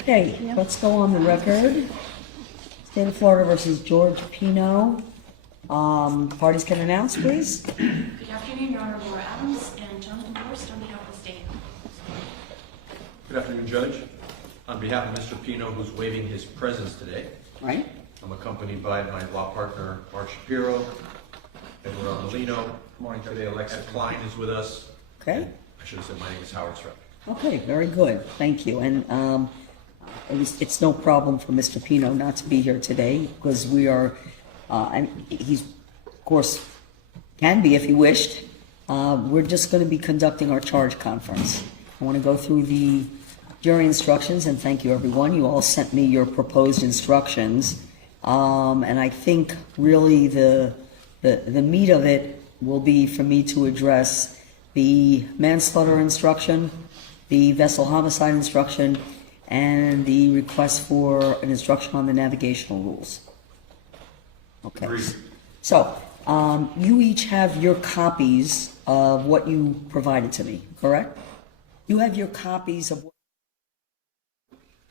Okay, let's go on the record. State of Florida versus George Pino. Parties can announce, please. Good afternoon, Your Honor. Laura Adams and Jonathan Forrest on behalf of the state. Good afternoon, Judge. On behalf of Mr. Pino, who's waiving his presence today, Right. I'm accompanied by my law partner, Mark Shapiro, Edward Molino. Good morning. Today, Alexa Klein is with us. Okay. I should have said my name is Howard Streck. Okay, very good. Thank you. And it's no problem for Mr. Pino not to be here today because we are, and he's, of course, can be if he wished. We're just going to be conducting our charge conference. I want to go through the jury instructions, and thank you, everyone. You all sent me your proposed instructions, and I think really the meat of it will be for me to address the manslaughter instruction, the vessel homicide instruction, and the request for an instruction on the navigational rules. Okay. Agreed. So, you each have your copies of what you provided to me, correct? You have your copies of what...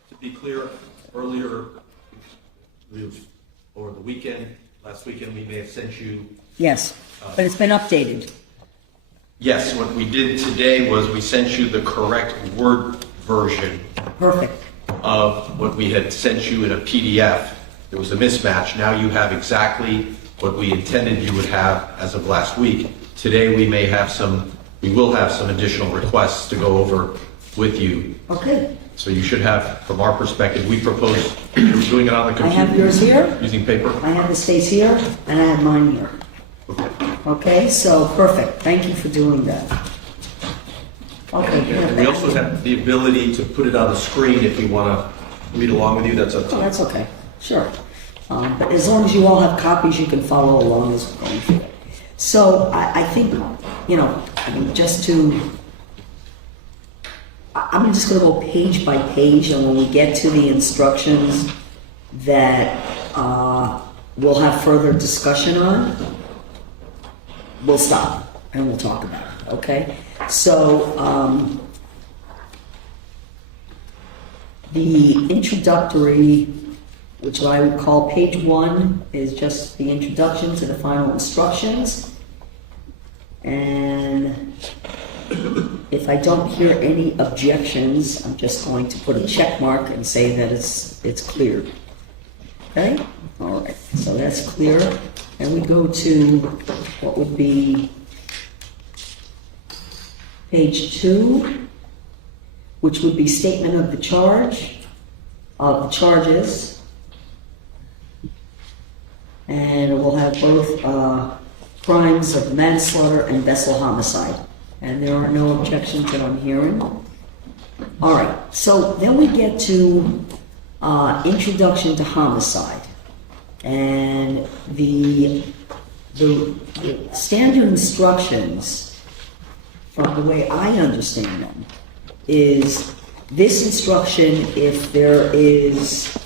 To be clear, earlier, over the weekend, last weekend, we may have sent you... Yes, but it's been updated. Yes, what we did today was we sent you the correct Word version Perfect. of what we had sent you in a PDF. There was a mismatch. Now you have exactly what we intended you would have as of last week. Today we will have some additional requests to go over with you. Okay. So you should have, from our perspective, we propose doing it on the computer. I have yours here. Using paper? I have the states here, and I have mine here. Okay. Okay, so perfect. Thank you for doing that. Okay. And we also have the ability to put it on the screen if we want to read along with you. That's up to Oh, you. that's okay. Sure. But as long as you all have copies, you can follow along as we're going through it. So I think, just to... I'm just going to go page by page, and when we get to the instructions that we'll have further discussion on, we'll stop and we'll talk about it, okay? So the introductory, which I would call page 1, is just the introduction to the final instructions. And if I don't hear any objections, I'm just going to put a check mark and say that it's clear. Okay? All right. So that's clear. And we go to what would be page 2, which would be statement of the charges. And we'll have both crimes of manslaughter and vessel homicide. And there are no objections that I'm hearing. All right, so then we get to introduction to homicide. And the standard instructions, from the way I understand them, is this instruction, if there is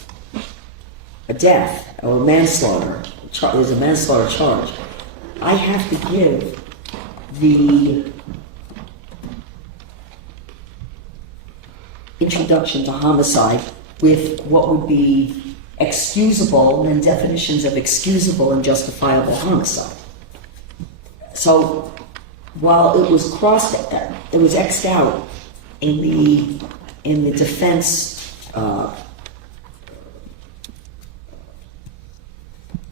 a death or manslaughter, is a manslaughter charge, I have to give the introduction to homicide with what would be excusable and definitions of excusable and justifiable homicide. So while it was it was X'd out in the defense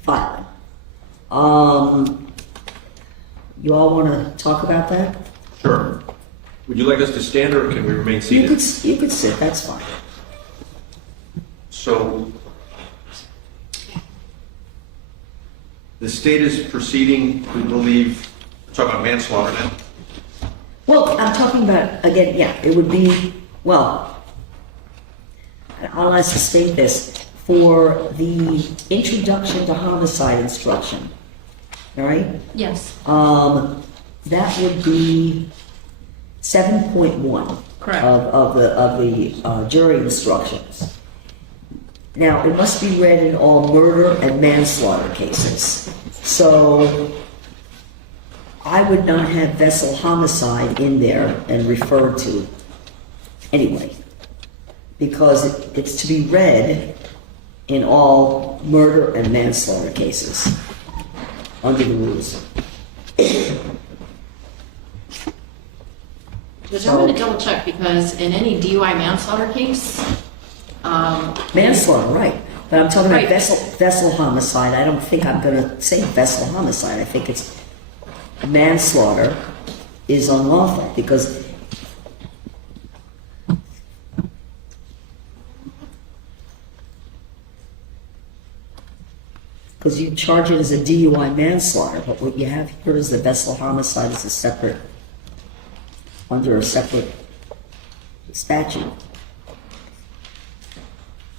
filing. You all want to talk about that? Sure. Would you like us to stand or can we remain seated? You could sit, that's fine. So the state is proceeding, we believe, we're talking about manslaughter now. Well, I'm talking about, again, yeah, it would be, well, I'll have to state this, for the introduction to homicide instruction, all right? Yes. That would be 7.1 Correct. of the jury instructions. Now, it must be read in all murder and manslaughter cases. So I would not have vessel homicide in there and referred to. anyway, because it's to be read in all murder and manslaughter cases under the rules. Which I'm gonna double check, because in any DUI manslaughter case, Manslaughter, right, but I'm talking about Right. vessel homicide. I don't think I'm gonna say vessel homicide. I think it's manslaughter is unlawful, because you charge it as a DUI manslaughter, but what you have here is the vessel homicide is a separate, under a separate statute.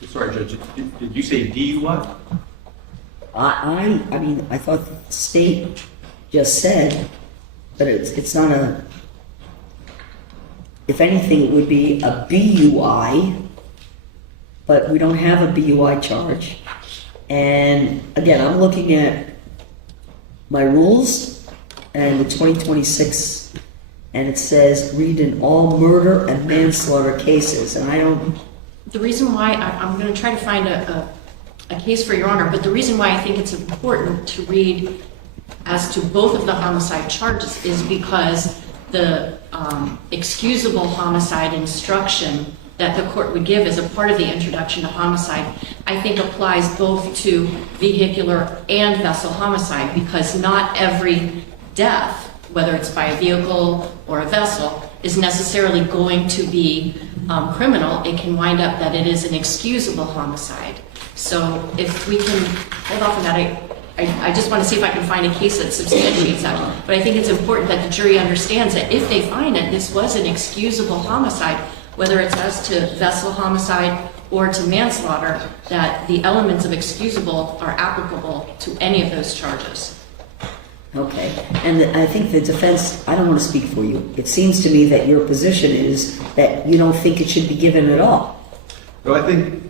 Sorry, Judge, did you say DUI? I mean, I thought the state just said that it's not a, if anything, it would be a BUI, but we don't have a BUI charge. And again, I'm looking at my rules and the 2026, and it says read in all murder and manslaughter cases, and I don't, the reason why, I'm gonna try to find a case for your honor, but the reason why I think it's important to read as to both of the homicide charges is because the excusable homicide instruction that the court would give as a part of the introduction to homicide, I think applies both to vehicular and vessel homicide, because not every death, whether it's by a vehicle or a vessel, is necessarily going to be criminal. It can wind up that it is an excusable homicide. So if we can hold off on that, I just want to see if I can find a case that substantiates that. But I think it's important that the jury understands that if they find that this was an excusable homicide, whether it's as to vessel homicide or to manslaughter, that the elements of excusable are applicable to any of those charges. okay. And I think the defense, I don't want to speak for you. It seems to me that your position is that you don't think it should be given at all, No, I think,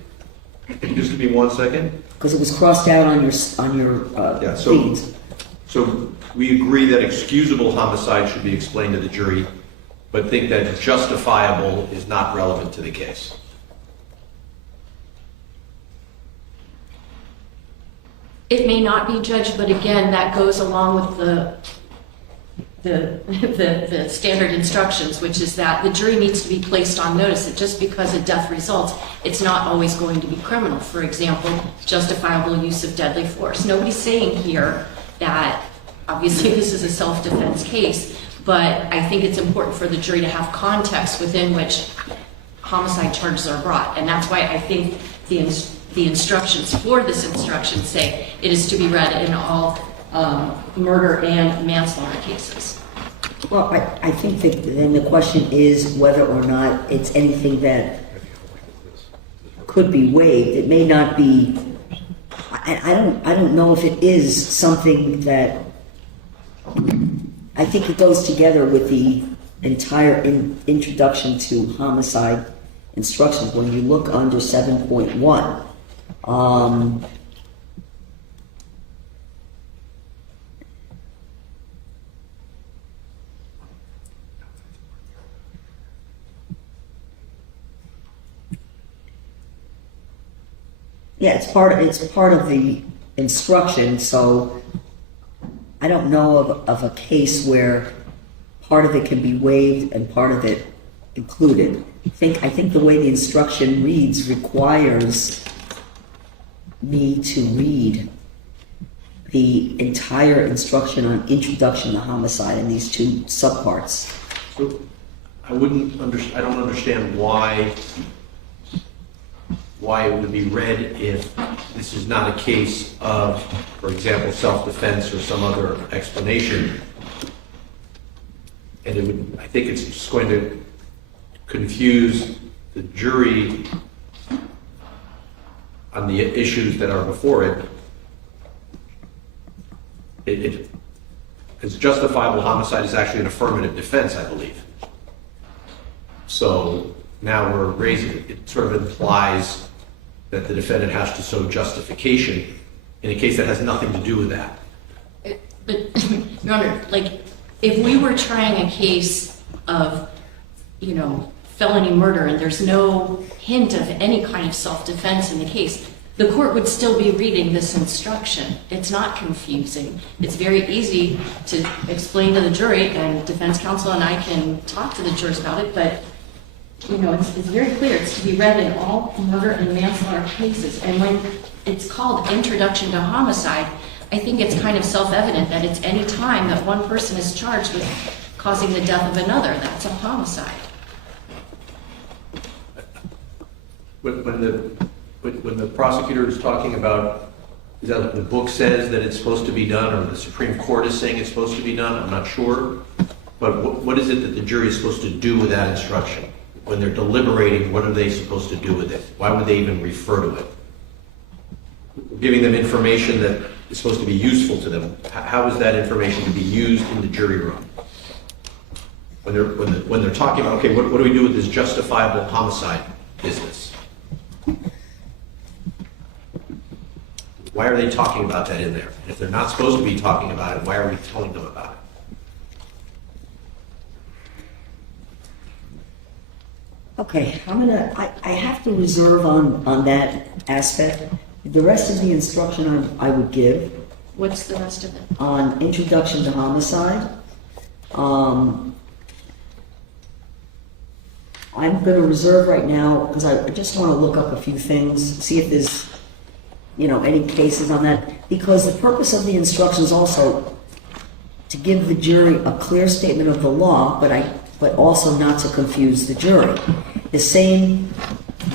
just give me 1 second. because it was crossed out on your Yeah, so- pleadings. So we agree that excusable homicide should be explained to the jury, but think that justifiable is not relevant to the case. It may not be, Judge, but again, that goes along with the standard instructions, which is that the jury needs to be placed on notice that just because a death results, it's not always going to be criminal. For example, justifiable use of deadly force. Nobody's saying here that, obviously this is a self-defense case, but I think it's important for the jury to have context within which homicide charges are brought. And that's why I think the instructions for this instruction say it is to be read in all murder and manslaughter cases. Well, I think that then the question is whether or not it's anything that could be waived. It may not be, I don't know if it is something that, I think it goes together with the entire introduction to homicide instructions. When you look under 7.1, yeah, it's part of the instruction, so I don't know of a case where part of it can be waived and part of it included. I think the way the instruction reads requires me to read the entire instruction on introduction to homicide in these two subparts. So I don't understand why it would be read if this is not a case of, for example, self-defense or some other explanation. And I think it's just going to confuse the jury on the issues that are before it. Because justifiable homicide is actually an affirmative defense, I believe. So now we're raising it sort of implies that the defendant has to show justification in a case that has nothing to do with that. But, Your Honor, like, if we were trying a case of, felony murder and there's no hint of any kind of self-defense in the case, the court would still be reading this instruction. It's not confusing. It's very easy to explain to the jury, and defense counsel and I can talk to the jurors about it, but you know, it's very clear. It's to be read in all murder and manslaughter cases. And when it's called Introduction to Homicide, I think it's kind of self-evident that it's any time that one person is charged with causing the death of another. That's a homicide. When the prosecutor is talking about, is that what the book says that it's supposed to be done, or the Supreme Court is saying it's supposed to be done? I'm not sure. But what is it that the jury is supposed to do with that instruction? When they're deliberating, what are they supposed to do with it? Why would they even refer to it? We're giving them information that is supposed to be useful to them. How is that information to be used in the jury room? When they're talking about, okay, what do we do with this justifiable homicide business? Why are they talking about that in there? And if they're not supposed to be talking about it, why are we telling them about it? Okay, I have to reserve on that aspect. The rest of the instruction I would give What's the rest of it? on Introduction to Homicide. I'm going to reserve right now because I just want to look up a few things, see if there's, you know, any cases on that. Because the purpose of the instruction is also to give the jury a clear statement of the law, but also not to confuse the jury. The same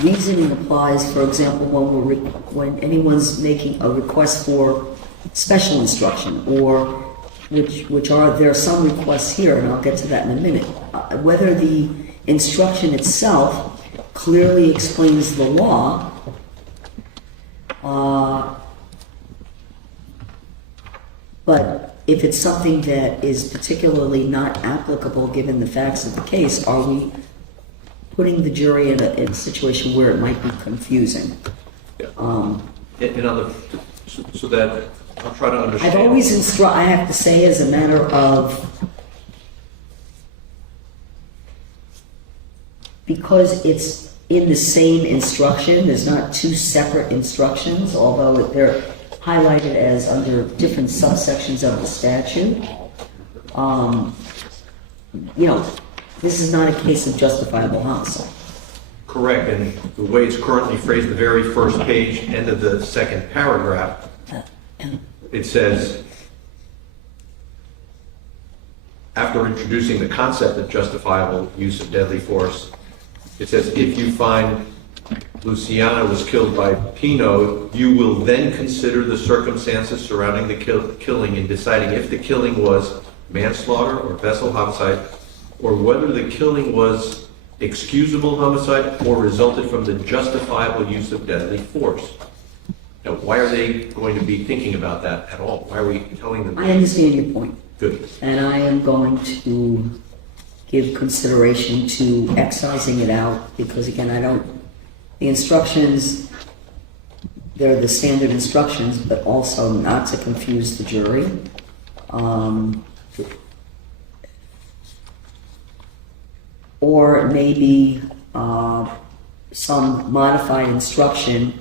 reasoning applies, for example, when anyone's making a request for special instruction, or there are some requests here, and I'll get to that in a minute. Whether the instruction itself clearly explains the law, but if it's something that is particularly not applicable given the facts of the case, are we putting the jury in a situation where it might be confusing? So that I'll try to understand. I've always I have to say, as a matter of, because it's in the same instruction, there's not two separate instructions, although they're highlighted as under different subsections of the statute. You know, this is not a case of justifiable homicide. Correct, and the way it's currently phrased, the very first page, end of the second paragraph, it says, after introducing the concept of justifiable use of deadly force, it says, if you find Luciana was killed by Pino, you will then consider the circumstances surrounding the killing in deciding if the killing was manslaughter or vessel homicide, or whether the killing was excusable homicide or resulted from the justifiable use of deadly force. Now, why are they going to be thinking about that at all? Why are we telling them? I understand your point. Good. And I am going to give consideration to excising it out, because again, the instructions, they're the standard instructions, but also not to confuse the jury. Or maybe some modified instruction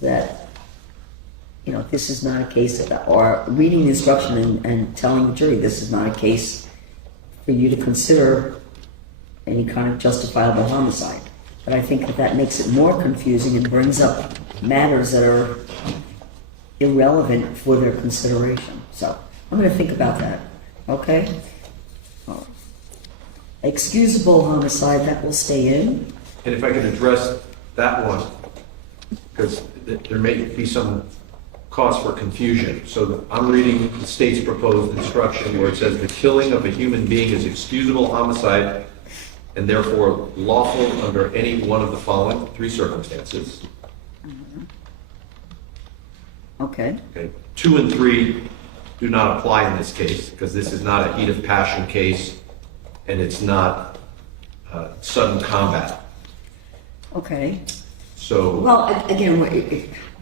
that, you know, this is not a case of that, or reading the instruction and telling the jury this is not a case for you to consider any kind of justifiable homicide. But I think that makes it more confusing and brings up matters that are irrelevant for their consideration. So I'm going to think about that. Okay? Excusable homicide, that will stay in. And if I can address that one, because there may be some cause for confusion. So I'm reading the state's proposed instruction where it says the killing of a human being is excusable homicide and therefore lawful under any one of the following three circumstances. Okay. 2 and 3 do not apply in this case because this is not a heat of passion case and it's not sudden combat. Okay. So, well, again,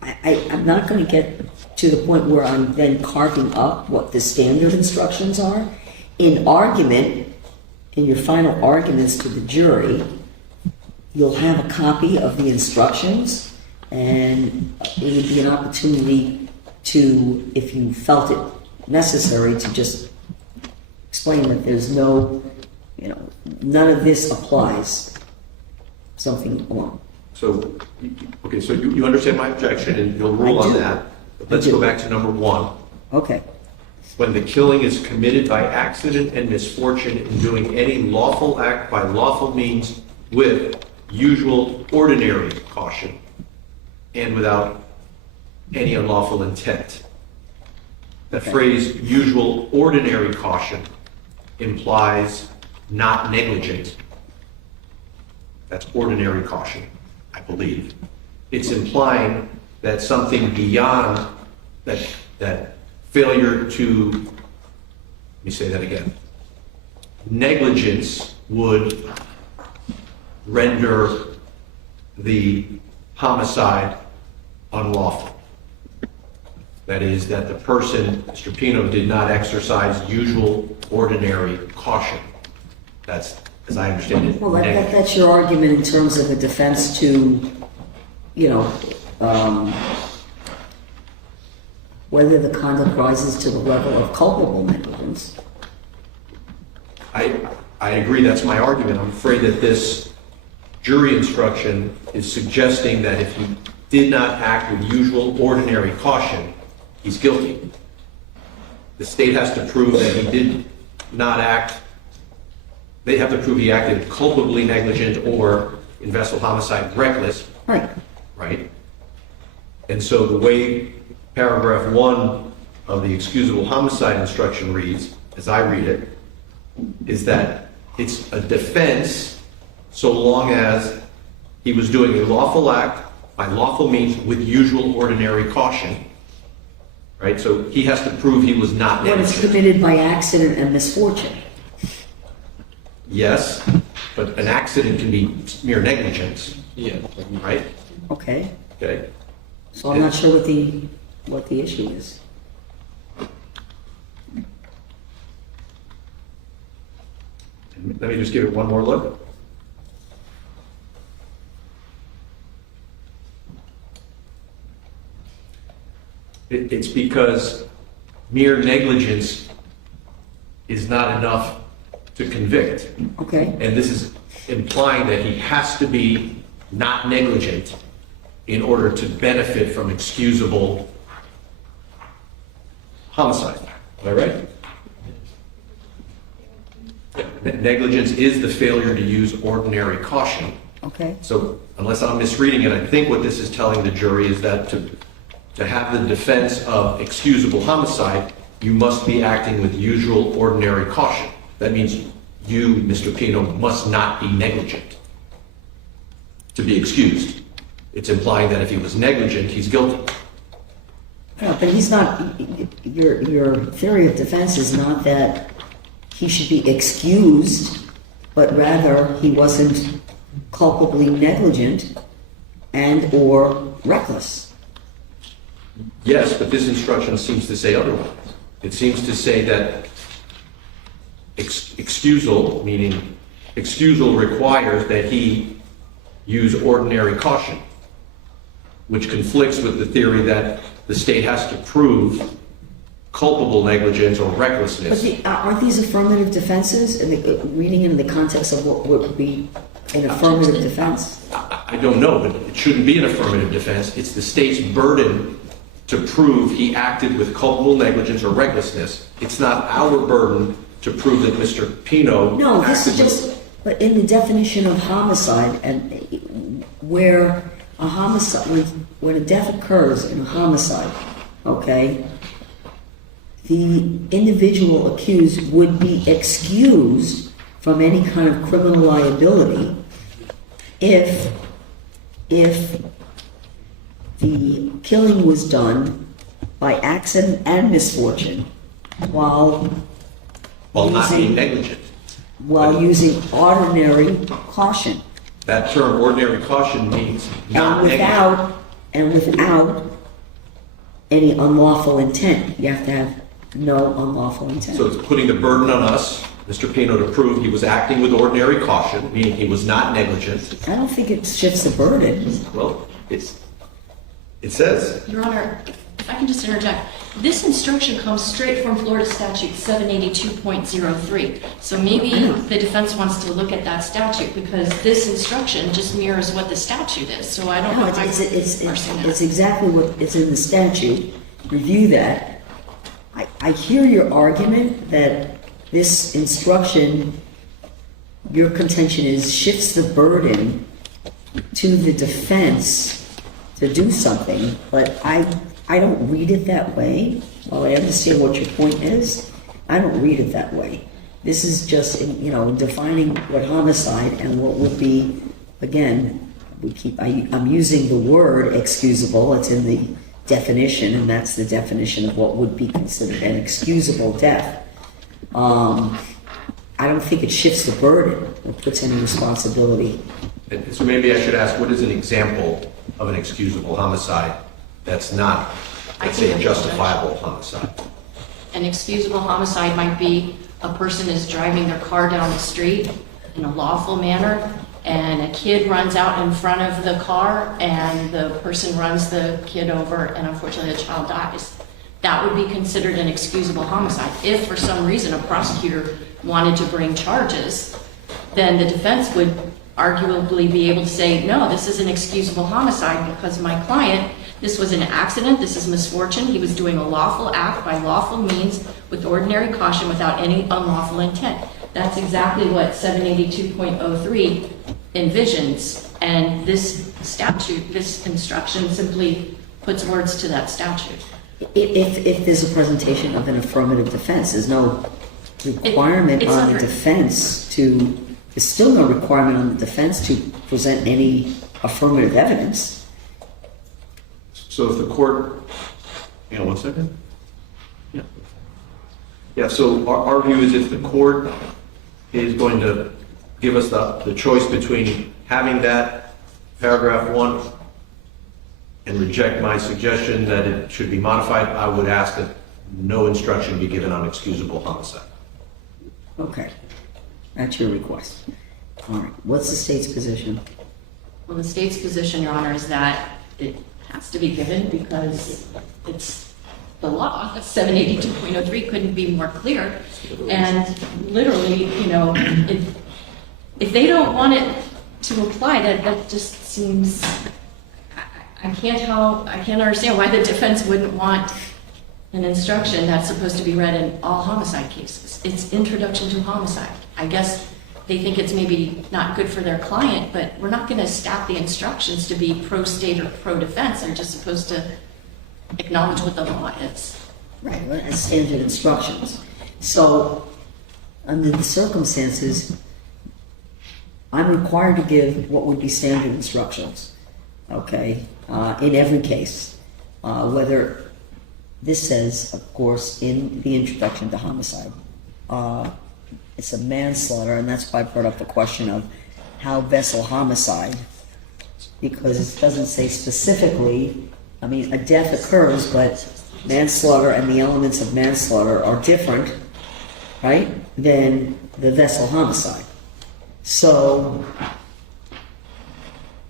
I'm not going to get to the point where I'm then carving up what the standard instructions are. In argument, in your final arguments to the jury, you'll have a copy of the instructions, and it would be an opportunity to, if you felt it necessary, to just explain that there's no, none of this applies, something wrong. So, okay, so you understand my objection, and you'll rule on that. But let's go back to number 1. Okay. When the killing is committed by accident and misfortune in doing any lawful act by lawful means with usual ordinary caution and without any unlawful intent. The phrase usual ordinary caution implies not negligent. That's ordinary caution, I believe. It's implying that something beyond that failure to, let me say that again, negligence would render the homicide unlawful. That is, that the person, Mr. Pino, did not exercise usual ordinary caution. That's, as I understand it, Well, that's your argument in terms of a defense to, whether the conduct rises to the level of culpable negligence. I agree, that's my argument. I'm afraid that this jury instruction is suggesting that if he did not act with usual ordinary caution, he's guilty. The state has to prove that he did not act, they have to prove he acted culpably negligent or, in vessel homicide, reckless. Right. Right? And so the way paragraph 1 of the excusable homicide instruction reads, as I read it, is that it's a defense so long as he was doing a lawful act by lawful means with usual ordinary caution. Right? So he has to prove he was not When it's negligent. committed by accident and misfortune. Yes, but an accident can be mere negligence. Yeah. Right? Okay. Okay. So I'm not sure what the issue is. Let me just give it one more look. It's because mere negligence is not enough to convict. Okay. And this is implying that he has to be not negligent in order to benefit from excusable homicide. Am I right? Negligence is the failure to use ordinary caution. Okay. So unless I'm misreading it, I think what this is telling the jury is that to have the defense of excusable homicide, you must be acting with usual ordinary caution. That means you, Mr. Pino, must not be negligent to be excused. It's implying that if he was negligent, he's guilty. Yeah, but he's not, your theory of defense is not that he should be excused, but rather he wasn't culpably negligent and or reckless. Yes, but this instruction seems to say otherwise. It seems to say that excusal, meaning excusal requires that he use ordinary caution, which conflicts with the theory that the state has to prove culpable negligence or recklessness. But aren't these affirmative defenses, reading in the context of what would be an affirmative defense? I don't know, but it shouldn't be an affirmative defense. It's the state's burden to prove he acted with culpable negligence or recklessness. It's not our burden to prove that Mr. Pino No, this acted is just, but in the definition of homicide, and where a homicide, when a death occurs in a homicide, okay, the individual accused would be excused from any kind of criminal liability if the killing was done by accident and misfortune while not being using- negligent. while using ordinary caution. That term, ordinary caution, means not And negligent. without any unlawful intent. You have to have no unlawful intent. So it's putting the burden on us, Mr. Pino to prove he was acting with ordinary caution, meaning he was not negligent. I don't think it shifts the burden. Well, it says, Your Honor, if I can just interject, this instruction comes straight from Florida Statute 782.03. So maybe the defense wants to look at that statute because this instruction just mirrors what the statute is. So I don't know No, if I'm it's parsing that. exactly what is in the statute. Review that. I hear your argument that this instruction, your contention is, shifts the burden to the defense to do something, but I don't read it that way. While I understand what your point is, I don't read it that way. This is just, defining what homicide and what would be, again, I'm using the word excusable, it's in the definition, and that's the definition of what would be considered an excusable death. I don't think it shifts the burden or puts any responsibility. so maybe I should ask, what is an example of an excusable homicide that's not, let's say, justifiable homicide? An excusable homicide might be a person is driving their car down the street in a lawful manner, and a kid runs out in front of the car, and the person runs the kid over, and unfortunately the child dies. That would be considered an excusable homicide. If for some reason a prosecutor wanted to bring charges, then the defense would arguably be able to say, no, this is an excusable homicide because my client, this was an accident, this is misfortune, he was doing a lawful act by lawful means with ordinary caution without any unlawful intent. That's exactly what 782.03 envisions, and this statute, this instruction simply puts words to that statute. If there's a presentation of an affirmative defense, there's no requirement it's on under- the defense to, there's still no requirement on the defense to present any affirmative evidence. So if the court, hang on one second. Yeah. Yeah, so our view is if the court is going to give us the choice between having that paragraph 1 and reject my suggestion that it should be modified, I would ask that no instruction be given on excusable homicide. Okay, that's your request. All right, what's the state's position? Well, the state's position, Your Honor, is that it has to be given because it's the law. 782.03 couldn't be more clear. And literally, if they don't want it to apply, that just seems, I can't understand why the defense wouldn't want an instruction that's supposed to be read in all homicide cases. It's introduction to homicide. I guess they think it's maybe not good for their client, but we're not going to stack the instructions to be pro-state or pro-defense. They're just supposed to acknowledge what the law is. Right, well, that's standard instructions. So, under the circumstances, I'm required to give what would be standard instructions, okay, in every case. Whether this says, of course, in the introduction to homicide, it's a manslaughter, and that's why I brought up the question of how vessel homicide, because it doesn't say specifically, I mean, a death occurs, but manslaughter and the elements of manslaughter are different, right, than the vessel homicide. So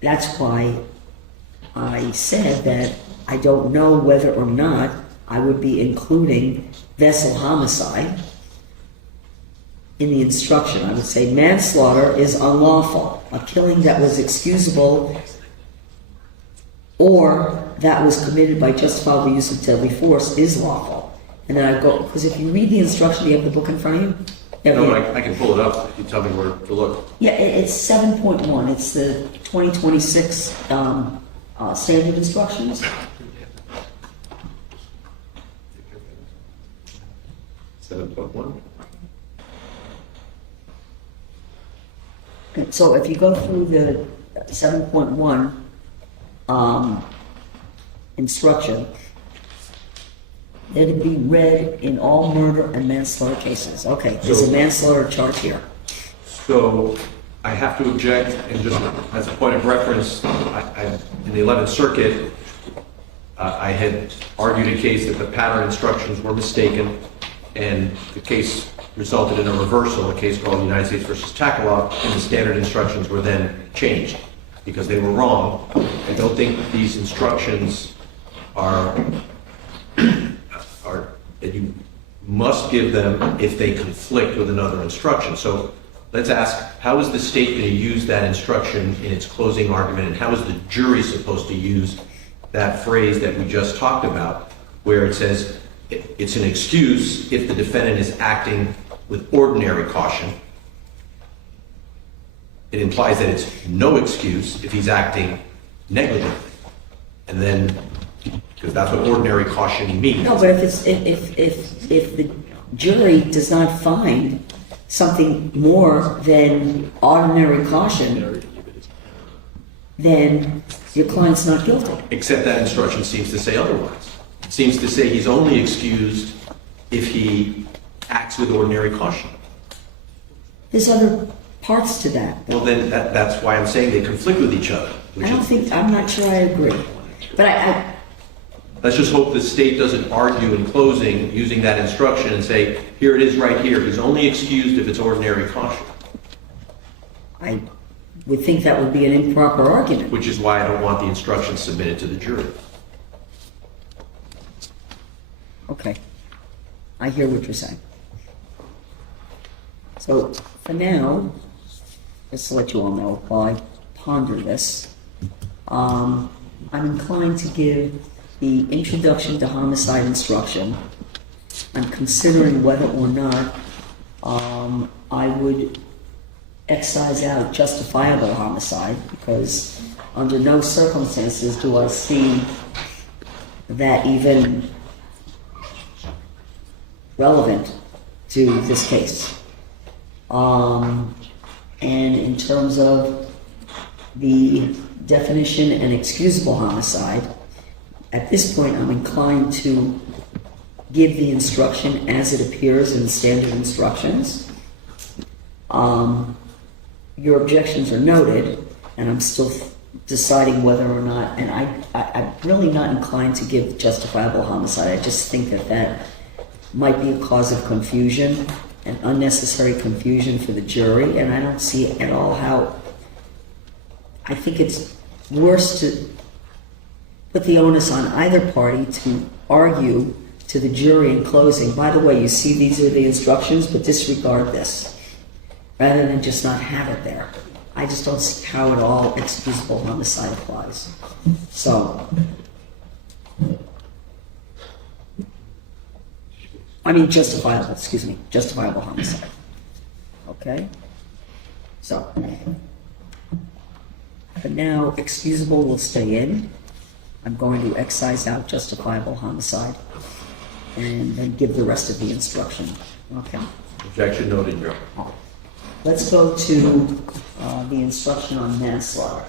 that's why I said that I don't know whether or not I would be including vessel homicide in the instruction. I would say manslaughter is unlawful. A killing that was excusable or that was committed by justifiable use of deadly force is lawful. And then I go, because if you read the instruction, do you have the book in front of you? No, but I can pull it up if you tell me where to look. Yeah, it's 7.1. It's the 2026 standard instructions. 7.1. Okay, so if you go through the 7.1 instruction, that it be read in all murder and manslaughter cases. Okay, there's a manslaughter charge here. So I have to object, and just as a point of reference, in the 11th Circuit, I had argued a case that the pattern instructions were mistaken, and the case resulted in a reversal, a case called United States versus Tackleoff, and the standard instructions were then changed because they were wrong. I don't think these instructions are that you must give them if they conflict with another instruction. So let's ask, how is the state going to use that instruction in its closing argument, and how is the jury supposed to use that phrase that we just talked about, where it says it's an excuse if the defendant is acting with ordinary caution? It implies that it's no excuse if he's acting negligently. And then, because that's what ordinary caution means. No, but if the jury does not find something more than ordinary caution, then your client's not guilty. Except that instruction seems to say otherwise. It seems to say he's only excused if he acts with ordinary caution. There's other parts to that. Well, then that's why I'm saying they conflict with each other. I'm not sure I agree. But Let's just hope the state doesn't argue in closing using that instruction and say, here it is right here. He's only excused if it's ordinary caution. I would think that would be an improper argument. Which is why I don't want the instruction submitted to the jury. Okay. I hear what you're saying. So, for now, just to let you all know, while I ponder this, I'm inclined to give the introduction to homicide instruction. I'm considering whether or not I would excise out justifiable homicide, because under no circumstances do I see that even relevant to this case. And in terms of the definition and excusable homicide, at this point I'm inclined to give the instruction as it appears in the standard instructions. Your objections are noted, and I'm still deciding whether or not, and I'm really not inclined to give justifiable homicide. I just think that might be a cause of confusion, and unnecessary confusion for the jury, and I don't see at all how. I think it's worse to put the onus on either party to argue to the jury in closing, by the way, you see these are the instructions, but disregard this, rather than just not have it there. I just don't see how at all excusable homicide applies. So, I mean justifiable homicide. Okay? So, for now, excusable will stay in. I'm going to excise out justifiable homicide and then give the rest of the instruction. Okay? Objection noted, Your Honor. Let's go to the instruction on manslaughter.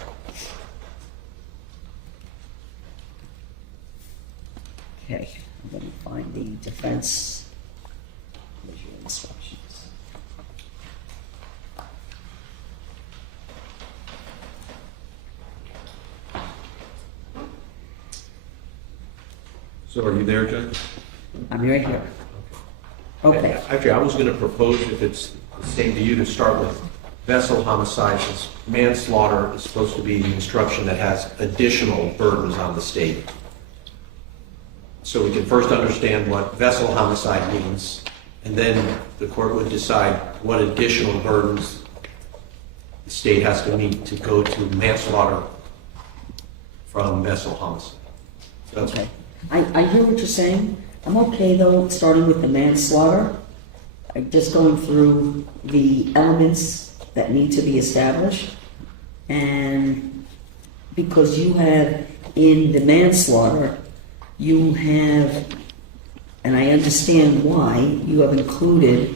Okay, I'm going to find the defense visual instructions. So are you there, Judge? I'm right here. Okay. Actually, I was going to propose, if it's the same to you, to start with vessel homicide, since manslaughter is supposed to be the instruction that has additional burdens on the state. So we can first understand what vessel homicide means, and then the court would decide what additional burdens the state has to meet to go to manslaughter from vessel homicide. So that's Okay. I hear what you're saying. I'm okay, though, starting with the manslaughter. Just going through the elements that need to be established. And because you have, in the manslaughter, you have, and I understand why, you have included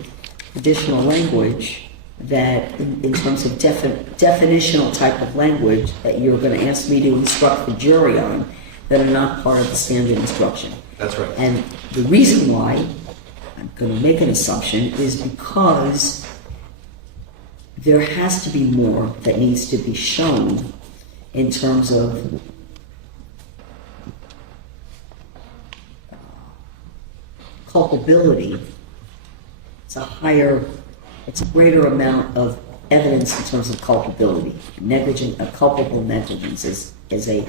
additional language that, in terms of definitional type of language, that you're going to ask me to instruct the jury on, that are not part of the standard instruction. That's right. And the reason why I'm going to make an assumption is because there has to be more that needs to be shown in terms of culpability it's a greater amount of evidence in terms of culpability. Culpable negligence is a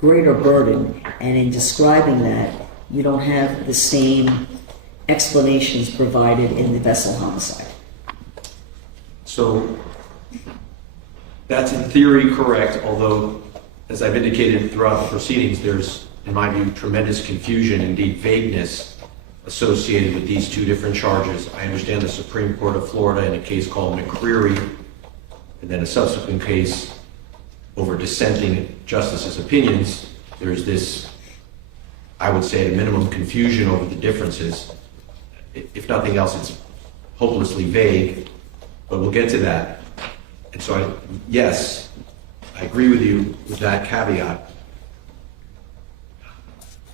greater burden, and in describing that, you don't have the same explanations provided in the vessel homicide. So that's in theory correct, although, as I've indicated throughout the proceedings, there's, in my view, tremendous confusion, indeed vagueness, associated with these two different charges. I understand the Supreme Court of Florida in a case called McCreary, and then a subsequent case over dissenting justices' opinions. There's this, I would say, at a minimum, confusion over the differences. If nothing else, it's hopelessly vague, but we'll get to that. And so, yes, I agree with you with that caveat.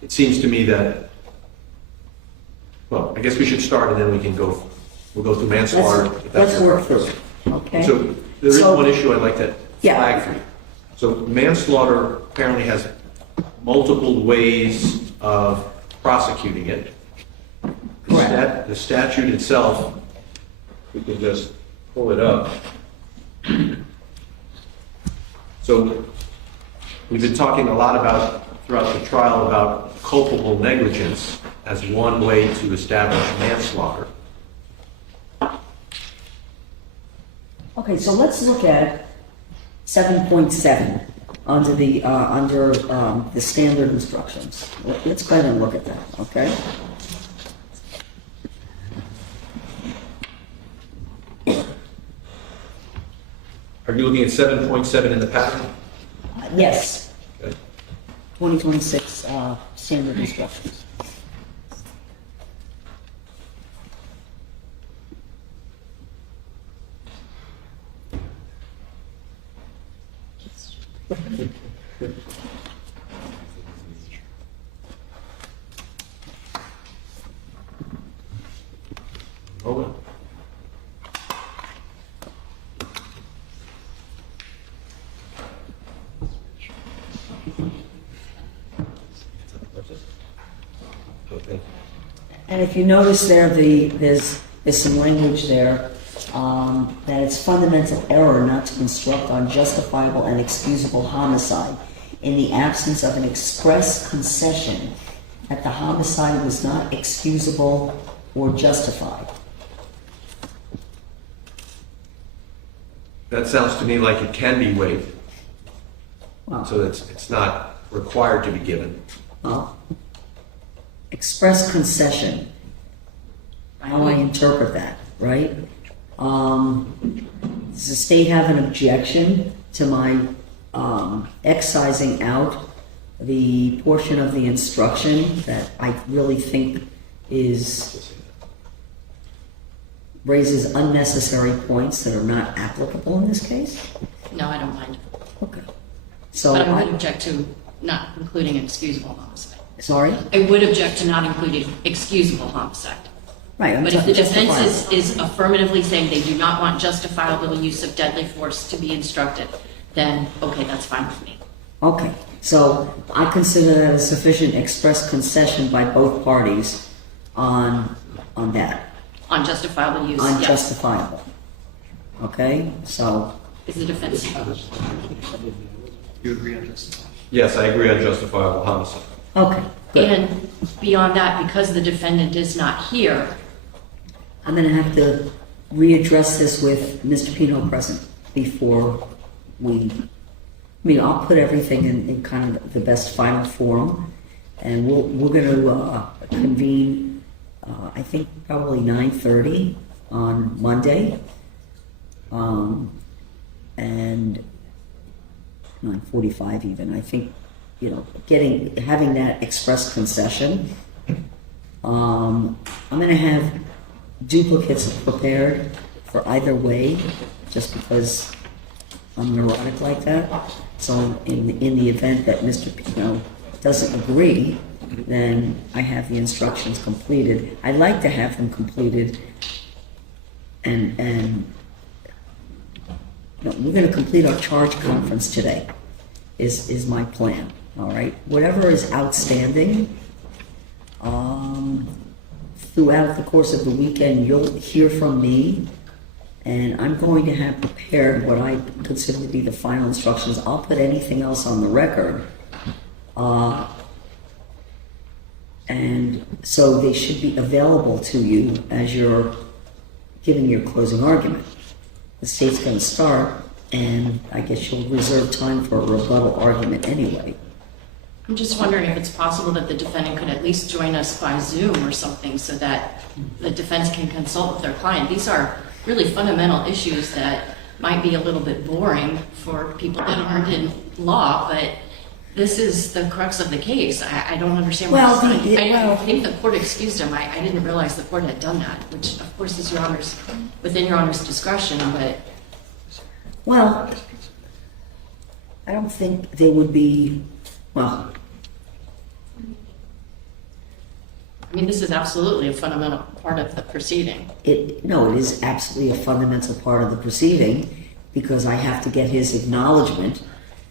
It seems to me that, well, I guess we should start and then we'll go through manslaughter. if that's Let's work through it, okay? So there is one issue I'd like to flag for you. So manslaughter apparently has multiple ways of prosecuting it. The statute itself, we can just pull it up. So we've been talking a lot throughout the trial about culpable negligence as one way to establish manslaughter. Okay, so let's look at 7.7 under the standard instructions. Let's go ahead and look at that, okay? Are you looking at 7.7 in the pattern? Yes, Okay. 2026 standard instructions. Hold on. Okay. And if you notice there, there's some language there that it's fundamental error not to instruct on justifiable and excusable homicide in the absence of an express concession that the homicide was not excusable or justified. That sounds to me like it can be waived, Well, so it's not required to be given. well, express concession, how I interpret that, right? Does the state have an objection to my excising out the portion of the instruction that I really think raises unnecessary points that are not applicable in this case? No, I don't mind. Okay. So But I would object to not including excusable homicide. sorry? I would object to not including excusable homicide. Right. I'm But if the defense justifiable. is affirmatively saying they do not want justifiable use of deadly force to be instructed, then, okay, that's fine with me. Okay, so I consider that a sufficient express concession by both parties on that, On justifiable use, yes. unjustifiable. Okay, so, Is the defense, You agree on this? Yes, I agree on justifiable homicide. okay, good. and beyond that, because the defendant is not here, I'm gonna have to readdress this with Mr. Pino present before I'll put everything in kind of the best final form, and we're gonna convene, I think probably 9:30 on Monday, and 9:45 even. I think, having that express concession. I'm gonna have duplicates prepared for either way, just because I'm neurotic like that. So in the event that Mr. Pino doesn't agree, then I have the instructions completed. I'd like to have them completed, and we're gonna complete our charge conference today, is my plan, all right? Whatever is outstanding, throughout the course of the weekend, you'll hear from me, and I'm going to have prepared what I consider to be the final instructions. I'll put anything else on the record. And so they should be available to you as you're giving your closing argument. The state's going to start, and I guess you'll reserve time for a rebuttal argument anyway. I'm just wondering if it's possible that the defendant could at least join us by Zoom or something so that the defense can consult with their client. These are really fundamental issues that might be a little bit boring for people that aren't in law, but this is the crux of the case. I don't understand why I think the court excused him. I didn't realize the court had done that, which of course is within Your Honor's discretion, but... Well, I don't think they would be, well... I mean, this is absolutely a fundamental part of the proceeding. No, it is absolutely a fundamental part of the proceeding because I have to get his acknowledgement,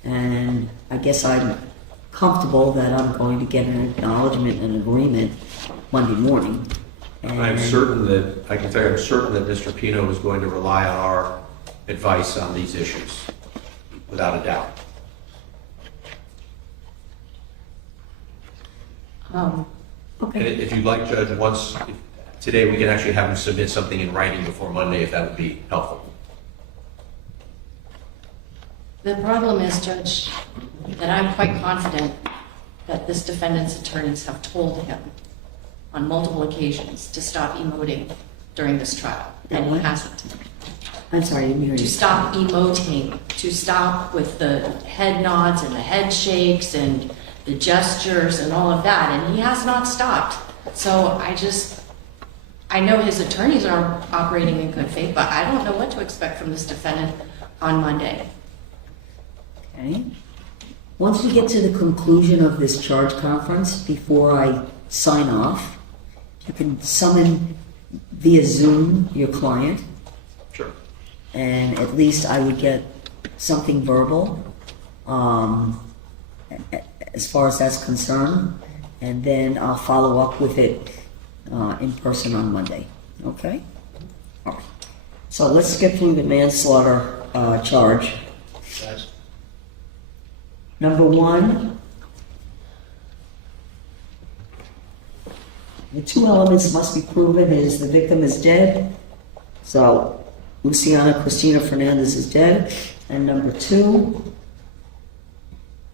and I guess I'm comfortable that I'm going to get an acknowledgement and agreement Monday morning. And I can tell you, I'm certain that Mr. Pino is going to rely on our advice on these issues, without a doubt. Okay. And if you'd like, Judge, today we can actually have him submit something in writing before Monday, if that would be helpful. The problem is, Judge, that I'm quite confident that this defendant's attorneys have told him on multiple occasions to stop emoting during this trial, and he hasn't. I'm sorry, I didn't hear you. To stop emoting, to stop with the head nods and the head shakes and the gestures and all of that, and he has not stopped. So I know his attorneys are operating in good faith, but I don't know what to expect from this defendant on Monday. Okay. Once we get to the conclusion of this charge conference, before I sign off, you can summon via Zoom your client. Sure. And at least I would get something verbal as far as that's concerned, and then I'll follow up with it in person on Monday. Okay? All right. So let's skip through the manslaughter charge. Yes. Number one, the two elements must be proven is the victim is dead. So Luciana Cristina Fernandez is dead. And number two,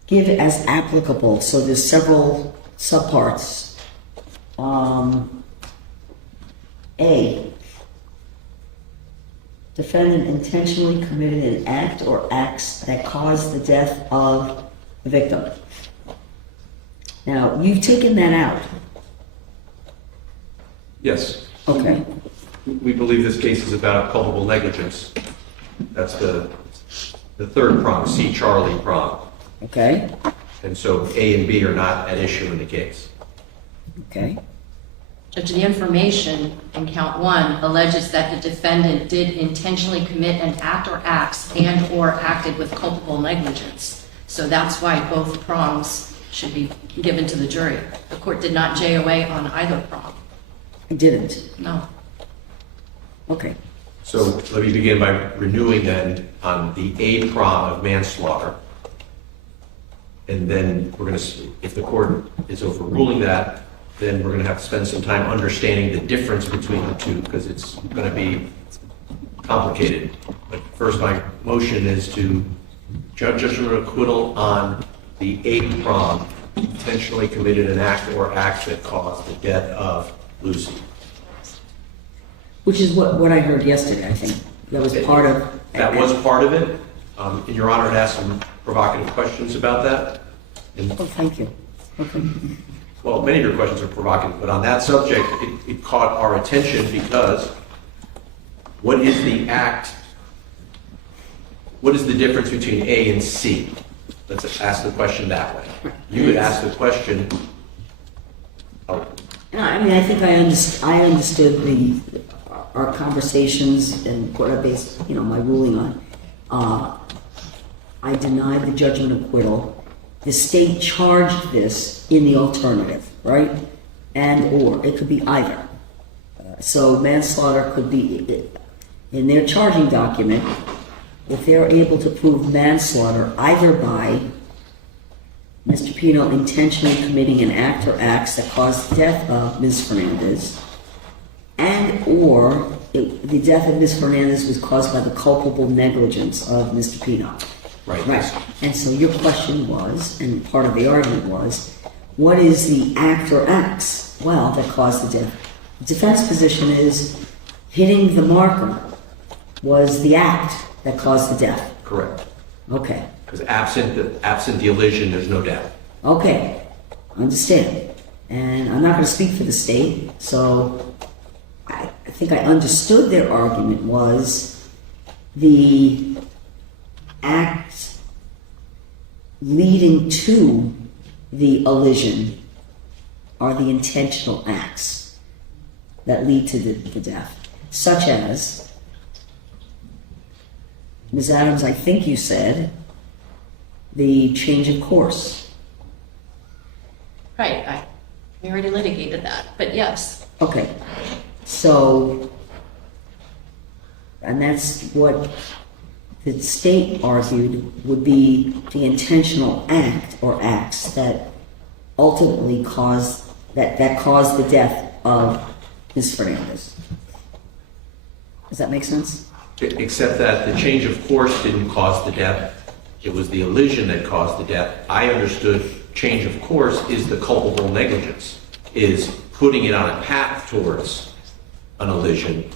give as applicable. So there's several subparts. A, defendant intentionally committed an act or acts that caused the death of the victim. Now, you've taken that out. Yes. Okay. We believe this case is about culpable negligence. That's the third prong, C. Charlie prong. Okay. And so A and B are not at issue in the case. Okay. Judge, the information in count one alleges that the defendant did intentionally commit an act or acts and or acted with culpable negligence. So that's why both prongs should be given to the jury. The court did not JOA on either prong. I didn't. No. Okay. So let me begin by renewing then on the A prong of manslaughter. And then we're going to, if the court is overruling that, then we're going to have to spend some time understanding the difference between the two, because it's going to be complicated. But first, my motion is to judge an acquittal on the A prong, intentionally committed an act or acts that caused the death of Lucy. Which is what I heard yesterday, I think. That was part of... That was part of it. And Your Honor had asked some provocative questions about that. Oh, thank you. Okay. Well, many of your questions are provocative, but on that subject, it caught our attention because what is the act, what is the difference between A and C? Let's ask the question that way. You would ask the question, No, I mean, I think I understood our conversations and what I based, my ruling on. I denied the judgment acquittal. The state charged this in the alternative, right? And or it could be either. So manslaughter could be, in their charging document, if they're able to prove manslaughter either by Mr. Pino intentionally committing an act or acts that caused the death of Ms. Fernandez, and/or the death of Ms. Fernandez was caused by the culpable negligence of Mr. Pino. Right. Right. And so your question was, and part of the argument was, what is the act or acts, well, that caused the death? The defense position is hitting the marker was the act that caused the death. Correct. Okay. Because absent the elision, there's no death. Okay. Understand. And I'm not going to speak for the state, so I think I understood their argument was the act leading to the elision are the intentional acts that lead to the death, such as, Ms. Adams, I think you said, the change of course. Right, we already litigated that, but yes. Okay, so, and that's what the state argued would be the intentional act or acts that ultimately caused, that caused the death of Ms. Fernandez. Does that make sense? Except that the change of course didn't cause the death. It was the elision that caused the death. I understood change of course is the culpable negligence, is putting it on a path towards an elision.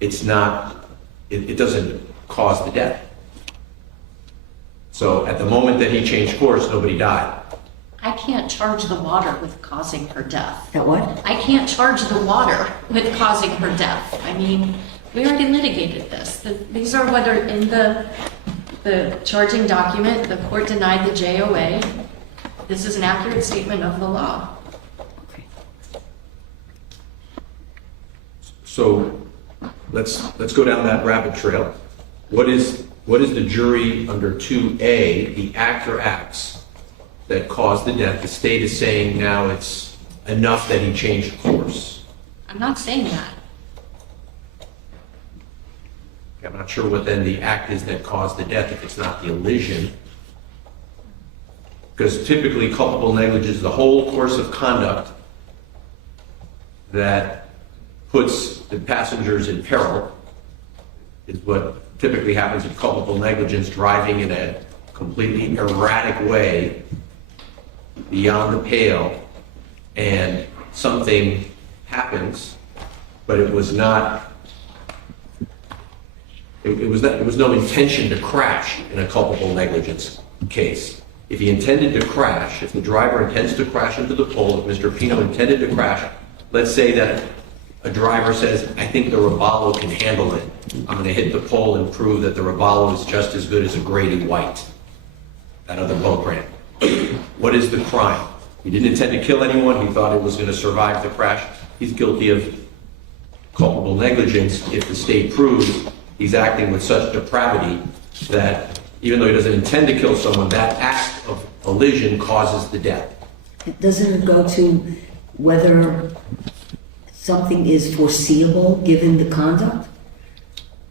It's not, it doesn't cause the death. So at the moment that he changed course, nobody died. I can't charge the water with causing her death. That what? I can't charge the water with causing her death. I mean, we already litigated this. These are whether in the charging document, the court denied the JOA. This is an accurate statement of the law. Okay. So let's go down that rabbit trail. What is the jury under 2A, the act or acts that caused the death? The state is saying now it's enough that he changed course. I'm not saying that. I'm not sure what then the act is that caused the death if it's not the elision. Because typically culpable negligence is the whole course of conduct that puts the passengers in peril, is what typically happens with culpable negligence, driving in a completely erratic way beyond the pale, and something happens, but it was not, it was no intention to crash in a culpable negligence case. If he intended to crash, if the driver intends to crash into the pole, if Mr. Pino intended to crash, let's say that a driver says, I think the Robalo can handle it. I'm going to hit the pole and prove that the Robalo is just as good as a Grady White, that other boat brand. What is the crime? He didn't intend to kill anyone. He thought it was going to survive the crash. He's guilty of culpable negligence if the state proves he's acting with such depravity that even though he doesn't intend to kill someone, that act of elision causes the death. Doesn't it go to whether something is foreseeable given the conduct?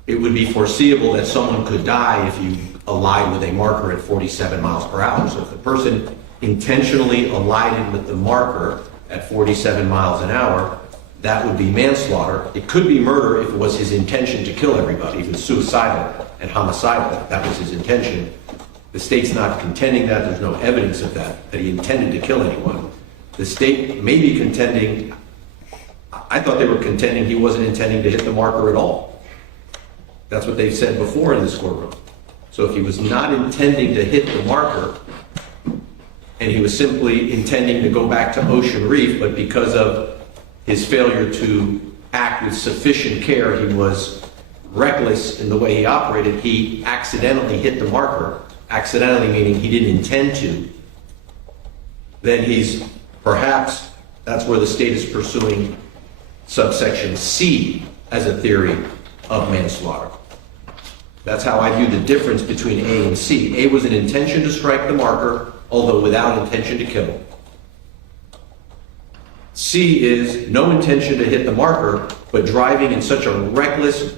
It would be foreseeable that someone could die if you allied with a marker at 47 miles per hour. So if the person intentionally allied with the marker at 47 miles an hour, that would be manslaughter. It could be murder if it was his intention to kill everybody. If it was suicidal and homicidal, that was his intention. The state's not contending that. There's no evidence of that he intended to kill anyone. The state may be contending, I thought they were contending he wasn't intending to hit the marker at all. That's what they've said before in this courtroom. So if he was not intending to hit the marker, and he was simply intending to go back to Ocean Reef, but because of his failure to act with sufficient care, he was reckless in the way he operated, he accidentally hit the marker, accidentally meaning he didn't intend to, then he's perhaps, that's where the state is pursuing subsection C as a theory of manslaughter. That's how I view the difference between A and C. A was an intention to strike the marker, although without intention to kill. C is no intention to hit the marker, but driving in such a reckless,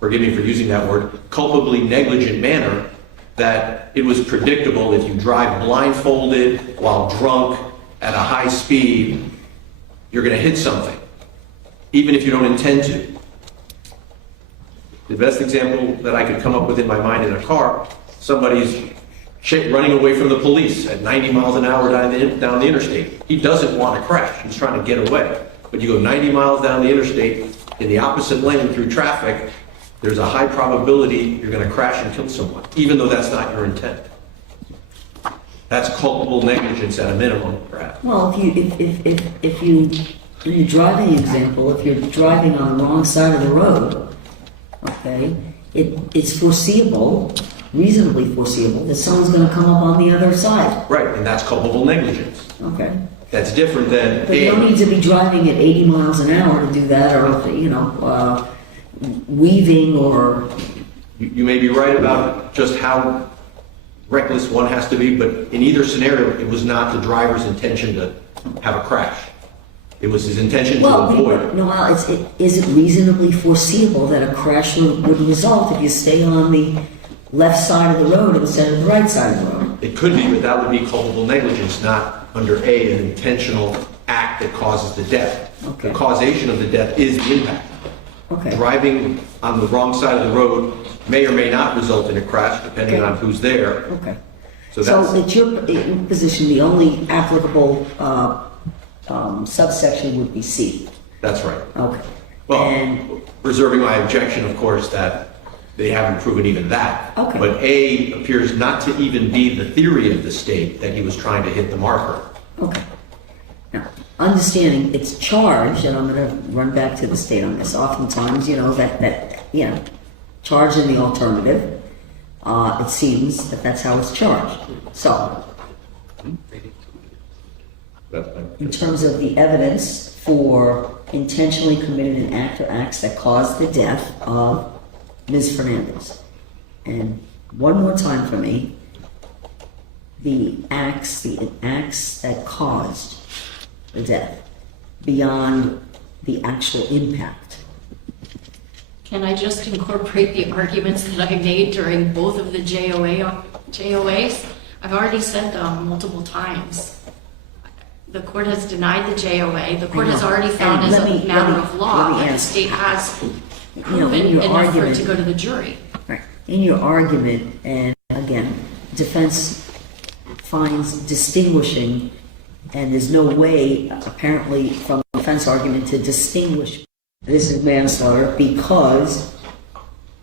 forgive me for using that word, culpably negligent manner that it was predictable if you drive blindfolded while drunk at a high speed, you're going to hit something, even if you don't intend to. The best example that I could come up with in my mind in a car, somebody's running away from the police at 90 miles an hour down the interstate. He doesn't want to crash. He's trying to get away. But you go 90 miles down the interstate in the opposite lane through traffic, there's a high probability you're going to crash and kill someone, even though that's not your intent. That's culpable negligence at a minimum, perhaps. Well, if you, in your driving example, if you're driving on the wrong side of the road, okay, it's foreseeable, reasonably foreseeable, that someone's going to come up on the other side. Right, and that's culpable negligence. Okay. That's different than But you don't need to be driving at 80 miles an hour to do that, or, weaving, or... You may be right about just how reckless one has to be, but in either scenario, it was not the driver's intention to have a crash. It was his intention to avoid. No, is it reasonably foreseeable that a crash would result if you stay on the left side of the road instead of the right side of the road? It could be, but that would be culpable negligence, not under A, an intentional act that causes the death. Okay. The causation of the death is the impact. Okay. Driving on the wrong side of the road may or may not result in a crash, depending on who's there. Okay. So it's your position, the only applicable subsection would be C. That's right. Okay. Well, And reserving my objection, of course, that they haven't proven even that. Okay. But A appears not to even be the theory of the state that he was trying to hit the marker. okay. Now, understanding it's charged, and I'm going to run back to the state on this. Oftentimes, charged in the alternative. It seems that that's how it's charged. So, in terms of the evidence for intentionally committed an act or acts that caused the death of Ms. Fernandez. And one more time for me, the acts that caused the death beyond the actual impact. Can I just incorporate the arguments that I made during both of the JOAs? I've already said them multiple times. The court has denied the JOA. The court has already found as a matter of law that the state has proven enough for it to go to the jury. Right. In your argument, and again, defense finds distinguishing, and there's no way, apparently, from the defense argument to distinguish this is manslaughter because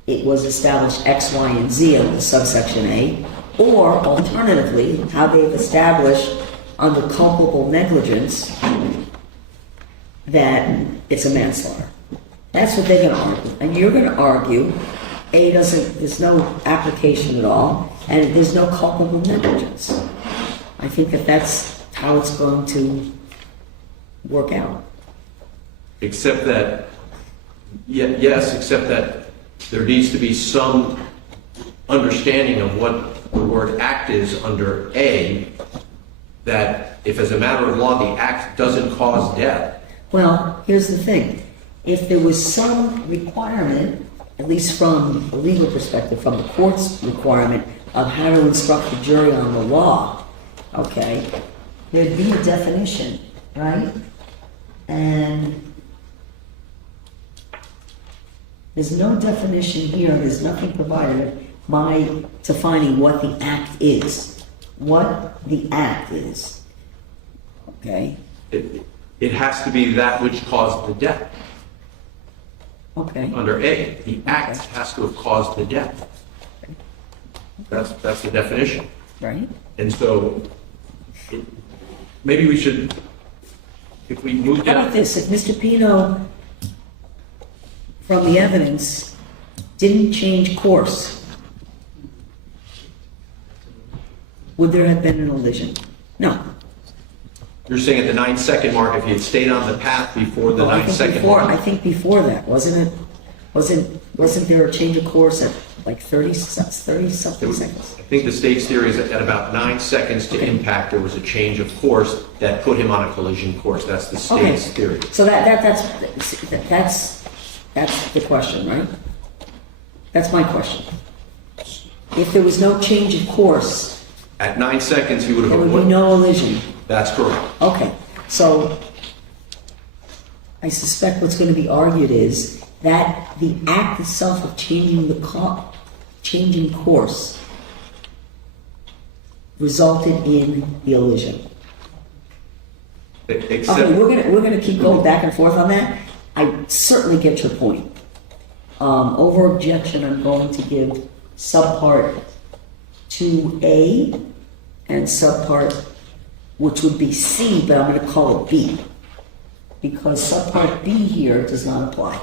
it was established X, Y, and Z under subsection A, or alternatively, how they've established under culpable negligence that it's a manslaughter. That's what they're going to argue. And you're going to argue A there's no application at all, and there's no culpable negligence. I think that's how it's going to work out. Except that, yes, except that there needs to be some understanding of what the word act is under A, that if as a matter of law the act doesn't cause death. Well, here's the thing. If there was some requirement, at least from a legal perspective, from the court's requirement of how to instruct the jury on the law, okay, there'd be a definition, right? And there's no definition here, there's nothing provided by defining what the act is. What the act is, okay? It has to be that which caused the death. Okay. Under A, the act has to have caused the death. That's the definition. Right. And so, maybe we should, if we move How down. about this, if Mr. Pino, from the evidence, didn't change course, would there have been an elision? No. You're saying at the 9-second mark, if he had stayed on the path before the Well, 9-second mark? I think before that, wasn't it? Wasn't there a change of course at like 30 something seconds? I think the state's theory is that at about 9 seconds to impact, there was a change of course that put him on a collision course. That's the state's theory. So that's the question, right? That's my question. If there was no change of course, At 9 seconds, he would have there would be avoided. no collision. That's correct. Okay, so I suspect what's going to be argued is that the act itself of changing course resulted in the elision. Except, Okay, we're gonna keep going back and forth on that. I certainly get your point. Over objection, I'm going to give subpart 2A and subpart, which would be C, but I'm gonna call it B. Because subpart B here does not apply.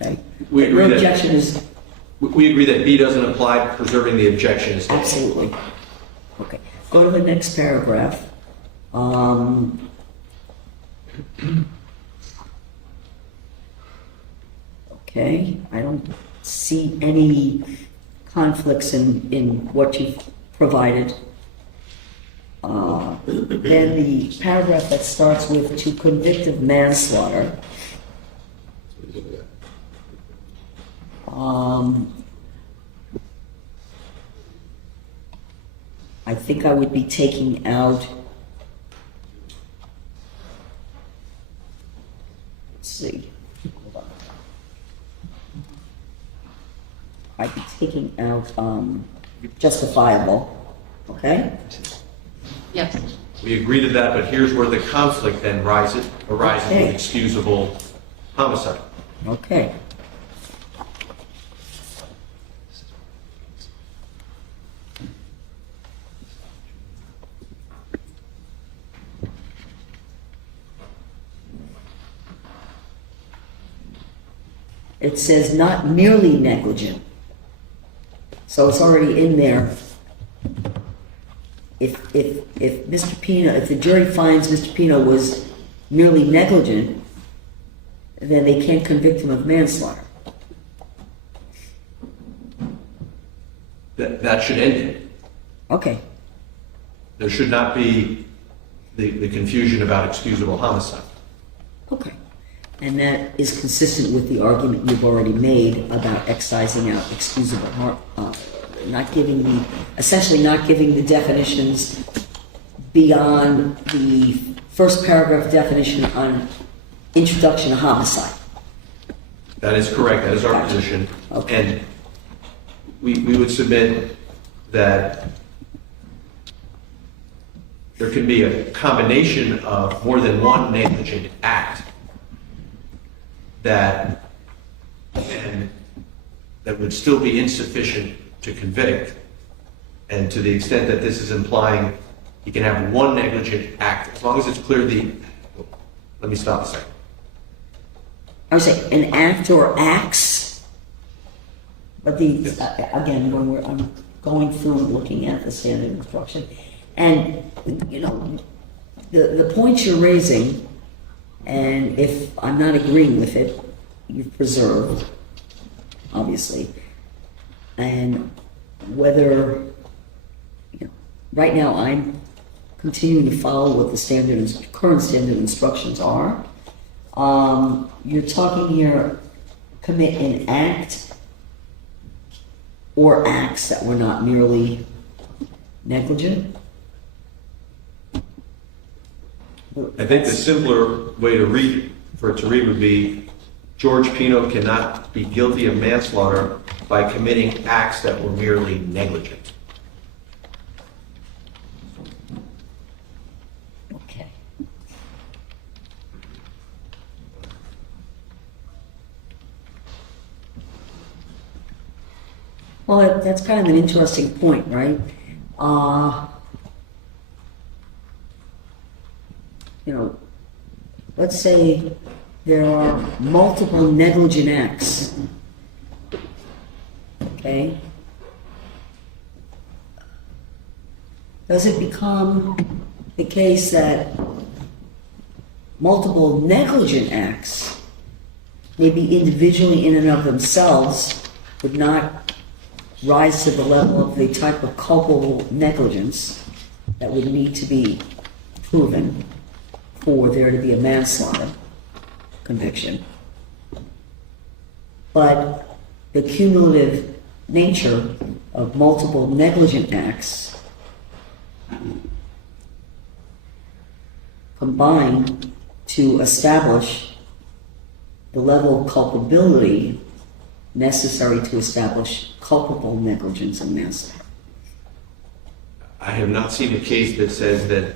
Okay? We agree Your that- objection is we agree that B doesn't apply, preserving the objection is. absolutely. Okay, go to the next paragraph. Okay, I don't see any conflicts in what you've provided. Then the paragraph that starts with to convict of manslaughter. I think I would be taking out, let's see, hold on. I'd be taking out justifiable, okay? Yes. We agree to that, but here's where the conflict then arises Okay. with excusable homicide. Okay. It says not merely negligent. So it's already in there. If Mr. Pino, if the jury finds Mr. Pino was merely negligent, then they can't convict him of manslaughter. That should end it. Okay, There should not be the confusion about excusable homicide. okay. And that is consistent with the argument you've already made about excising out excusable harm, essentially not giving the definitions beyond the first paragraph definition on introduction to homicide. That is correct, that is our Gotcha. position. Okay. And we would submit that there can be a combination of more than one negligent act that would still be insufficient to convict. And to the extent that this is implying you can have one negligent act, as long as it's clear let me stop a second. I would say an act or acts, but again, when I'm going through and looking at the standard instruction, and, you know, the points you're raising, and if I'm not agreeing with it, you've preserved, obviously, and whether, you know, right now I'm continuing to follow what the current standard instructions are. You're talking here, commit an act or acts that were not merely negligent. I think the simpler way to read, for it to read would be, George Pino cannot be guilty of manslaughter by committing acts that were merely negligent. Okay. Well, that's kind of an interesting point, right? You know, let's say there are multiple negligent acts, okay? Does it become the case that multiple negligent acts maybe individually in and of themselves would not rise to the level of the type of culpable negligence that would need to be proven for there to be a manslaughter conviction. But the cumulative nature of multiple negligent acts combined to establish the level of culpability necessary to establish culpable negligence and manslaughter. I have not seen a case that says that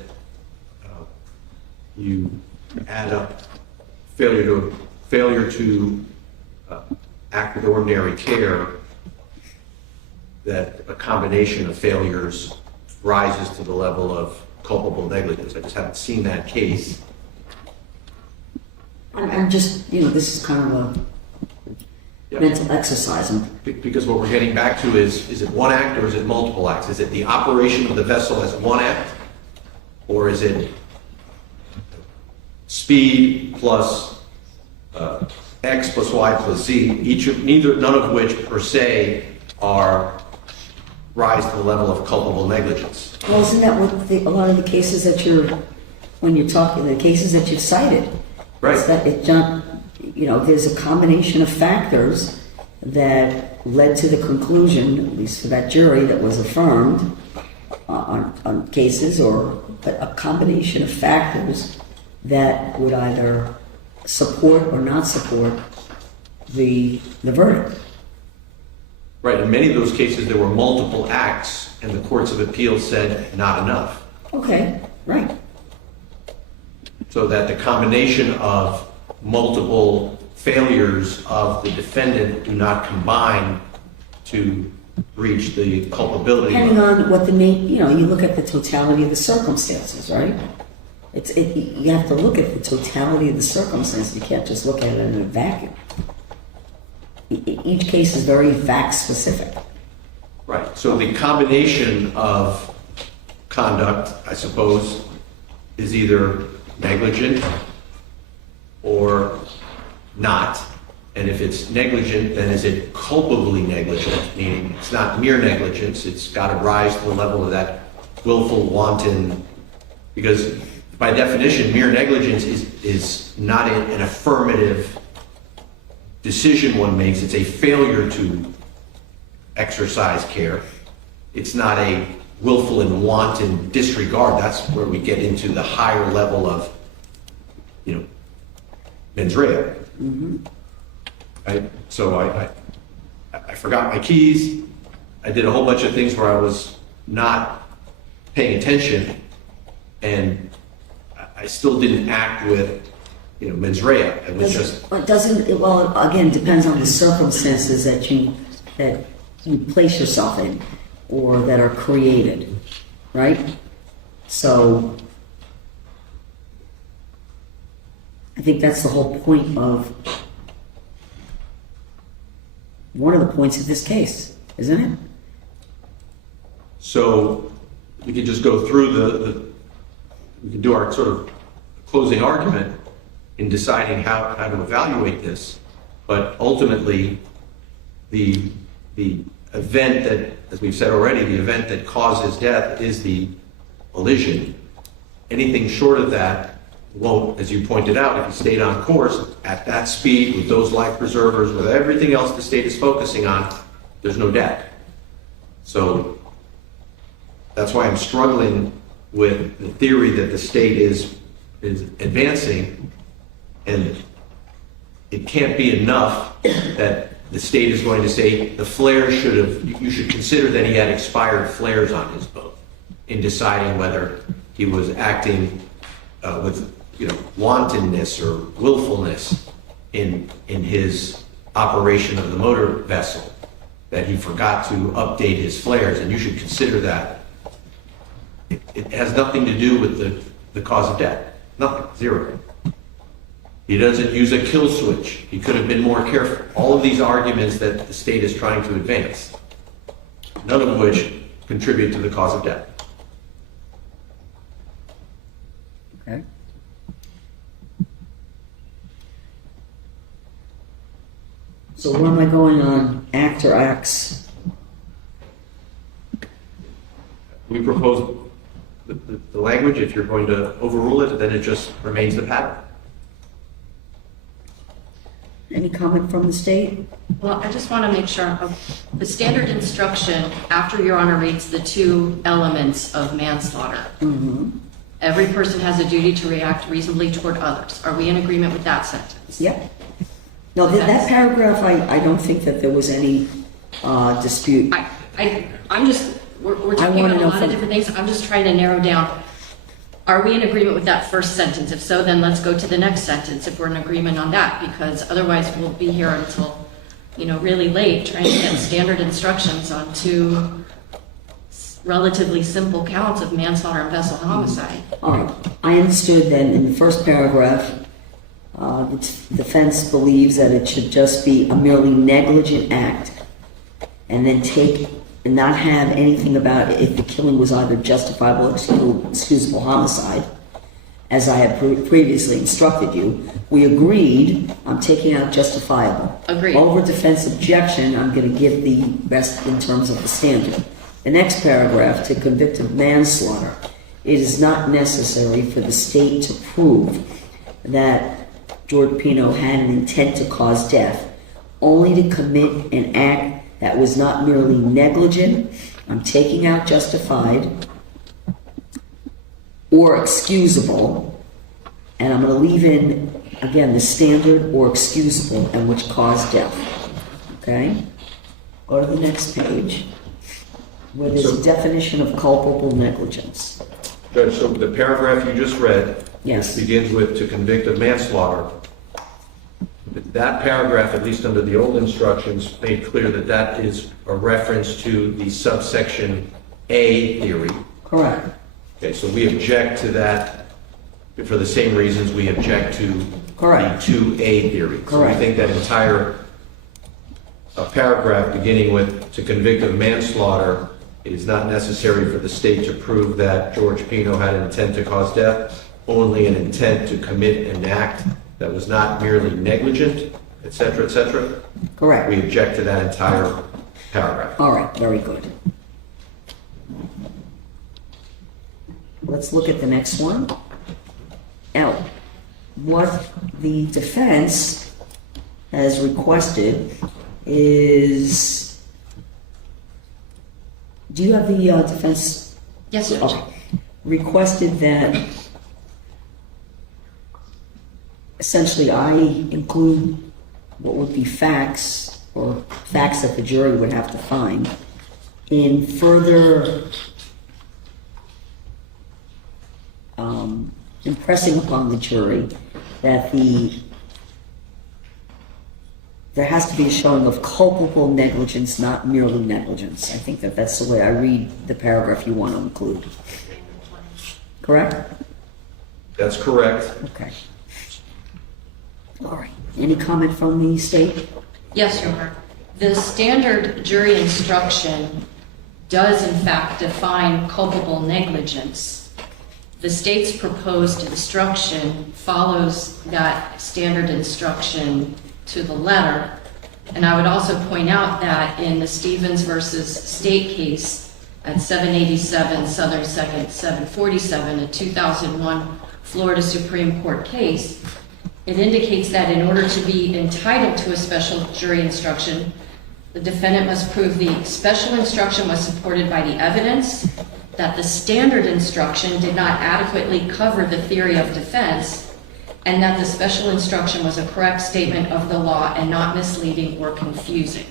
you add up failure to act with ordinary care, that a combination of failures rises to the level of culpable negligence. I just haven't seen that case. I'm just, this is kind of a mental exercise. Because what we're getting back to is it one act or is it multiple acts? Is it the operation of the vessel as one act? Or is it speed plus X plus Y plus Z, none of which per se rise to the level of culpable negligence? Well, isn't that what a lot of the cases that when you're talking, the cases that you've cited? Right. It's that there's a combination of factors that led to the conclusion, at least for that jury that was affirmed on cases, or a combination of factors that would either support or not support the verdict. Right, in many of those cases there were multiple acts and the courts of appeal said not enough. Okay, right. So that the combination of multiple failures of the defendant do not combine to reach the culpability. Depending on what you look at the totality of the circumstances, right? You have to look at the totality of the circumstances. You can't just look at it in a vacuum. Each case is very fact specific. Right, so the combination of conduct, I suppose, is either negligent or not. And if it's negligent, then is it culpably negligent? Meaning it's not mere negligence, it's got to rise to the level of that willful, wanton, because by definition, mere negligence is not an affirmative decision one makes. It's a failure to exercise care. It's not a willful and wanton disregard. That's where we get into the higher level of, mens rea. Mm-hmm. So I forgot my keys. I did a whole bunch of things where I was not paying attention, and I still didn't act with, mens rea. It was just. It doesn't. Well, again, depends on the circumstances that you place yourself in, or that are created, right? So, I think that's the whole point of one of the points of this case, isn't it? So we could just go through we can do our sort of closing argument in deciding how to evaluate this, but ultimately the event that, as we've said already, the event that causes death is the collision. Anything short of that won't, as you pointed out, if you stayed on course at that speed with those life preservers, with everything else the state is focusing on, there's no death. So that's why I'm struggling with the theory that the state is advancing, and it can't be enough that the state is going to say the flares you should consider that he had expired flares on his boat in deciding whether he was acting with wantonness or willfulness in his operation of the motor vessel, that he forgot to update his flares, and you should consider that. It has nothing to do with the cause of death. Nothing. Zero. He doesn't use a kill switch. He could have been more careful. All of these arguments that the state is trying to advance, none of which contribute to the cause of death. Okay. So where am I going on act or acts? We propose the language. If you're going to overrule it, then it just remains the pattern. Any comment from the state? Well, I just want to make sure of the standard instruction after Your Honor reads the two elements of manslaughter. Every person has a duty to react reasonably toward others. Are we in agreement with that sentence? Yep. No, that paragraph, I don't think that there was any dispute. I'm just, we're talking wanna about a know lot of different things. I'm just trying to narrow down. Are we in agreement with that first sentence? If so, then let's go to the next sentence if we're in agreement on that, because otherwise we'll be here until, really late trying to get standard instructions on two relatively simple counts of manslaughter and vessel homicide. All right. I understood then in the first paragraph, the defense believes that it should just be a merely negligent act and then and not have anything about if the killing was either justifiable or excusable homicide, as I had previously instructed you. We agreed, I'm taking out justifiable. Agreed. Over defense objection, I'm going to give the best in terms of the standard. The next paragraph, to convict of manslaughter, it is not necessary for the state to prove that George Pino had an intent to cause death, only to commit an act that was not merely negligent. I'm taking out justified or excusable, and I'm going to leave in, again, the standard or excusable and which caused death. Okay? Go to the next page, where there's a definition of culpable negligence. Judge, so the paragraph you just read Yes. begins with to convict of manslaughter. That paragraph, at least under the old instructions, made clear that that is a reference to the subsection A theory. Correct. Okay, so we object to that for the same reasons we object to Correct. the 2A theory. So we Correct. think that entire paragraph beginning with to convict of manslaughter, it is not necessary for the state to prove that George Pino had an intent to cause death, only an intent to commit an act that was not merely negligent, et cetera, et cetera. Correct. We object to that entire paragraph. All right, very good. Let's look at the next one. Now, what the defense has requested is, do you have the defense? Yes, Judge. Okay. Requested that essentially I include what would be facts or facts that the jury would have to find in further impressing upon the jury that there has to be a showing of culpable negligence, not merely negligence. I think that that's the way I read the paragraph you want to include. Correct? That's correct. Okay. All right. Any comment from the state? Yes, Your Honor. The standard jury instruction does in fact define culpable negligence. The state's proposed instruction follows that standard instruction to the letter. And I would also point out that in the Stevens versus State case at 787 Southern 2nd 747, a 2001 Florida Supreme Court case, it indicates that in order to be entitled to a special jury instruction, the defendant must prove the special instruction was supported by the evidence, that the standard instruction did not adequately cover the theory of defense, and that the special instruction was a correct statement of the law and not misleading or confusing.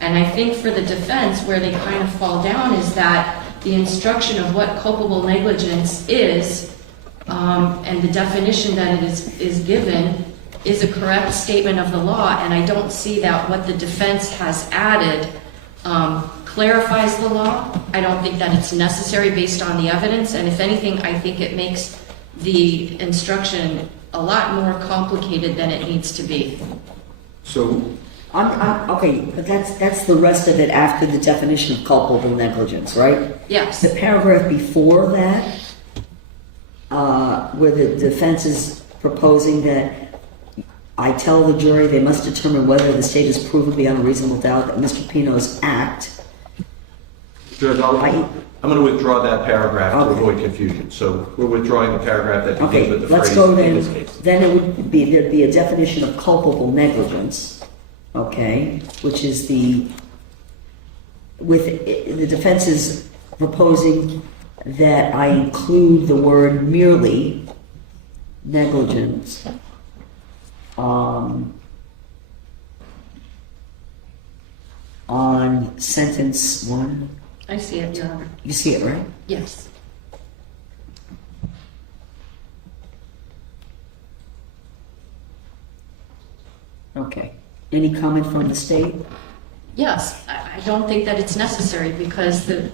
And I think for the defense, where they kind of fall down is that the instruction of what culpable negligence is, and the definition that it is given is a correct statement of the law, and I don't see that what the defense has added clarifies the law. I don't think that it's necessary based on the evidence, and if anything, I think it makes the instruction a lot more complicated than it needs to be. So Okay, but that's the rest of it after the definition of culpable negligence, right? Yes. The paragraph before that, where the defense is proposing that I tell the jury they must determine whether the state has proven beyond a reasonable doubt that Mr. Pino's act. Judge, I'm going to withdraw that paragraph to Okay. avoid confusion. So we're withdrawing the paragraph that begins Okay, with the let's phrase go in then. this case. Then it would be, there'd be a definition of culpable negligence, okay, which is with the defense is proposing that I include the word merely negligence on sentence 1. I see it, Your Honor. You see it, right? Yes. Okay. Any comment from the state? Yes, I don't think that it's necessary because the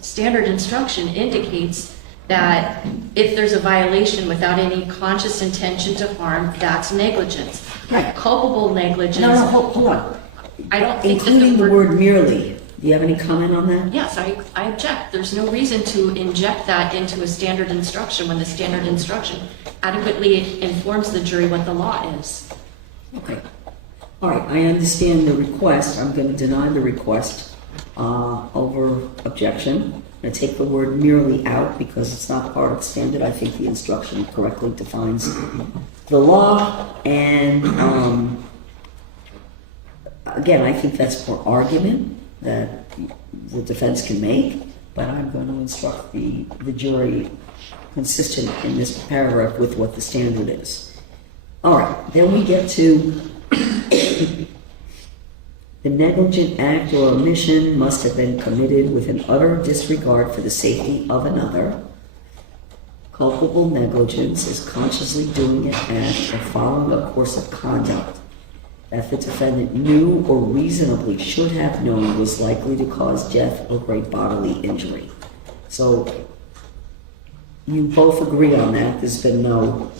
standard instruction indicates that if there's a violation without any conscious intention to harm, that's negligence. Right. Culpable negligence. No, hold on. I don't think that Including the word merely. Do you have any comment on that? Yes, I object. There's no reason to inject that into a standard instruction when the standard instruction adequately informs the jury what the law is. Okay. All right, I understand the request. I'm going to deny the request over objection. I'm going to take the word merely out because it's not part of the standard. I think the instruction correctly defines the law. And again, I think that's for argument that the defense can make, but I'm going to instruct the jury consistent in this paragraph with what the standard is. All right, then we get to the negligent act or omission must have been committed with an utter disregard for the safety of another. Culpable negligence is consciously doing an act or following a course of conduct that the defendant knew or reasonably should have known was likely to cause death or great bodily injury. So you both agree on that. There's been no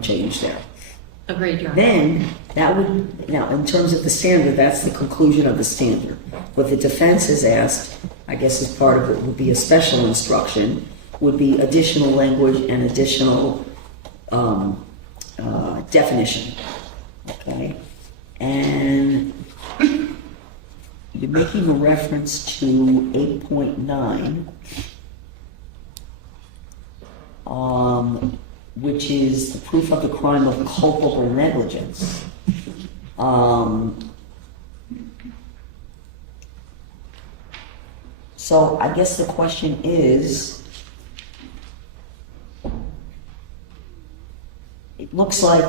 change there. Agreed, Your Honor. Then, that would, now, in terms of the standard, that's the conclusion of the standard. What the defense has asked, I guess as part of it would be a special instruction, would be additional language and additional definition. Okay? And you're making a reference to 8.9, which is the proof of the crime of culpable negligence. So I guess the question is, it looks like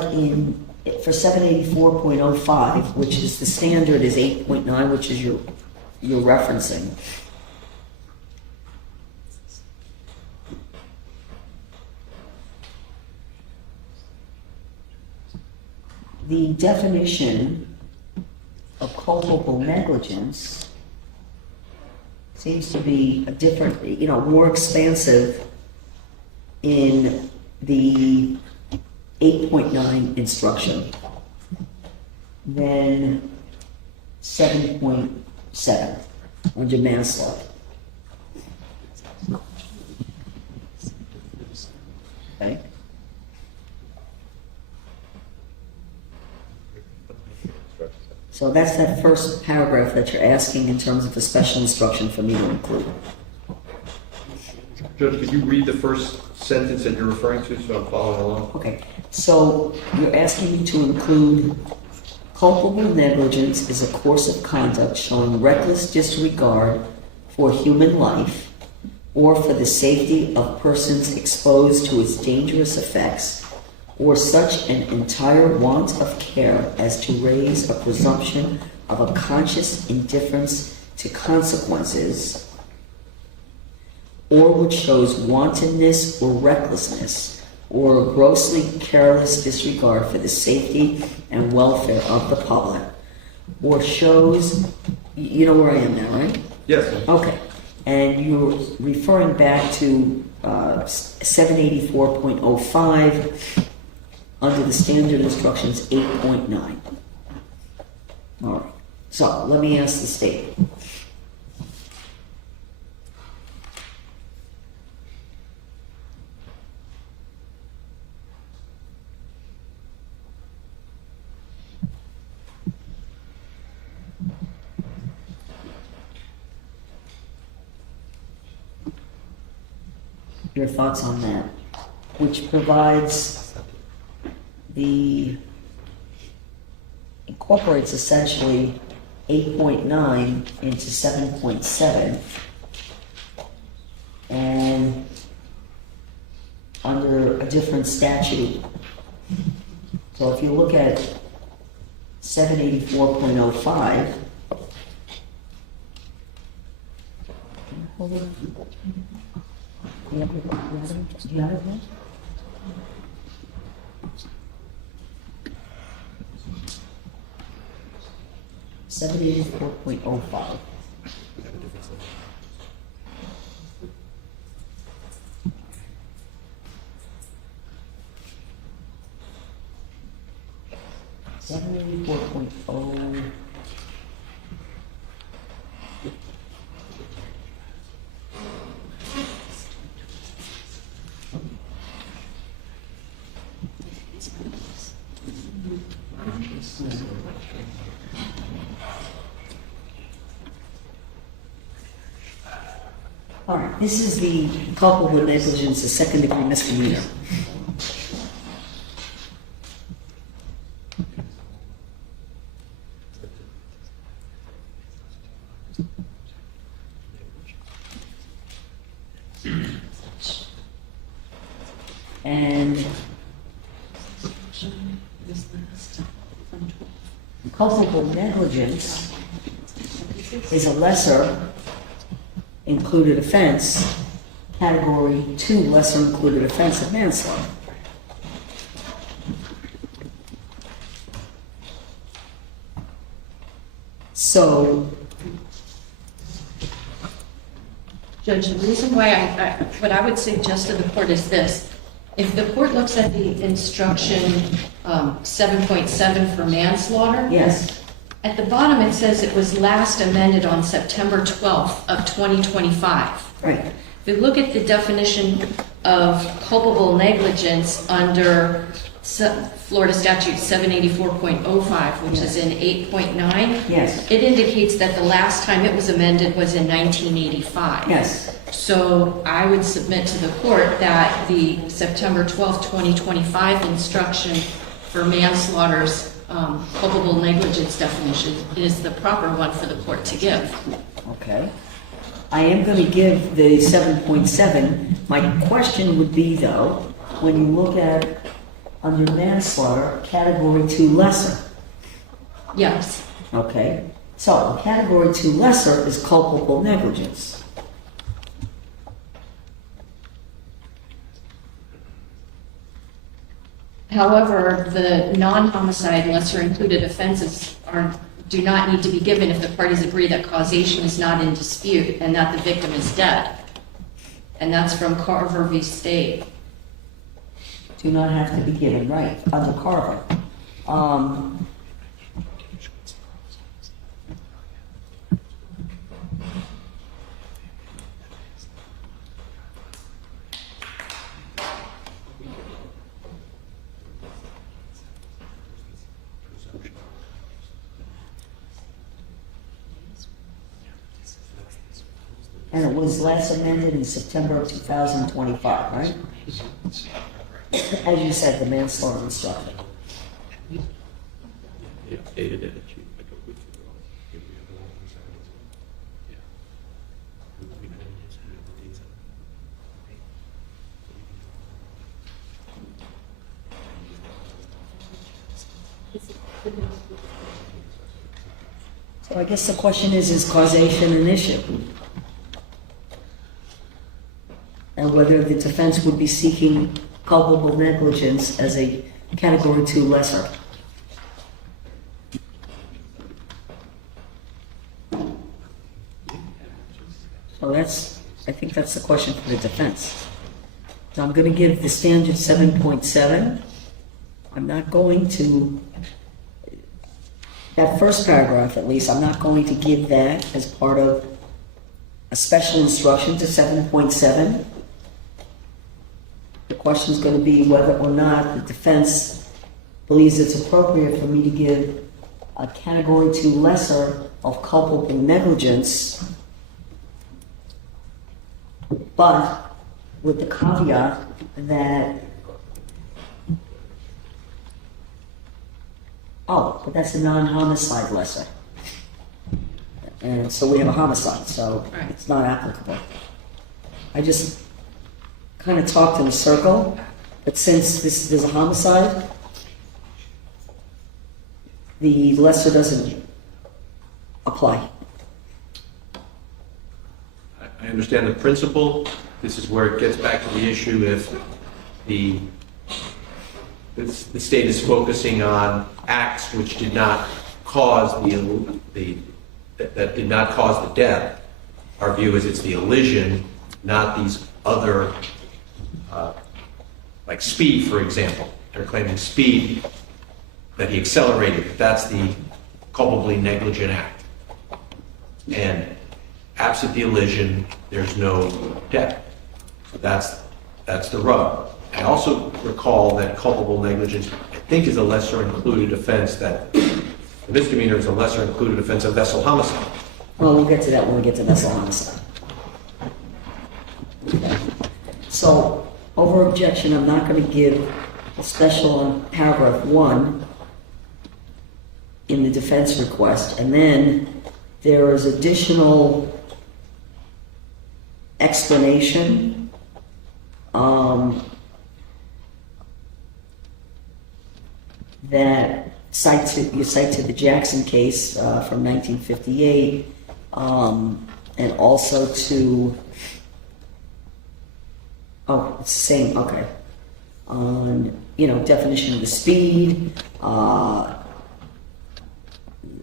for 784.05, which is the standard is 8.9, which is you're referencing. The definition of culpable negligence seems to be a different, more expansive in the 8.9 instruction than 7.7 under manslaughter. Okay? So that's that first paragraph that you're asking in terms of the special instruction for me to include. Judge, could you read the first sentence that you're referring to so I'm following along? Okay, so you're asking me to include culpable negligence is a course of conduct showing reckless disregard for human life or for the safety of persons exposed to its dangerous effects, or such an entire want of care as to raise a presumption of a conscious indifference to consequences, or which shows wantonness or recklessness, or grossly careless disregard for the safety and welfare of the public, or shows, you know where I am now, right? Yes. Okay, and you're referring back to 784.05 under the standard instructions 8.9. All right, so let me ask the state. your thoughts on that, which provides incorporates essentially 8.9 into 7.7, and under a different statute. So if you look at 784.05, hold on. Do you have it? 784.05. All right, this is the culpable-negligence, a second-degree misdemeanor. And culpable negligence is a lesser included offense, category 2 lesser included offense of manslaughter. So, Judge, the reason why what I would suggest to the court is this. If the court looks at the instruction 7.7 for manslaughter, yes, at the bottom it says it was last amended on September 12th of 2025. right, If you look at the definition of culpable negligence under Florida statute 784.05, which is in 8.9, yes, it indicates that the last time it was amended was in 1985. yes. So I would submit to the court that the September 12th, 2025 instruction for manslaughter's culpable negligence definition is the proper one for the court to give. Okay. I am going to give the 7.7. My question would be, though, when you look at under manslaughter, category 2 lesser. Yes. Okay. So category 2 lesser is culpable negligence. However, the non-homicide lesser included offenses do not need to be given if the parties agree that causation is not in dispute and that the victim is dead. And that's from Carver v. State. Do not have to be given, right, under Carver. And it was last amended in September of 2025, right? As you said, the manslaughter instruction. Yeah, updated it. So I guess the question is causation an issue? And whether the defense would be seeking culpable negligence as a category 2 lesser. So I think that's the question for the defense. So I'm going to give the standard 7.7. I'm not going to, that first paragraph at least, I'm not going to give that as part of a special instruction to 7.7. The question is going to be whether or not the defense believes it's appropriate for me to give a category 2 lesser of culpable negligence, but with the caveat that, oh, but that's a non-homicide lesser. And so we have a homicide, so Right. it's not applicable. I just kind of talked in a circle, but since there's a homicide, the lesser doesn't apply. I understand the principle. This is where it gets back to the issue if the state is focusing on acts which did not cause that did not cause the death. Our view is it's the elision, not these other, like speed, for example. They're claiming speed, that he accelerated. That's the culpably negligent act. And absent the elision, there's no death. So that's the rub. I also recall that culpable negligence, I think, is a lesser included offense, that the misdemeanor is a lesser included offense of vessel homicide. Well, we'll get to that when we get to vessel homicide. Okay. So, over objection, I'm not going to give a special on paragraph 1 in the defense request, and then there is additional explanation that you cite to the Jackson case from 1958, and also to, oh, it's the same, okay, on, definition of the speed,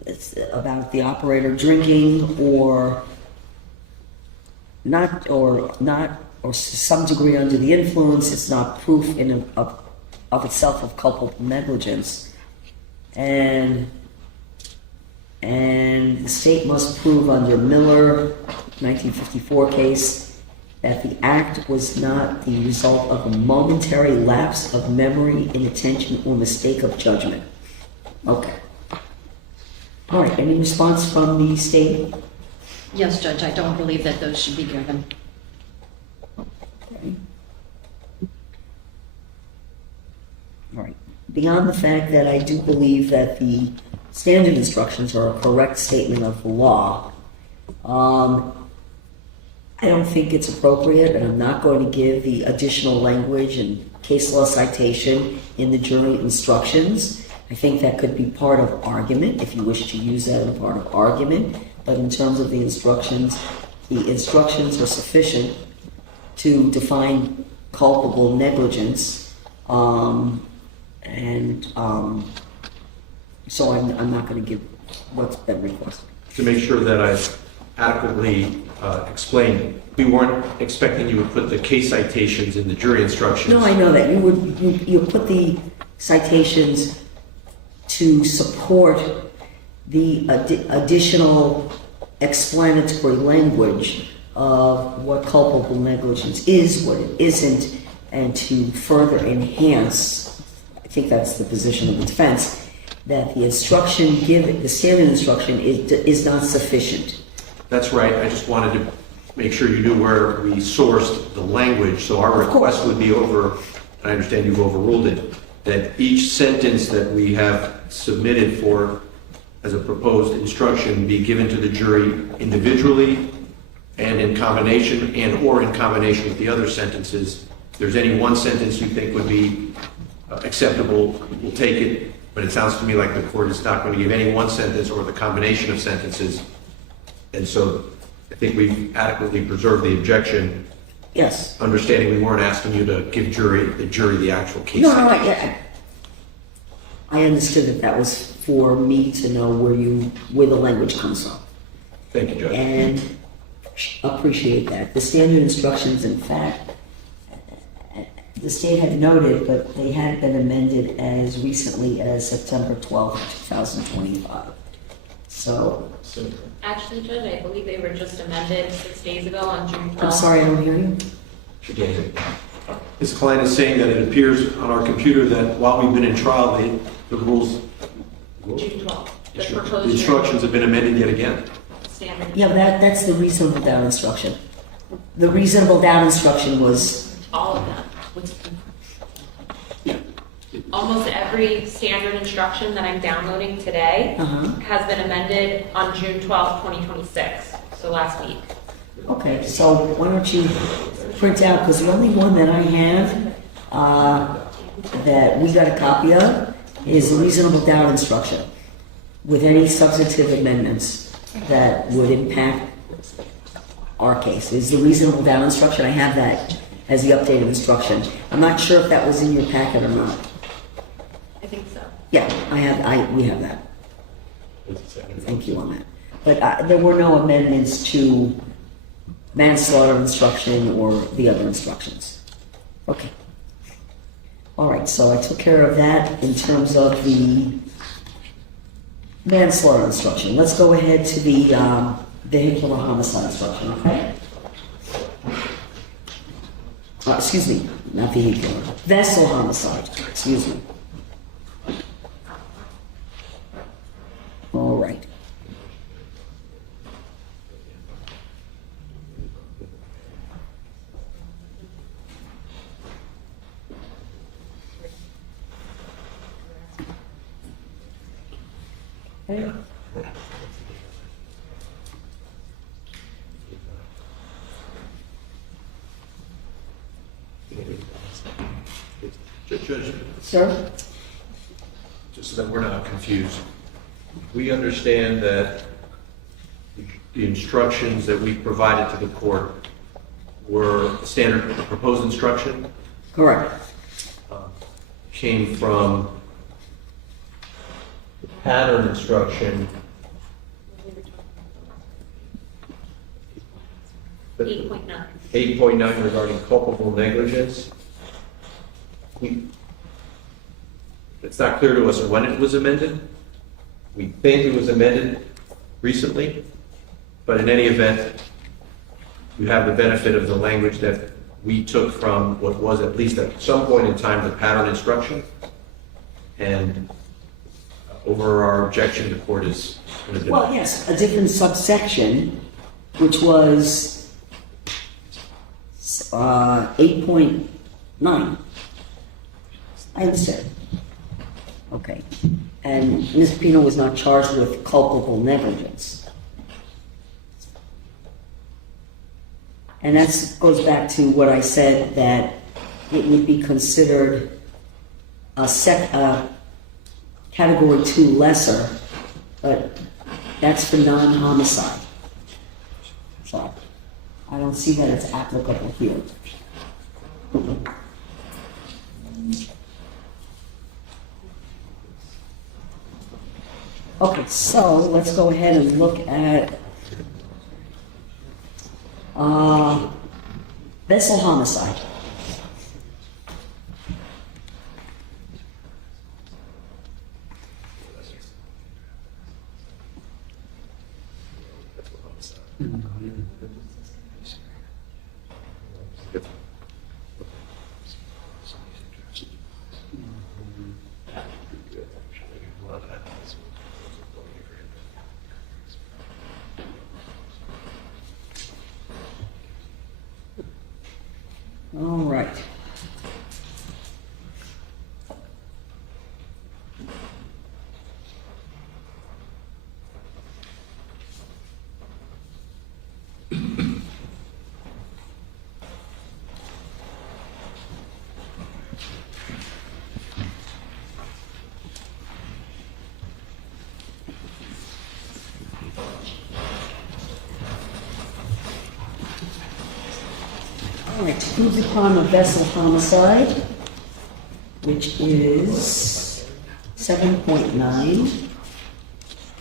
it's about the operator drinking or not, or some degree under the influence. It's not proof of itself of culpable negligence, and the state must prove under Miller, 1954 case, that the act was not the result of a momentary lapse of memory, inattention, or mistake of judgment. Okay. All right, any response from the state? Yes, Judge, I don't believe that those should be given. Okay. All right. Beyond the fact that I do believe that the standard instructions are a correct statement of the law, I don't think it's appropriate, and I'm not going to give the additional language and case law citation in the jury instructions. I think that could be part of argument, if you wish to use that as part of argument, but in terms of the instructions are sufficient to define culpable negligence, so I'm not going to give what's been requested. To make sure that I've adequately explained, we weren't expecting you would put the case citations in the jury instructions. No, I know that. You put the citations to support the additional explanatory language of what culpable negligence is, what it isn't, and to further enhance, I think that's the position of the defense, that the instruction given, the standard instruction is not sufficient. That's right. I just wanted to make sure you knew where we sourced the language. So our request would be over, I understand you've overruled it, that each sentence that we have submitted for as a proposed instruction be given to the jury individually and in combination or in combination with the other sentences. If there's any one sentence you think would be acceptable, we'll take it. But it sounds to me like the court is not going to give any one sentence or the combination of sentences. And so I think we've adequately preserved the objection. Yes. Understanding we weren't asking you to give the jury the actual case. No, I understood that was for me to know where the language comes from. Thank you, Judge. And appreciate that. The standard instructions, in fact, the state had noted, but they had been amended as recently as September 12th, 2025. So, Actually, Judge, I believe they were just amended 6 days ago on June 12th. I'm sorry, I don't hear you. This client is saying that it appears on our computer that while we've been in trial, the rules, June 12th. The the proposed instructions have been amended yet again. standard. Yeah, that's the reasonable doubt instruction. The reasonable doubt instruction was All of them. Almost every standard instruction that I'm downloading today has been amended on June 12th, 2026, so last week. Okay, so why don't you print out, because the only one that I have, that we got a copy of, is a reasonable doubt instruction with any substantive amendments that would impact our case. Is the reasonable doubt instruction, I have that as the updated instruction. I'm not sure if that was in your packet or not. I think so. Yeah, we have that. Thank you on that. But there were no amendments to manslaughter instruction or the other instructions. Okay. All right, so I took care of that in terms of the manslaughter instruction. Let's go ahead to the vehicular homicide instruction, okay? Excuse me, not vehicular. Vessel homicide, excuse me. All right. Okay. Judge, Sir? just so that we're not confused, we understand that the instructions that we provided to the court were standard proposed instruction, Correct. came from the pattern instruction. 8.9. 8.9 regarding culpable negligence. It's not clear to us when it was amended. We think it was amended recently, but in any event, you have the benefit of the language that we took from what was at least at some point in time the pattern instruction. And over our objection, the court is going to Well, yes, a different subsection, which was 8.9. I understand. Okay. And Ms. Pino was not charged with culpable negligence. And that goes back to what I said, that it would be considered a category 2 lesser, but that's for non-homicide. So I don't see that it's applicable here. Okay, so let's go ahead and look at vessel homicide. All right. All right, to prove the crime of vessel homicide, which is 7.9.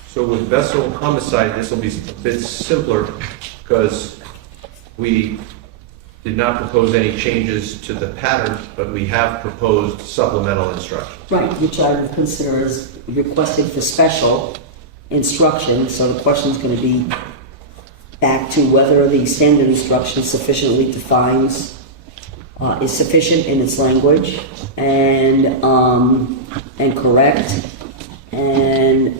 So with vessel homicide, this will be a bit simpler because we did not propose any changes to the pattern, but we have proposed supplemental instructions. Right, which I would consider as requested for special instruction, so the question is going to be back to whether the standard instruction sufficiently defines, is sufficient in its language and correct, and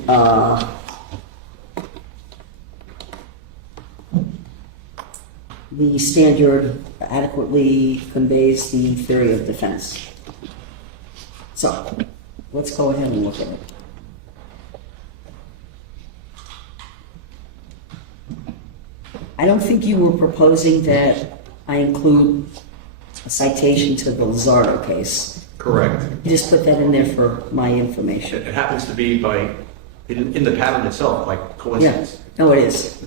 the standard adequately conveys the theory of defense. So, let's go ahead and look at it. I don't think you were proposing that I include a citation to the Lizardo case. Correct. You just put that in there for my information. It happens to be in the pattern itself, by coincidence. Yeah, no, it is.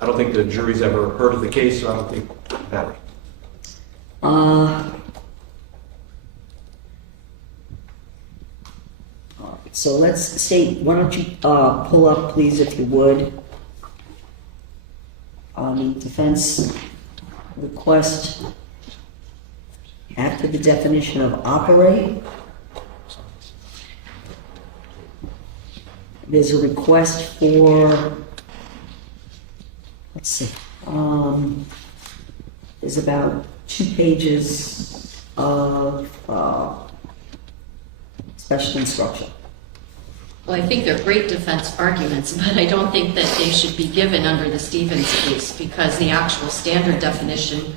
I don't think the jury's ever heard of the case, so I don't think it matters. So let's say, why don't you pull up, please, if you would, the defense request after the definition of operate. There's a request for, let's see, there's about 2 pages of special instruction. Well, I think they're great defense arguments, but I don't think that they should be given under the Stevens case because the actual standard definition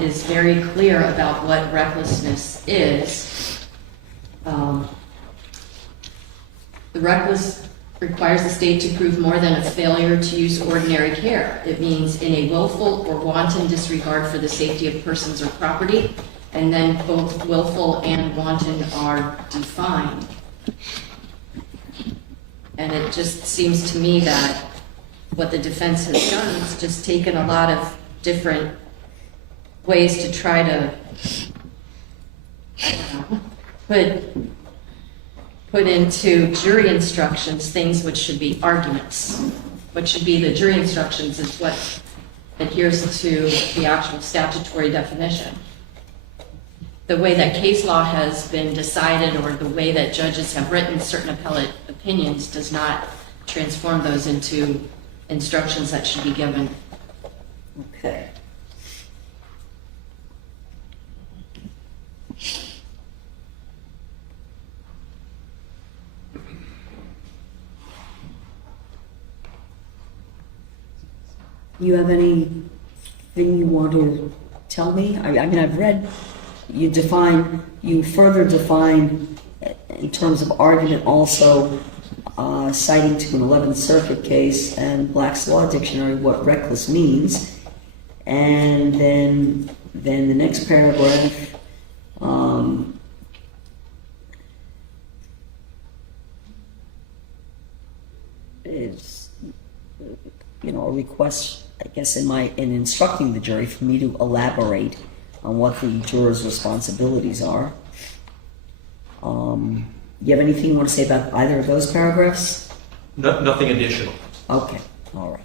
is very clear about what recklessness is. The reckless requires the state to prove more than a failure to use ordinary care. It means in a willful or wanton disregard for the safety of persons or property, and then both willful and wanton are defined. And it just seems to me that what the defense has done is just taken a lot of different ways to try to, I don't know, put into jury instructions things which should be arguments. What should be the jury instructions is what adheres to the actual statutory definition. The way that case law has been decided or the way that judges have written certain appellate opinions does not transform those into instructions that should be given. Okay. You have anything you want to tell me? I mean, I've read, you further define in terms of argument also, citing to an 11th Circuit case and Black's Law Dictionary what reckless means. And then the next paragraph, is, a request, I guess, in instructing the jury for me to elaborate on what the jurors' responsibilities are. You have anything you want to say about either of those paragraphs? Nothing additional. Okay, all right.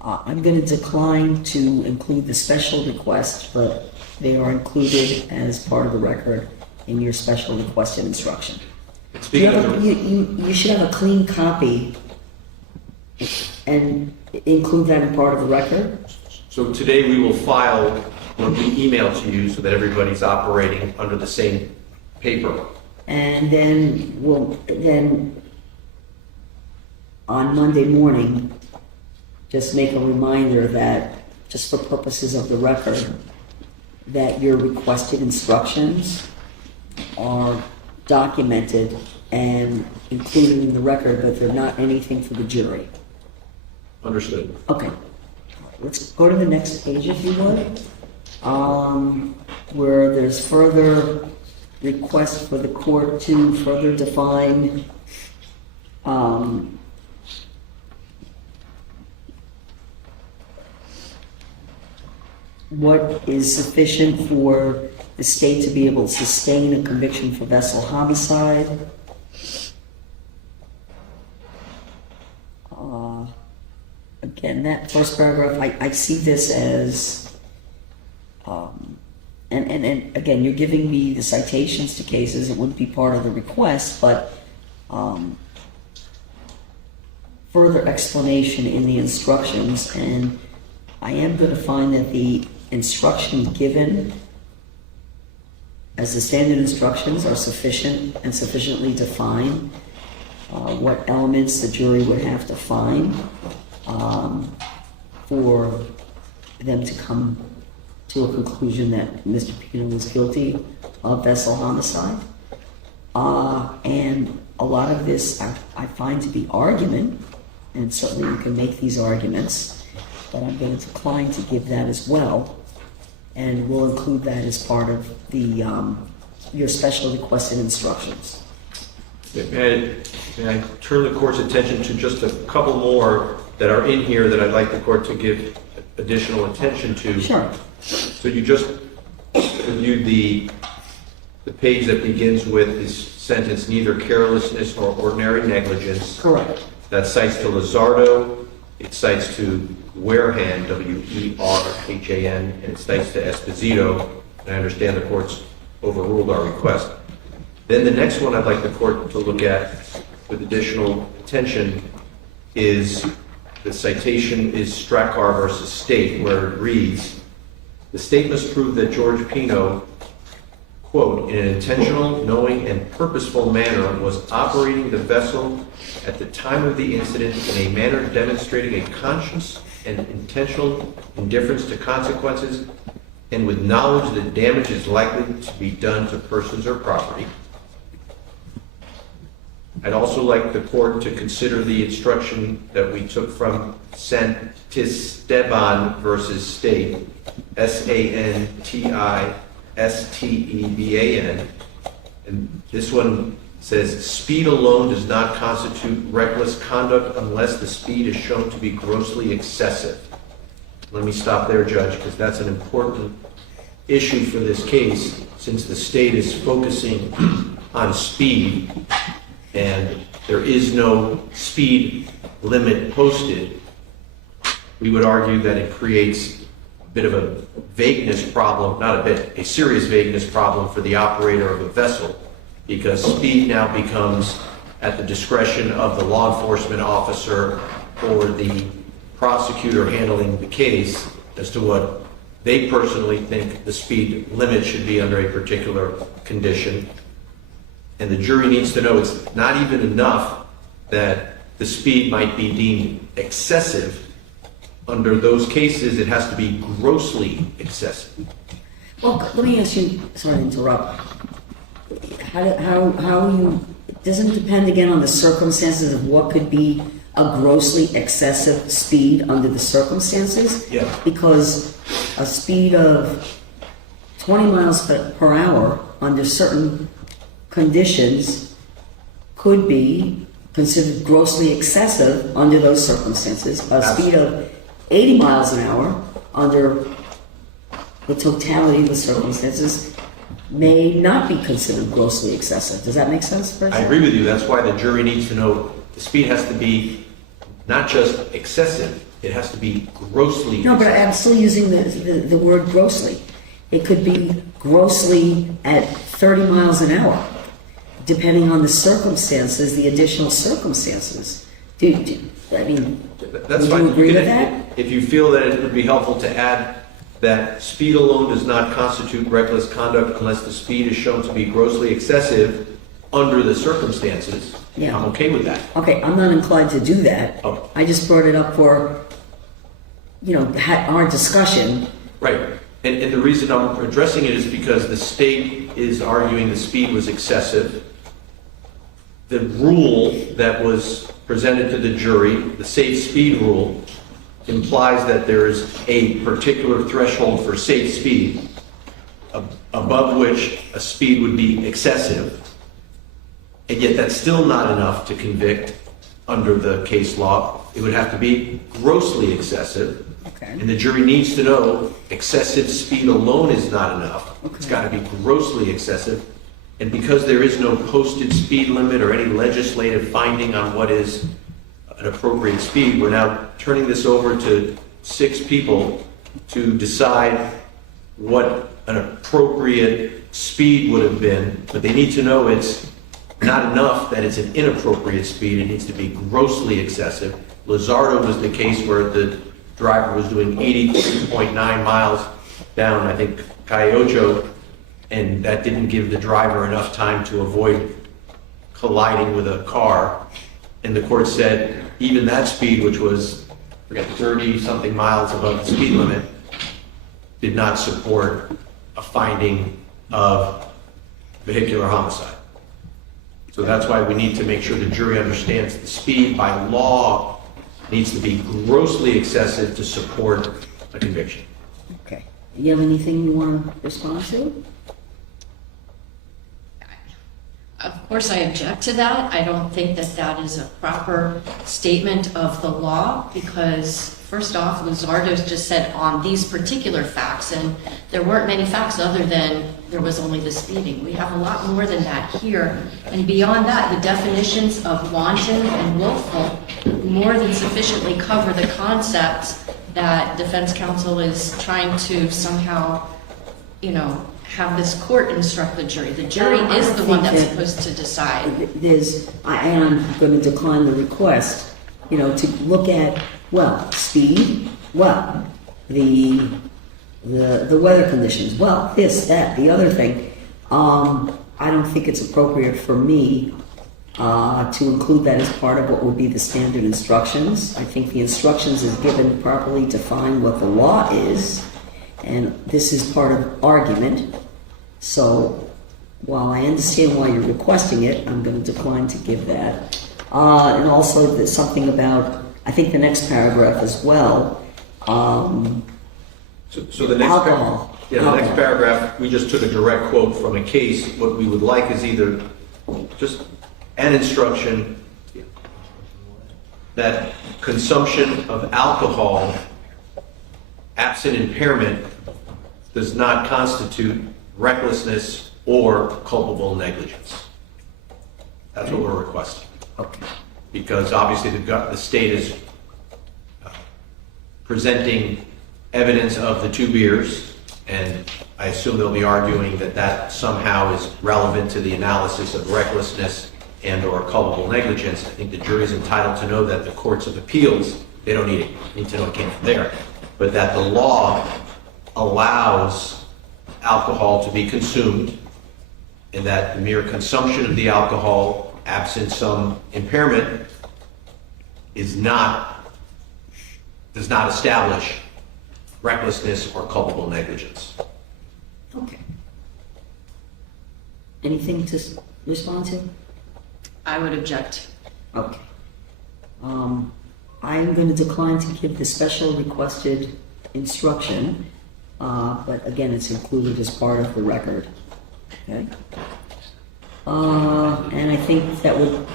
I'm going to decline to include the special request, but they are included as part of the record in your special requested instruction. You should have a clean copy and include that in part of the record. So today we will file what we email to you so that everybody's operating under the same paper. And then on Monday morning, just make a reminder that, just for purposes of the record, that your requested instructions are documented and included in the record, but they're not anything for the jury. Understood. Okay. Let's go to the next page, if you would, where there's further request for the court to further define what is sufficient for the state to be able to sustain a conviction for vessel homicide. Again, that first paragraph, I see this as, and again, you're giving me the citations to cases. It wouldn't be part of the request, but further explanation in the instructions, and I am going to find that the instructions given as the standard instructions are sufficient and sufficiently defined what elements the jury would have to find for them to come to a conclusion that Mr. Pino was guilty of vessel homicide. And a lot of this I find to be argument, and certainly you can make these arguments, but I'm going to decline to give that as well. And we'll include that as part of the your special requested instructions. May I turn the court's attention to just a couple more that are in here that I'd like the court to give additional attention to? Sure. So you just reviewed the page that begins with this sentence, neither carelessness nor ordinary negligence. Correct. That cites to Lizardo, it cites to Wareham, W-E-R-H-A-N, and it cites to Esposito. And I understand the court's overruled our request. Then the next one I'd like the court to look at with additional attention is the citation is Strakar versus State, where it reads, the state must prove that George Pino, quote, in an intentional, knowing, and purposeful manner was operating the vessel at the time of the incident in a manner demonstrating a conscious and intentional indifference to consequences and with knowledge that damage is likely to be done to persons or property. I'd also like the court to consider the instruction that we took from Santisteban versus State, S-A-N-T-I-S-T-E-B-A-N. And this one says, speed alone does not constitute reckless conduct unless the speed is shown to be grossly excessive. Let me stop there, Judge, because that's an important issue for this case, since the state is focusing on speed and there is no speed limit posted. We would argue that it creates a bit of a vagueness problem, not a bit, a serious vagueness problem for the operator of a vessel, because speed now becomes at the discretion of the law enforcement officer or the prosecutor handling the case as to what they personally think the speed limit should be under a particular condition. And the jury needs to know it's not even enough that the speed might be deemed excessive. Under those cases, it has to be grossly excessive. Well, let me ask you, sorry to interrupt. How you, doesn't it depend again on the circumstances of what could be a grossly excessive speed under the circumstances? Yeah. Because a speed of 20 miles per hour under certain conditions could be considered grossly excessive under those circumstances. A speed of 80 miles an hour under the totality of the circumstances may not be considered grossly excessive. Does that make sense? I agree with you. That's why the jury needs to know the speed has to be not just excessive, it has to be grossly No, but excessive. I'm still using the word grossly. It could be grossly at 30 miles an hour, depending on the circumstances, the additional circumstances. I mean, That's would fine. you agree can- with that? If you feel that it would be helpful to add that speed alone does not constitute reckless conduct unless the speed is shown to be grossly excessive under the circumstances, Yeah. I'm okay with that. Okay, I'm not inclined to do that. Oh. I just brought it up for, our discussion. Right. And the reason I'm addressing it is because the state is arguing the speed was excessive. The rule that was presented to the jury, the safe speed rule, implies that there is a particular threshold for safe speed above which a speed would be excessive. And yet that's still not enough to convict under the case law. It would have to be grossly excessive. Okay. And the jury needs to know excessive speed alone is not enough. Okay. It's got to be grossly excessive. And because there is no posted speed limit or any legislative finding on what is an appropriate speed, we're now turning this over to 6 people to decide what an appropriate speed would have been. But they need to know it's not enough that it's an inappropriate speed. It needs to be grossly excessive. Lizardo was the case where the driver was doing 83.9 miles down, I think, Cayocho, and that didn't give the driver enough time to avoid colliding with a car. And the court said even that speed, which was, I forget, 30-something miles above the speed limit, did not support a finding of vehicular homicide. So that's why we need to make sure the jury understands the speed by law needs to be grossly excessive to support a conviction. Okay. You have anything you want to respond to? Of course, I object to that. I don't think that that is a proper statement of the law because, first off, Luzardo's just said on these particular facts, and there weren't many facts other than there was only the speeding. We have a lot more than that here. And beyond that, the definitions of wanton and willful more than sufficiently cover the concepts that defense counsel is trying to somehow, have this court instruct the jury. The jury is the one that's supposed to decide. And I'm going to decline the request, to look at, speed, the weather conditions, this, that, the other thing. I don't think it's appropriate for me to include that as part of what would be the standard instructions. I think the instructions is given properly to define what the law is, and this is part of argument. So while I understand why you're requesting it, I'm going to decline to give that. And also there's something about, I think the next paragraph as well. So the next Alcohol. The next paragraph, we just took a direct quote from a case. What we would like is either just an instruction that consumption of alcohol, absent impairment, does not constitute recklessness or culpable negligence. That's what we're requesting. Okay. Because obviously the state is presenting evidence of the 2 beers, and I assume they'll be arguing that that somehow is relevant to the analysis of recklessness and or culpable negligence. I think the jury's entitled to know that the courts of appeals, they don't need to know it came from there, but that the law allows alcohol to be consumed, and that the mere consumption of the alcohol, absent some impairment, does not establish recklessness or culpable negligence. Okay. Anything to respond to? I would object. Okay. I am going to decline to give the special requested instruction, but again, it's included as part of the record. Okay. And I think that would,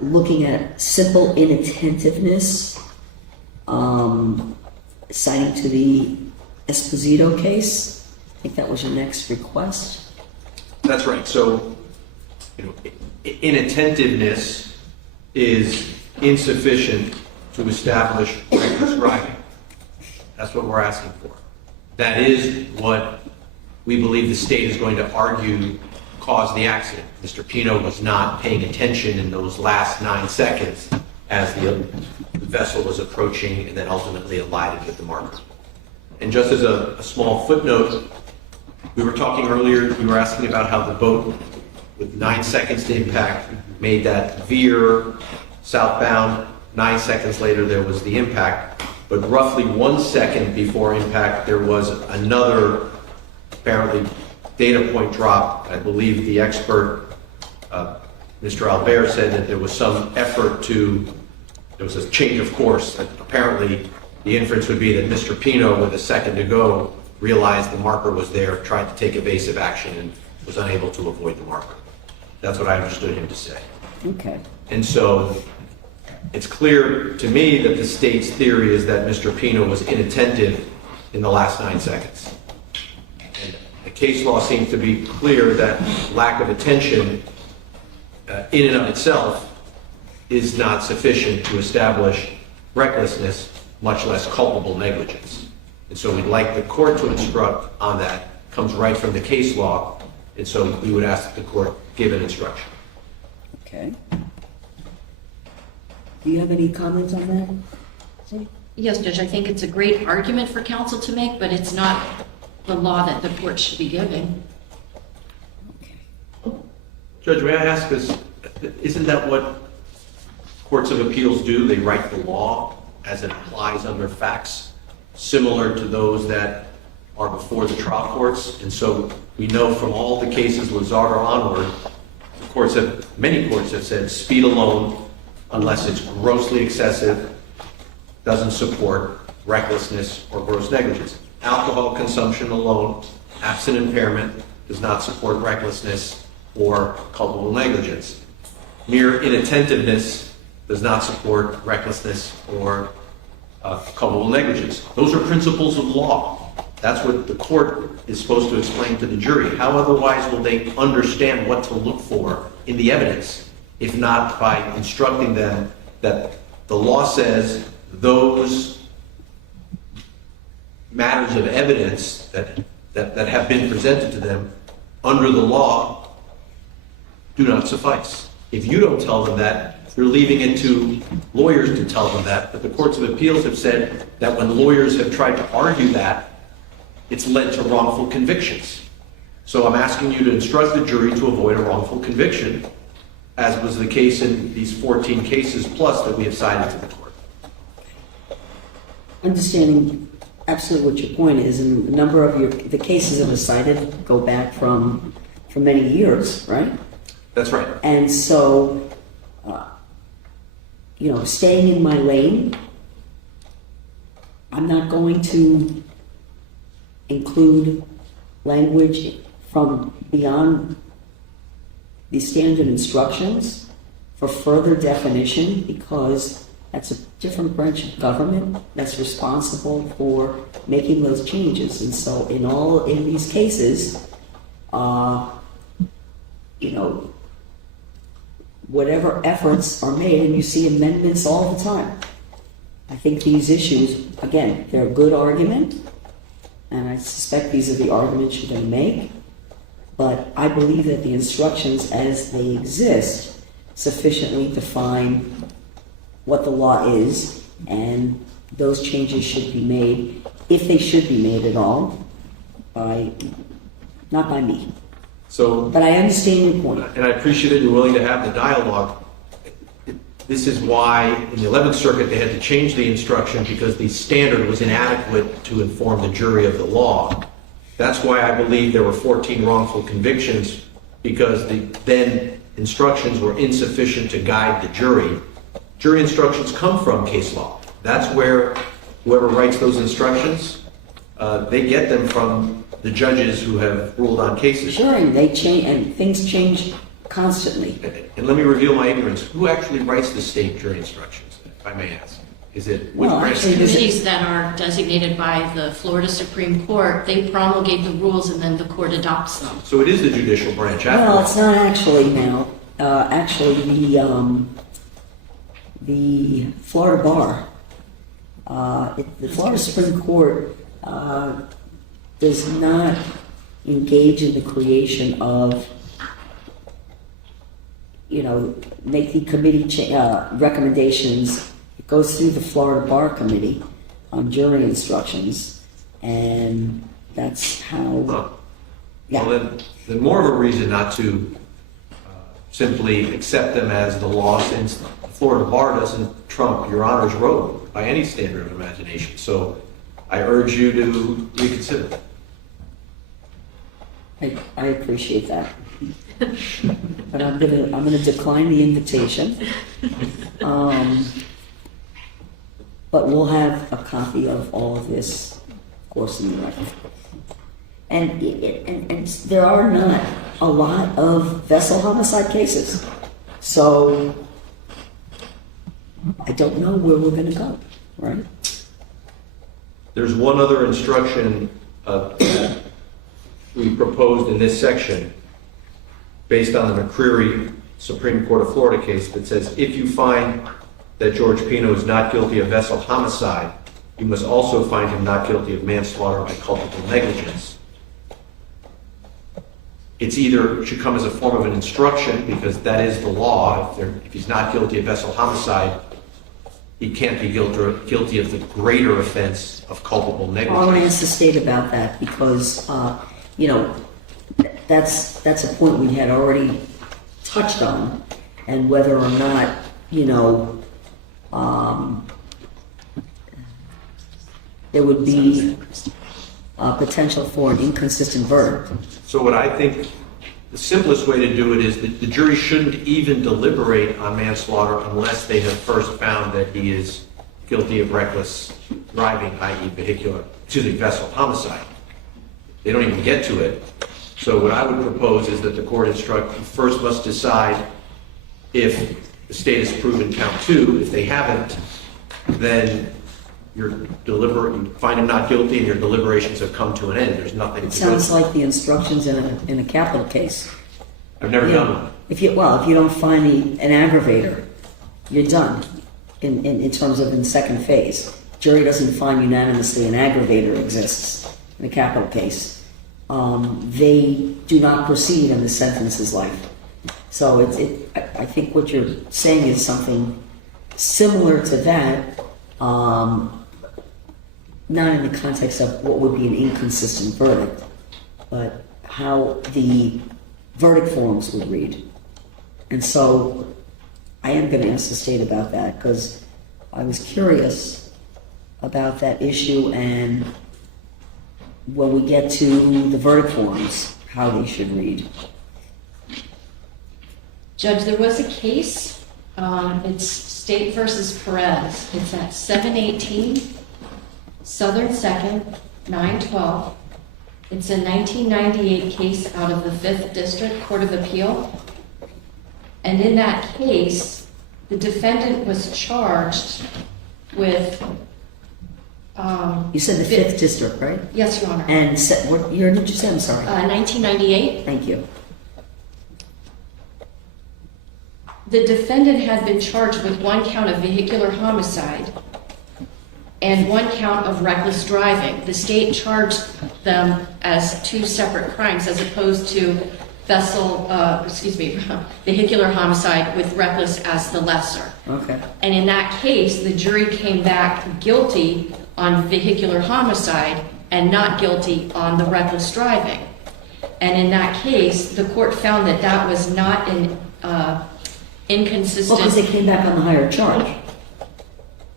looking at simple inattentiveness, citing to the Esposito case, I think that was your next request. That's right. So, inattentiveness is insufficient to establish reckless driving. That's what we're asking for. That is what we believe the state is going to argue caused the accident. Mr. Pino was not paying attention in those last 9 seconds as the vessel was approaching and then ultimately collided with the marker. And just as a small footnote, we were talking earlier, we were asking about how the boat with 9 seconds to impact made that veer southbound. 9 seconds later, there was the impact. But roughly 1 second before impact, there was another apparently data point drop. I believe the expert, Mr. Albert, said that there was some effort there was a change of course. That apparently the inference would be that Mr. Pino, with a second to go, realized the marker was there, tried to take evasive action, and was unable to avoid the marker. That's what I understood him to say. Okay. And so it's clear to me that the state's theory is that Mr. Pino was inattentive in the last 9 seconds. And the case law seems to be clear that lack of attention in and of itself is not sufficient to establish recklessness, much less culpable negligence. And so we'd like the court to instruct on that. Comes right from the case law, and so we would ask that the court give an instruction. Okay. Do you have any comments on that? Yes, Judge, I think it's a great argument for counsel to make, but it's not the law that the court should be giving. Okay. Judge, may I ask this, isn't that what courts of appeals do? They write the law as it applies under facts similar to those that are before the trial courts. And so we know from all the cases, Lozada onward, many courts have said speed alone, unless it's grossly excessive, doesn't support recklessness or gross negligence. Alcohol consumption alone, absent impairment, does not support recklessness or culpable negligence. Mere inattentiveness does not support recklessness or culpable negligence. Those are principles of law. That's what the court is supposed to explain to the jury. How otherwise will they understand what to look for in the evidence, if not by instructing them that the law says those matters of evidence that have been presented to them under the law do not suffice. If you don't tell them that, you're leaving it to lawyers to tell them that. But the courts of appeals have said that when lawyers have tried to argue that, it's led to wrongful convictions. So I'm asking you to instruct the jury to avoid a wrongful conviction, as was the case in these 14 cases plus that we have cited to the court. Understanding absolutely what your point is, and a number of the cases that were cited go back from for many years, right? That's right. And so, staying in my lane, I'm not going to include language from beyond the standard instructions for further definition, because that's a different branch of government that's responsible for making those changes. And so in these cases, whatever efforts are made, and you see amendments all the time. I think these issues, again, they're a good argument, and I suspect these are the arguments you're going to make, but I believe that the instructions as they exist sufficiently define what the law is, and those changes should be made, if they should be made at all, not by me. So, but I understand your point. And I appreciate that you're willing to have the dialogue. This is why in the 11th Circuit they had to change the instruction, because the standard was inadequate to inform the jury of the law. That's why I believe there were 14 wrongful convictions, because the then instructions were insufficient to guide the jury. Jury instructions come from case law. That's where whoever writes those instructions, they get them from the judges who have ruled on cases. Sure, and they change, and things change constantly. And let me reveal my ignorance. Who actually writes the state jury instructions, if I may ask? Is it which Well, branch? actually, Committees that are designated by the Florida Supreme Court, they promulgate the rules and then the court adopts them. So it is the judicial branch after Well, all. it's not actually now. Actually, the Florida Bar, the Florida Supreme Court does not engage in the creation of, make the committee recommendations. It goes through the Florida Bar Committee on jury instructions, and that's how. Huh. Yeah. Well, then more of a reason not to simply accept them as the law, since the Florida Bar doesn't trump Your Honor's road by any standard of imagination. So I urge you to reconsider. I appreciate that, but I'm gonna decline the invitation. But we'll have a copy of all of this, of course, in the record. And there are not a lot of vessel homicide cases, so I don't know where we're gonna go, right? There's one other instruction that we proposed in this section based on the McCreary Supreme Court of Florida case that says, if you find that George Pino is not guilty of vessel homicide, you must also find him not guilty of manslaughter by culpable negligence. It's either should come as a form of an instruction, because that is the law. If he's not guilty of vessel homicide, he can't be guilty of the greater offense of culpable negligence. I want to ask the state about that, because, that's a point we had already touched on, and whether or not, there would be potential for an inconsistent verdict. So what I think the simplest way to do it is that the jury shouldn't even deliberate on manslaughter unless they have first found that he is guilty of reckless driving, i.e. vessel homicide. They don't even get to it. So what I would propose is that the court instruct you first must decide if the state has proven count 2. If they haven't, then you find him not guilty and your deliberations have come to an end. There's nothing to It sounds like the instructions in a capital case. I've never done one. If you don't find an aggravator, you're done in terms of in second phase. Jury doesn't find unanimously an aggravator exists in a capital case. They do not proceed and the sentence is life. So I think what you're saying is something similar to that, not in the context of what would be an inconsistent verdict, but how the verdict forms would read. And so I am going to ask the state about that because I was curious about that issue and when we get to the verdict forms, how they should read. Judge, there was a case, it's State versus Perez. It's at 718 Southern 2nd, 912. It's a 1998 case out of the 5th District Court of Appeal. And in that case, the defendant was charged with... You said the 5th District, right? Yes, Your Honor. And what year did you say? I'm sorry. 1998. Thank you. The defendant had been charged with 1 count of vehicular homicide and 1 count of reckless driving. The state charged them as 2 separate crimes as opposed to vehicular homicide with reckless as the lesser. Okay. And in that case, the jury came back guilty on vehicular homicide and not guilty on the reckless driving. And in that case, the court found that that was not an inconsistent... Well, because they came back on the higher charge.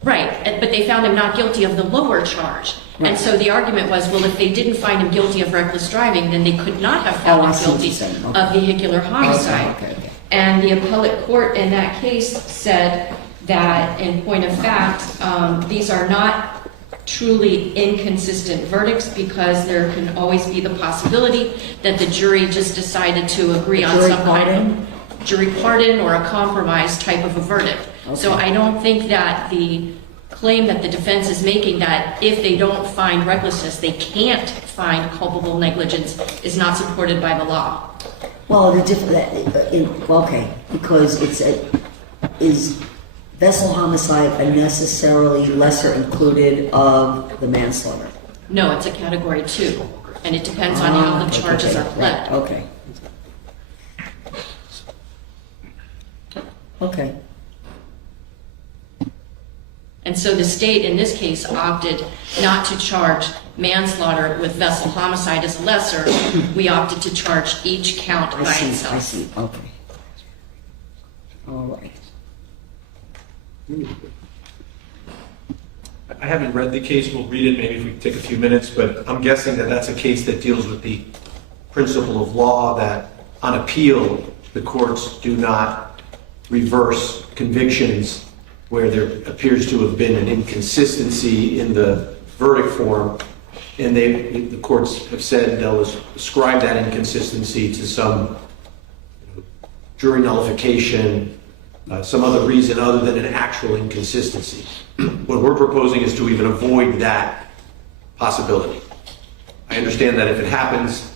Right, but they found him not guilty of the lower charge. Right. And so the argument was, well, if they didn't find him guilty of reckless driving, then they could not have found him guilty of vehicular homicide. Okay. And the appellate court in that case said that, in point of fact, these are not truly inconsistent verdicts because there can always be the possibility that the jury just decided to agree on some kind of jury pardon or a compromise type of a verdict. Okay. So I don't think that the claim that the defense is making that if they don't find recklessness, they can't find culpable negligence is not supported by the law. Well, okay, because is vessel homicide a necessarily lesser included of the manslaughter? No, it's a category 2, and it depends on how the charges are pled. Okay. Okay. And so the state in this case opted not to charge manslaughter with vessel homicide as a lesser. We opted to charge each count by itself. I see, okay. All right. I haven't read the case. We'll read it maybe if we take a few minutes, but I'm guessing that that's a case that deals with the principle of law that on appeal, the courts do not reverse convictions where there appears to have been an inconsistency in the verdict form, and the courts have said they'll ascribe that inconsistency to some jury nullification, some other reason other than an actual inconsistency. What we're proposing is to even avoid that possibility. I understand that if it happens,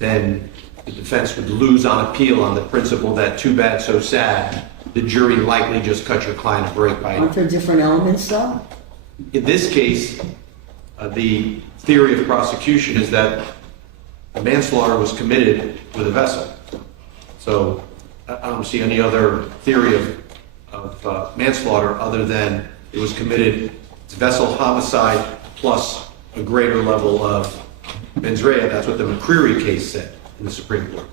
then the defense would lose on appeal on the principle that too bad, so sad. The jury likely just cut your client a break by... Aren't there different elements, though? In this case, the theory of prosecution is that the manslaughter was committed with a vessel. So I don't see any other theory of manslaughter other than it was committed, it's vessel homicide plus a greater level of mens rea. That's what the McCreary case said in the Supreme Court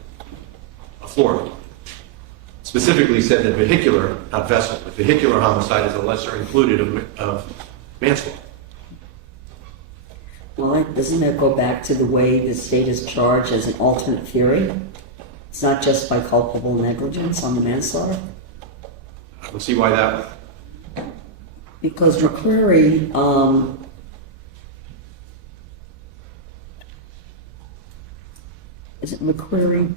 of Florida. Specifically said that vehicular, not vessel, but vehicular homicide is a lesser included of manslaughter. Well, doesn't that go back to the way the state is charged as an alternate theory? It's not just by culpable negligence on the manslaughter? I don't see why that, Because McCreary, isn't McCreary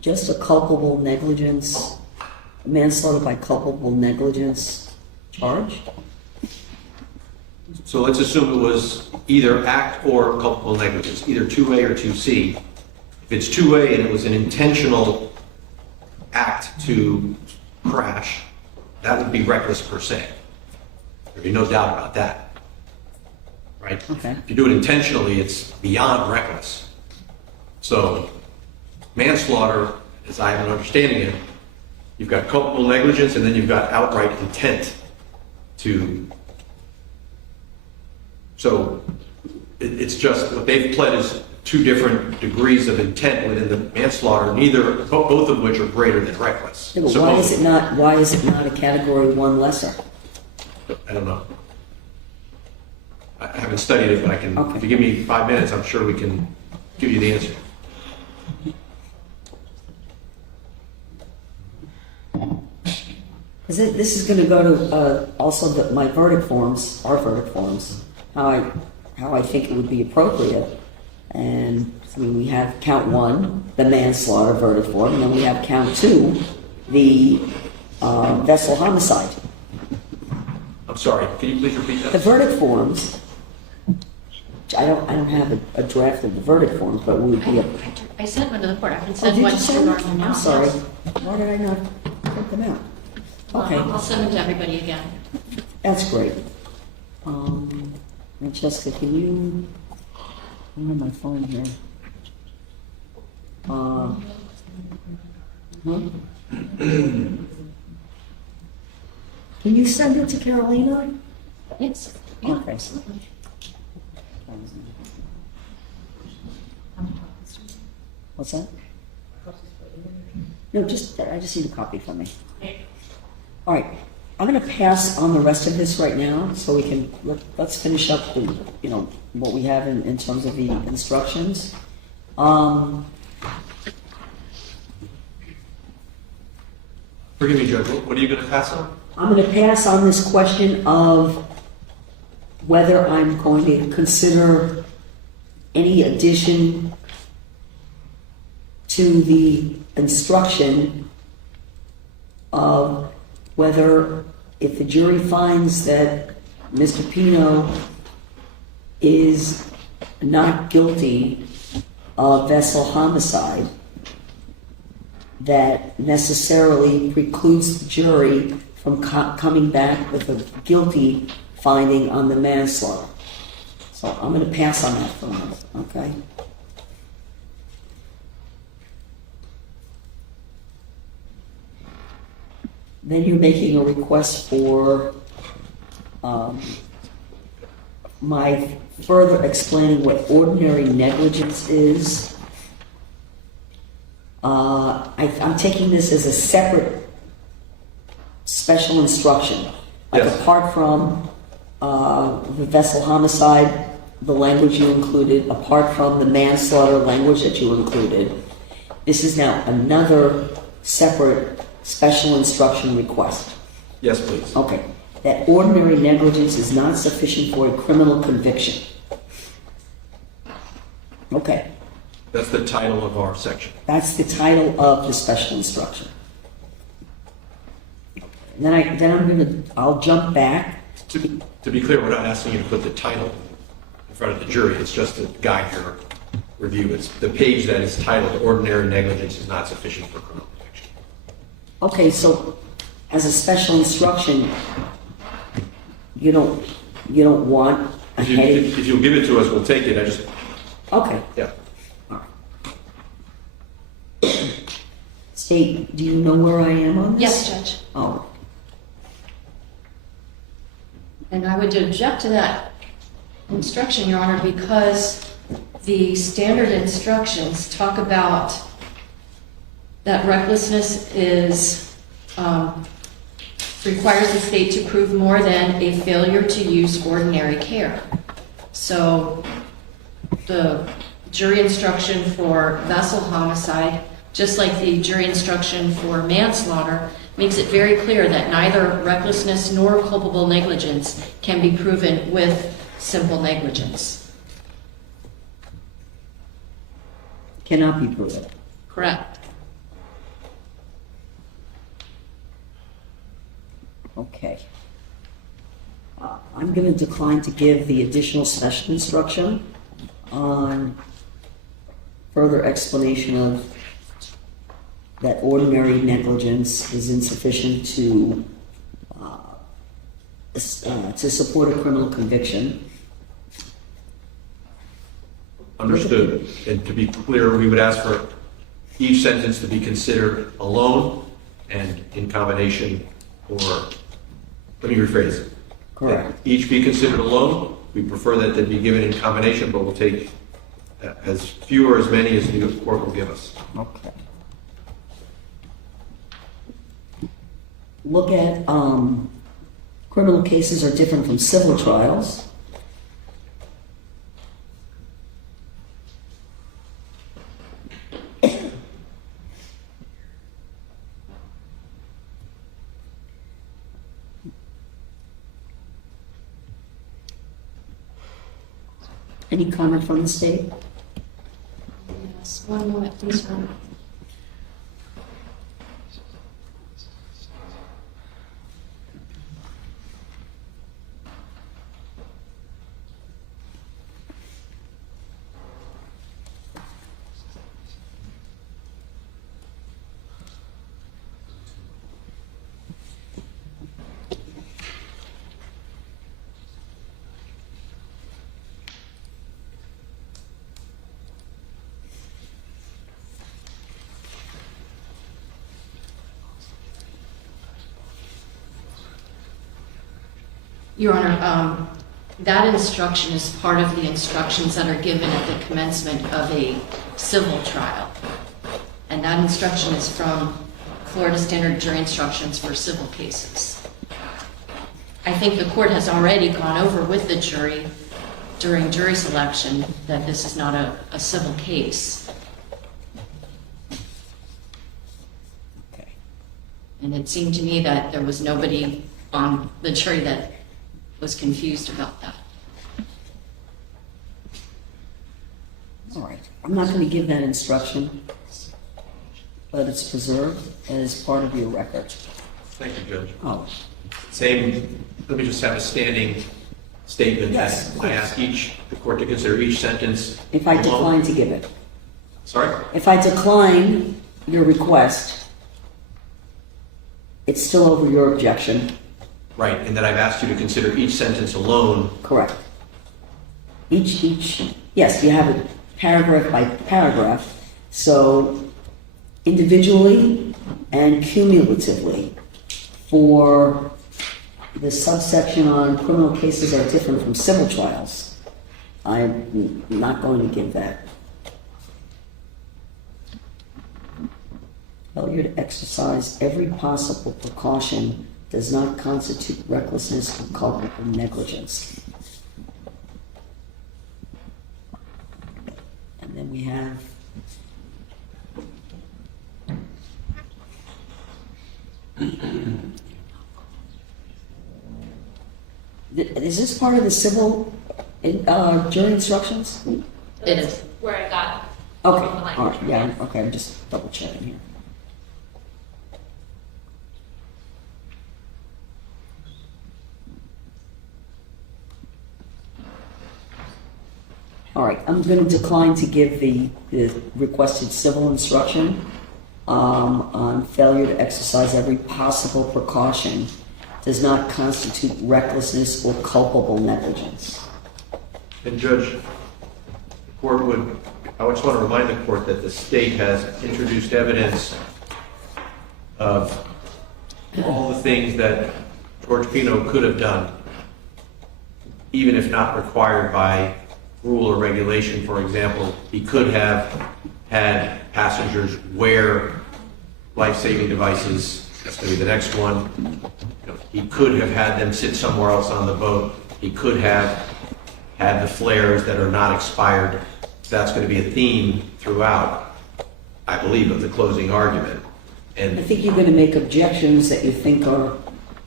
just a culpable negligence, manslaughter by culpable negligence charge? so let's assume it was either act or culpable negligence, either 2A or 2C. If it's 2A and it was an intentional act to crash, that would be reckless per se. There'd be no doubt about that. Right? Okay. If you do it intentionally, it's beyond reckless. So manslaughter, as I have an understanding of it, you've got culpable negligence and then you've got outright intent to. So it's just what they've pled is two different degrees of intent within the manslaughter, both of which are greater than reckless. Yeah, but why is it not a category 1 lesser? I don't know. I haven't studied it, but I can, Okay. if you give me 5 minutes, I'm sure we can give you the answer. Because this is going to go to also my verdict forms, our verdict forms, how I think it would be appropriate. And I mean, we have count 1, the manslaughter verdict form, and then we have count 2, the vessel homicide. I'm sorry, can you please repeat The that? verdict forms, I don't have a draft of the verdict forms, but would be a. I sent one to the court. I can Oh, send did one you to send Norman them? now. I'm sorry. Yes. Why did I not print them out? Okay, I'll send them to everybody again. that's great. And Jessica, can you? I have my phone here. Can you send it to Carolina? Yes. Okay. What's that? No, I just need a copy from me. All right, I'm gonna pass on the rest of this right now, so we can, let's finish up the, what we have in terms of the instructions. Forgive me, Judge, what are you going to pass on? I'm gonna pass on this question of whether I'm going to consider any addition to the instruction of whether, if the jury finds that Mr. Pino is not guilty of vessel homicide, that necessarily precludes the jury from coming back with a guilty finding on the manslaughter. So I'm going to pass on that for a moment, okay? Then you're making a request for my further explaining what ordinary negligence is. I'm taking this as a separate special instruction. Like Yes. apart from the vessel homicide, the language you included, apart from the manslaughter language that you included, this is now another separate special instruction request. Yes, please. Okay, that ordinary negligence is not sufficient for a criminal conviction. Okay, That's the title of our section. that's the title of the special instruction. And then I'll jump back. To be clear, we're not asking you to put the title in front of the jury. It's just to guide your review. It's the page that is titled "Ordinary Negligence is not sufficient for criminal conviction." Okay, so as a special instruction, you don't want a heading? If you'll give it to us, we'll take it. Okay. Yeah. All right. State, do you know where I am on this? Yes, Judge. Oh, And I would object to that instruction, Your Honor, because the standard instructions talk about that recklessness requires the state to prove more than a failure to use ordinary care. So the jury instruction for vessel homicide, just like the jury instruction for manslaughter, makes it very clear that neither recklessness nor culpable negligence can be proven with simple negligence. Cannot be proven. Correct. Okay. I'm going to decline to give the additional special instruction on further explanation of that ordinary negligence is insufficient to support a criminal conviction. Understood. And to be clear, we would ask for each sentence to be considered alone and in combination, or, let me rephrase it. Correct. Each be considered alone. We prefer that they be given in combination, but we'll take as few or as many as the court will give us. Okay. Look at, criminal cases are different from civil trials. Any comment from the state? Yes, one moment, please, Ron. Your Honor, that instruction is part of the instructions that are given at the commencement of a civil trial. And that instruction is from Florida Standard Jury Instructions for civil cases. I think the court has already gone over with the jury during jury selection that this is not a civil case. Okay. And it seemed to me that there was nobody on the jury that was confused about that. All right. I'm not going to give that instruction, but it's preserved as part of your record. Thank you, Judge. Oh, Same, let me just have a standing statement. Yes, that I ask the court to consider each sentence. if I alone. decline to give it. Sorry? If I decline your request, it's still over your objection. Right, and that I've asked you to consider each sentence alone. Correct. Yes, you have it paragraph by paragraph. So individually and cumulatively for the subsection on criminal cases are different from civil trials. I'm not going to give that. Failure to exercise every possible precaution does not constitute recklessness or culpable negligence. And then we have is this part of the civil jury instructions? It is. Where I got Okay, from the all language. right, yeah, okay, I'm just double checking here. All right, I'm going to decline to give the requested civil instruction on failure to exercise every possible precaution does not constitute recklessness or culpable negligence. And Judge, I just want to remind the court that the state has introduced evidence of all the things that George Pino could have done, even if not required by rule or regulation. For example, he could have had passengers wear life-saving devices. That's going to be the next one. He could have had them sit somewhere else on the boat. He could have had the flares that are not expired that's going to be a theme throughout, I believe, of the closing argument. I And think you're gonna make objections that you think are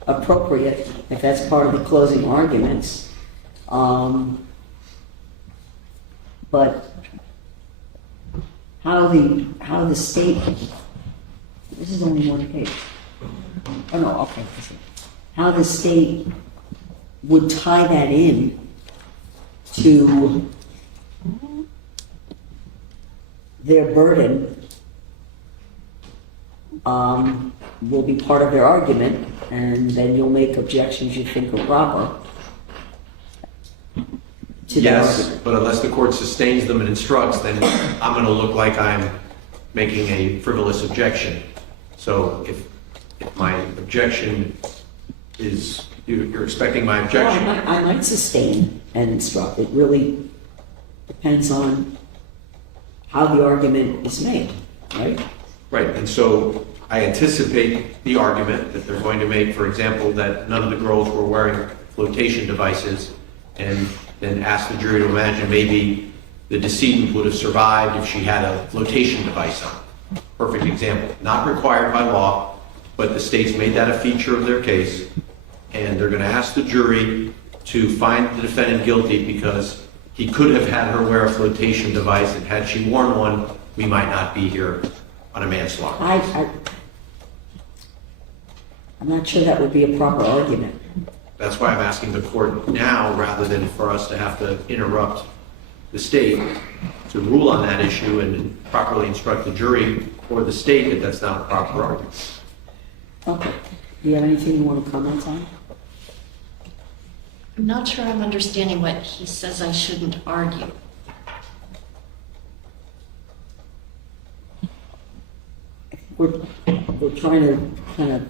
appropriate, if that's part of the closing arguments. But how the state, this is only one case. Oh, no, okay. How the state would tie that in to their burden will be part of their argument, and then you'll make objections you think are proper to their yes, argument. but unless the court sustains them and instructs, then I'm going to look like I'm making a frivolous objection. So if my objection is, you're expecting my Well, objection? I might sustain and instruct. It really depends on how the argument is made, right? Right, and so I anticipate the argument that they're going to make, for example, that none of the girls were wearing flotation devices, and then ask the jury to imagine maybe the decedent would have survived if she had a flotation device on. Perfect example. Not required by law, but the state's made that a feature of their case, and they're going to ask the jury to find the defendant guilty because he could have had her wear a flotation device, and had she worn one, we might not be here on a manslaughter. I'm not sure that would be a proper argument. That's why I'm asking the court now, rather than for us to have to interrupt the state, to rule on that issue and properly instruct the jury or the state that that's not a proper argument. Okay. Do you have anything you want to comment on? I'm not sure I'm understanding what he says I shouldn't argue. We're trying to kind of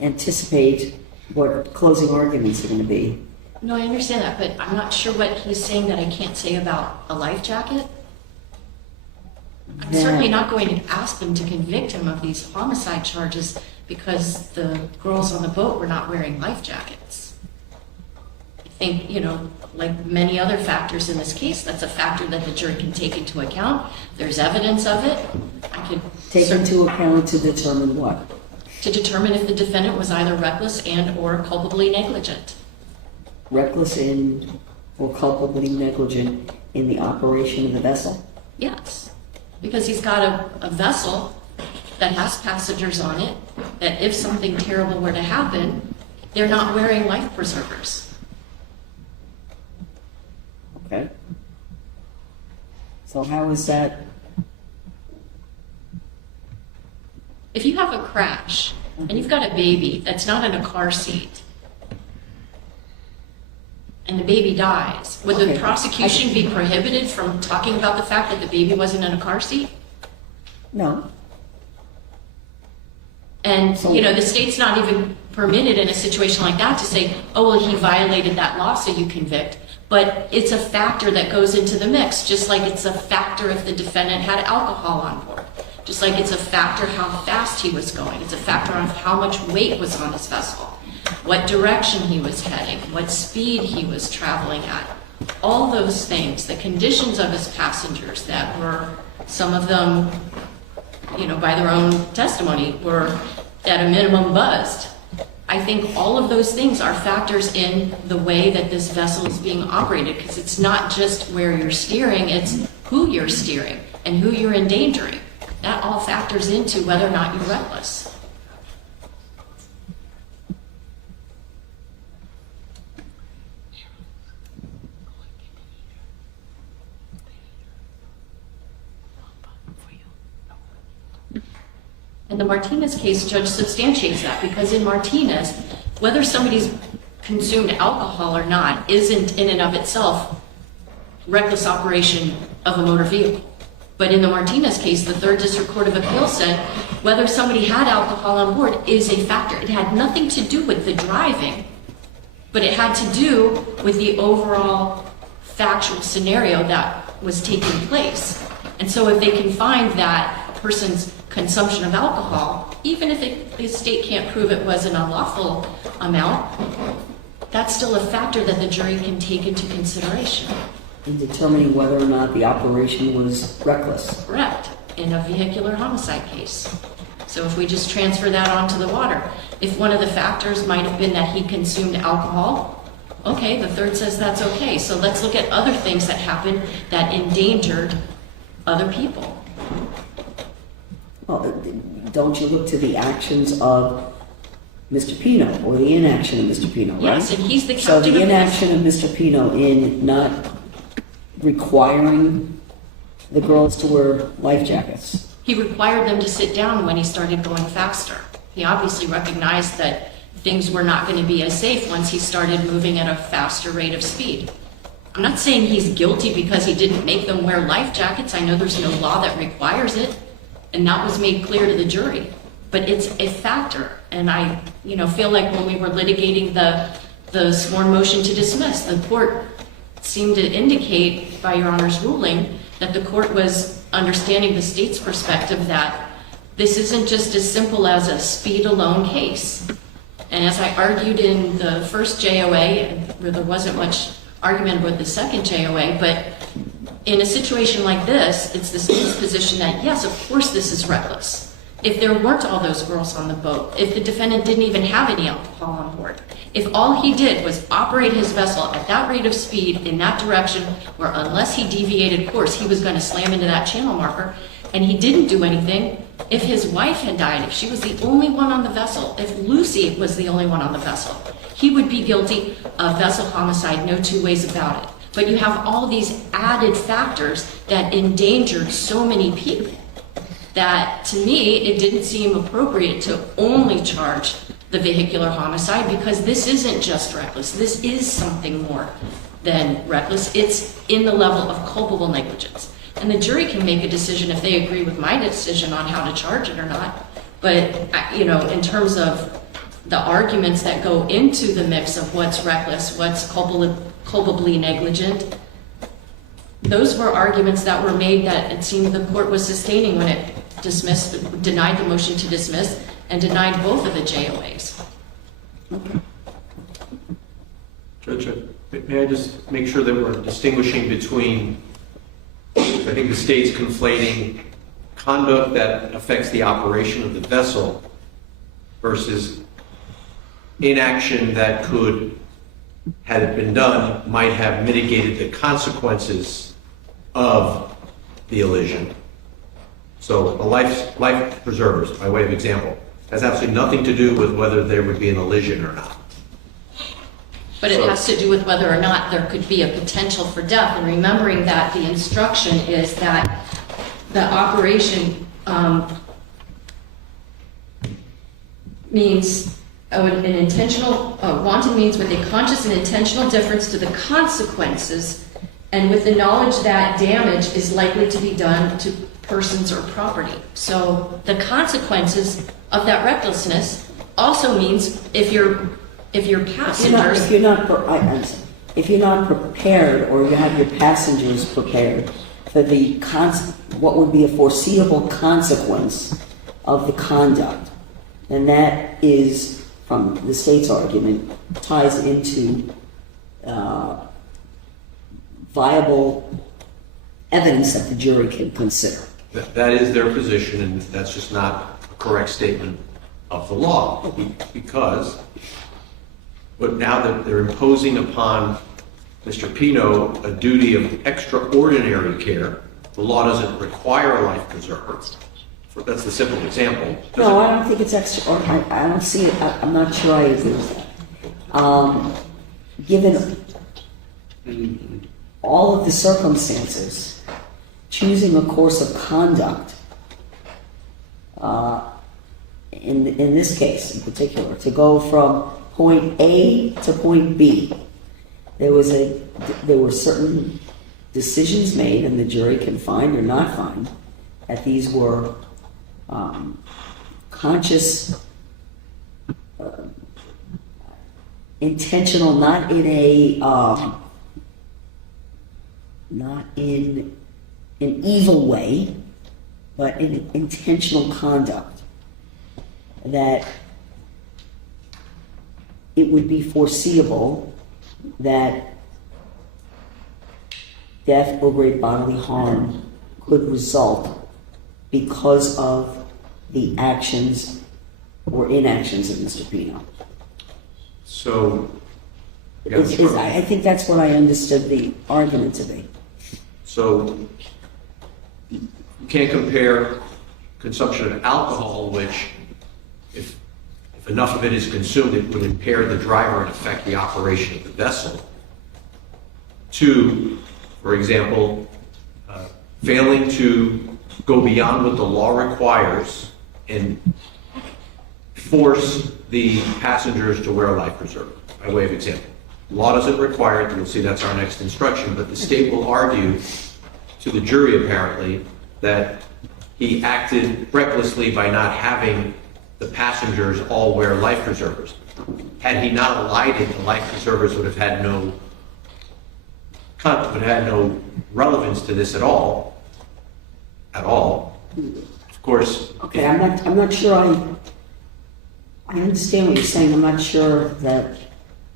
anticipate what closing arguments are going to be. No, I understand that, but I'm not sure what he's saying that I can't say about a life jacket. I'm Yeah. certainly not going to ask them to convict him of these homicide charges because the girls on the boat were not wearing life jackets. I think, like many other factors in this case, that's a factor that the jury can take into account. There's evidence of it. I could Take into account to determine what? to determine if the defendant was either reckless and or culpably negligent. Reckless in or culpably negligent in the operation of the vessel? Yes, because he's got a vessel that has passengers on it, that if something terrible were to happen, they're not wearing life preservers. Okay. So how is that? If you have a crash and you've got a baby that's not in a car seat, and the baby dies, would the Okay. prosecution be prohibited from talking about the fact that the baby wasn't in a car seat? No. And, So- the state's not even permitted in a situation like that to say, oh, well, he violated that law, so you convict. But it's a factor that goes into the mix, just like it's a factor if the defendant had alcohol on board. Just like it's a factor how fast he was going. It's a factor of how much weight was on his vessel, what direction he was heading, what speed he was traveling at. All those things, the conditions of his passengers that were, some of them, by their own testimony, were at a minimum buzzed. I think all of those things are factors in the way that this vessel is being operated, because it's not just where you're steering, it's who you're steering and who you're endangering. That all factors into whether or not you're reckless. In the Martinez case, Judge substantiates that, because in Martinez, whether somebody's consumed alcohol or not isn't in and of itself reckless operation of a motor vehicle. But in the Martinez case, the Third District Court of Appeals said whether somebody had alcohol on board is a factor. It had nothing to do with the driving, but it had to do with the overall factual scenario that was taking place. And so if they can find that a person's consumption of alcohol, even if the state can't prove it was an unlawful amount, that's still a factor that the jury can take into consideration. in determining whether or not the operation was reckless. Correct, in a vehicular homicide case. So if we just transfer that onto the water, if one of the factors might have been that he consumed alcohol, okay, the third says that's okay. So let's look at other things that happened that endangered other people. Well, don't you look to the actions of Mr. Pino, or the inaction of Mr. Pino, right? Yes, and he's the So captain the of inaction of Mr. Pino in not requiring the girls to wear life jackets. He required them to sit down when he started going faster. He obviously recognized that things were not going to be as safe once he started moving at a faster rate of speed. I'm not saying he's guilty because he didn't make them wear life jackets. I know there's no law that requires it, and that was made clear to the jury. But it's a factor, and I, feel like when we were litigating the sworn motion to dismiss, the court seemed to indicate by Your Honor's ruling that the court was understanding the state's perspective that this isn't just as simple as a speed alone case. And as I argued in the first JOA, where there wasn't much argument with the second JOA, but in a situation like this, it's the state's position that, yes, of course this is reckless. If there weren't all those girls on the boat, if the defendant didn't even have any alcohol on board, if all he did was operate his vessel at that rate of speed in that direction, where unless he deviated course, he was going to slam into that channel marker, and he didn't do anything, if his wife had died, if she was the only one on the vessel, if Lucy was the only one on the vessel, he would be guilty of vessel homicide, no two ways about it. But you have all these added factors that endangered so many people that, to me, it didn't seem appropriate to only charge the vehicular homicide, because this isn't just reckless. This is something more than reckless. It's in the level of culpable negligence. And the jury can make a decision if they agree with my decision on how to charge it or not. But, in terms of the arguments that go into the mix of what's reckless, what's culpably negligent, those were arguments that were made that it seemed the court was sustaining when it denied the motion to dismiss and denied both of the JOAs. Judge, may I just make sure that we're distinguishing between, I think the state's conflating conduct that affects the operation of the vessel versus inaction that could, had it been done, might have mitigated the consequences of the elision. So a life preservers, by way of example, has absolutely nothing to do with whether there would be an elision or not. But it has to do with whether or not there could be a potential for death, and remembering that the instruction is that the operation means an intentional, wanton means with a conscious and intentional difference to the consequences, and with the knowledge that damage is likely to be done to persons or property. So the consequences of that recklessness also means if your passengers... If you're not prepared, or you have your passengers prepared for what would be a foreseeable consequence of the conduct, then that is, from the state's argument, ties into viable evidence that the jury can consider. That is their position, and that's just not a correct statement of the law, because but now that they're imposing upon Mr. Pino a duty of extraordinary care, the law doesn't require a life preserver. That's the simple example. No, I don't think it's extraordinary. I don't see it. I'm not sure I agree with that. Given all of the circumstances, choosing a course of conduct, in this case in particular, to go from point A to point B, there were certain decisions made, and the jury can find or not find that these were conscious, intentional, not in an evil way, but in intentional conduct, that it would be foreseeable that death or great bodily harm could result because of the actions or inactions of Mr. Pino. So, I think that's what I understood the argument to be. so you can't compare consumption of alcohol, which if enough of it is consumed, it would impair the driver and affect the operation of the vessel, to, for example, failing to go beyond what the law requires and force the passengers to wear a life preserver, by way of example. Law doesn't require it, you'll see that's our next instruction, but the state will argue to the jury apparently that he acted recklessly by not having the passengers all wear life preservers. Had he not alighted, the life preservers would have had no relevance to this at all. Of course. Okay, I'm not sure I understand what you're saying. I'm not sure that,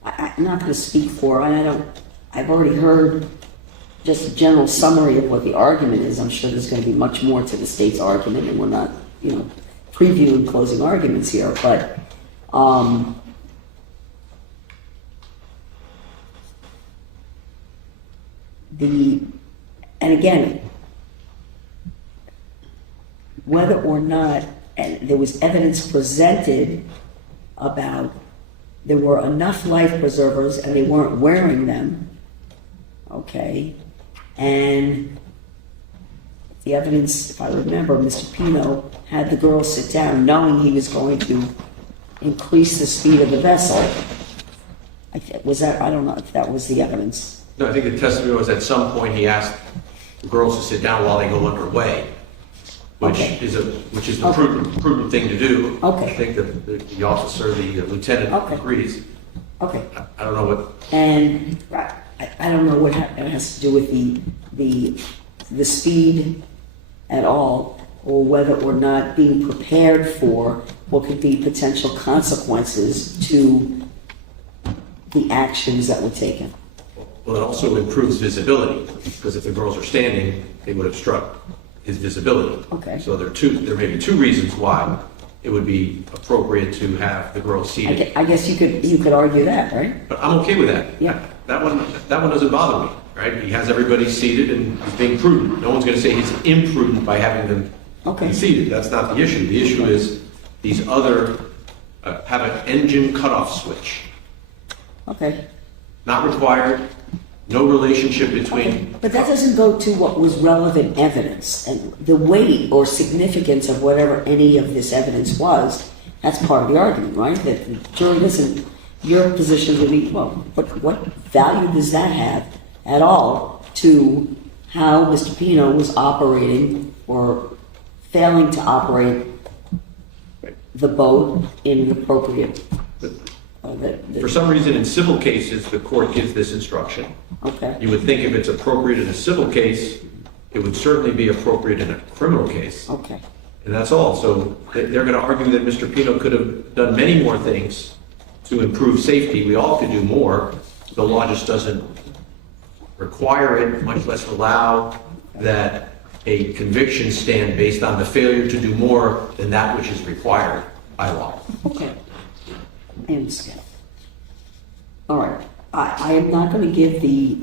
I'm not going to speak for, I've already heard just a general summary of what the argument is. I'm sure there's going to be much more to the state's argument, and we're not, previewing closing arguments here, but, and again, whether or not, and there was evidence presented about there were enough life preservers and they weren't wearing them, okay, and the evidence, if I remember, Mr. Pino had the girl sit down knowing he was going to increase the speed of the vessel. I don't know if that was the evidence. No, I think the testimony was at some point he asked the girls to sit down while they go underway, which is the prudent thing to do. Okay. I think that the officer, the lieutenant, agrees. Okay. I don't know what. And I don't know what it has to do with the speed at all, or whether or not being prepared for what could be potential consequences to the actions that were taken. Well, it also improves visibility, because if the girls are standing, they would obstruct his visibility. Okay. So there may be two reasons why it would be appropriate to have the girls seated. I guess you could argue that, right? But I'm okay with that. Yeah. That one doesn't bother me, right? He has everybody seated and he's being prudent. No one's going to say he's imprudent by having them be seated. That's not the issue. The issue is these other have an engine cutoff switch. Okay. Not required. No relationship between. Okay. But that doesn't go to what was relevant evidence, and the weight or significance of whatever any of this evidence was. That's part of the argument, right? That the jury doesn't. Your position would be, well, what value does that have at all to how Mr. Pino was operating or failing to operate the boat in an appropriate. For some reason, in civil cases, the court gives this instruction. Okay. You would think if it's appropriate in a civil case, it would certainly be appropriate in a criminal case. Okay. And that's all. So they're going to argue that Mr. Pino could have done many more things to improve safety. We all could do more. The law just doesn't require it, much less allow that a conviction stand based on the failure to do more than that which is required by law. Okay. I understand. All right. I am not going to give the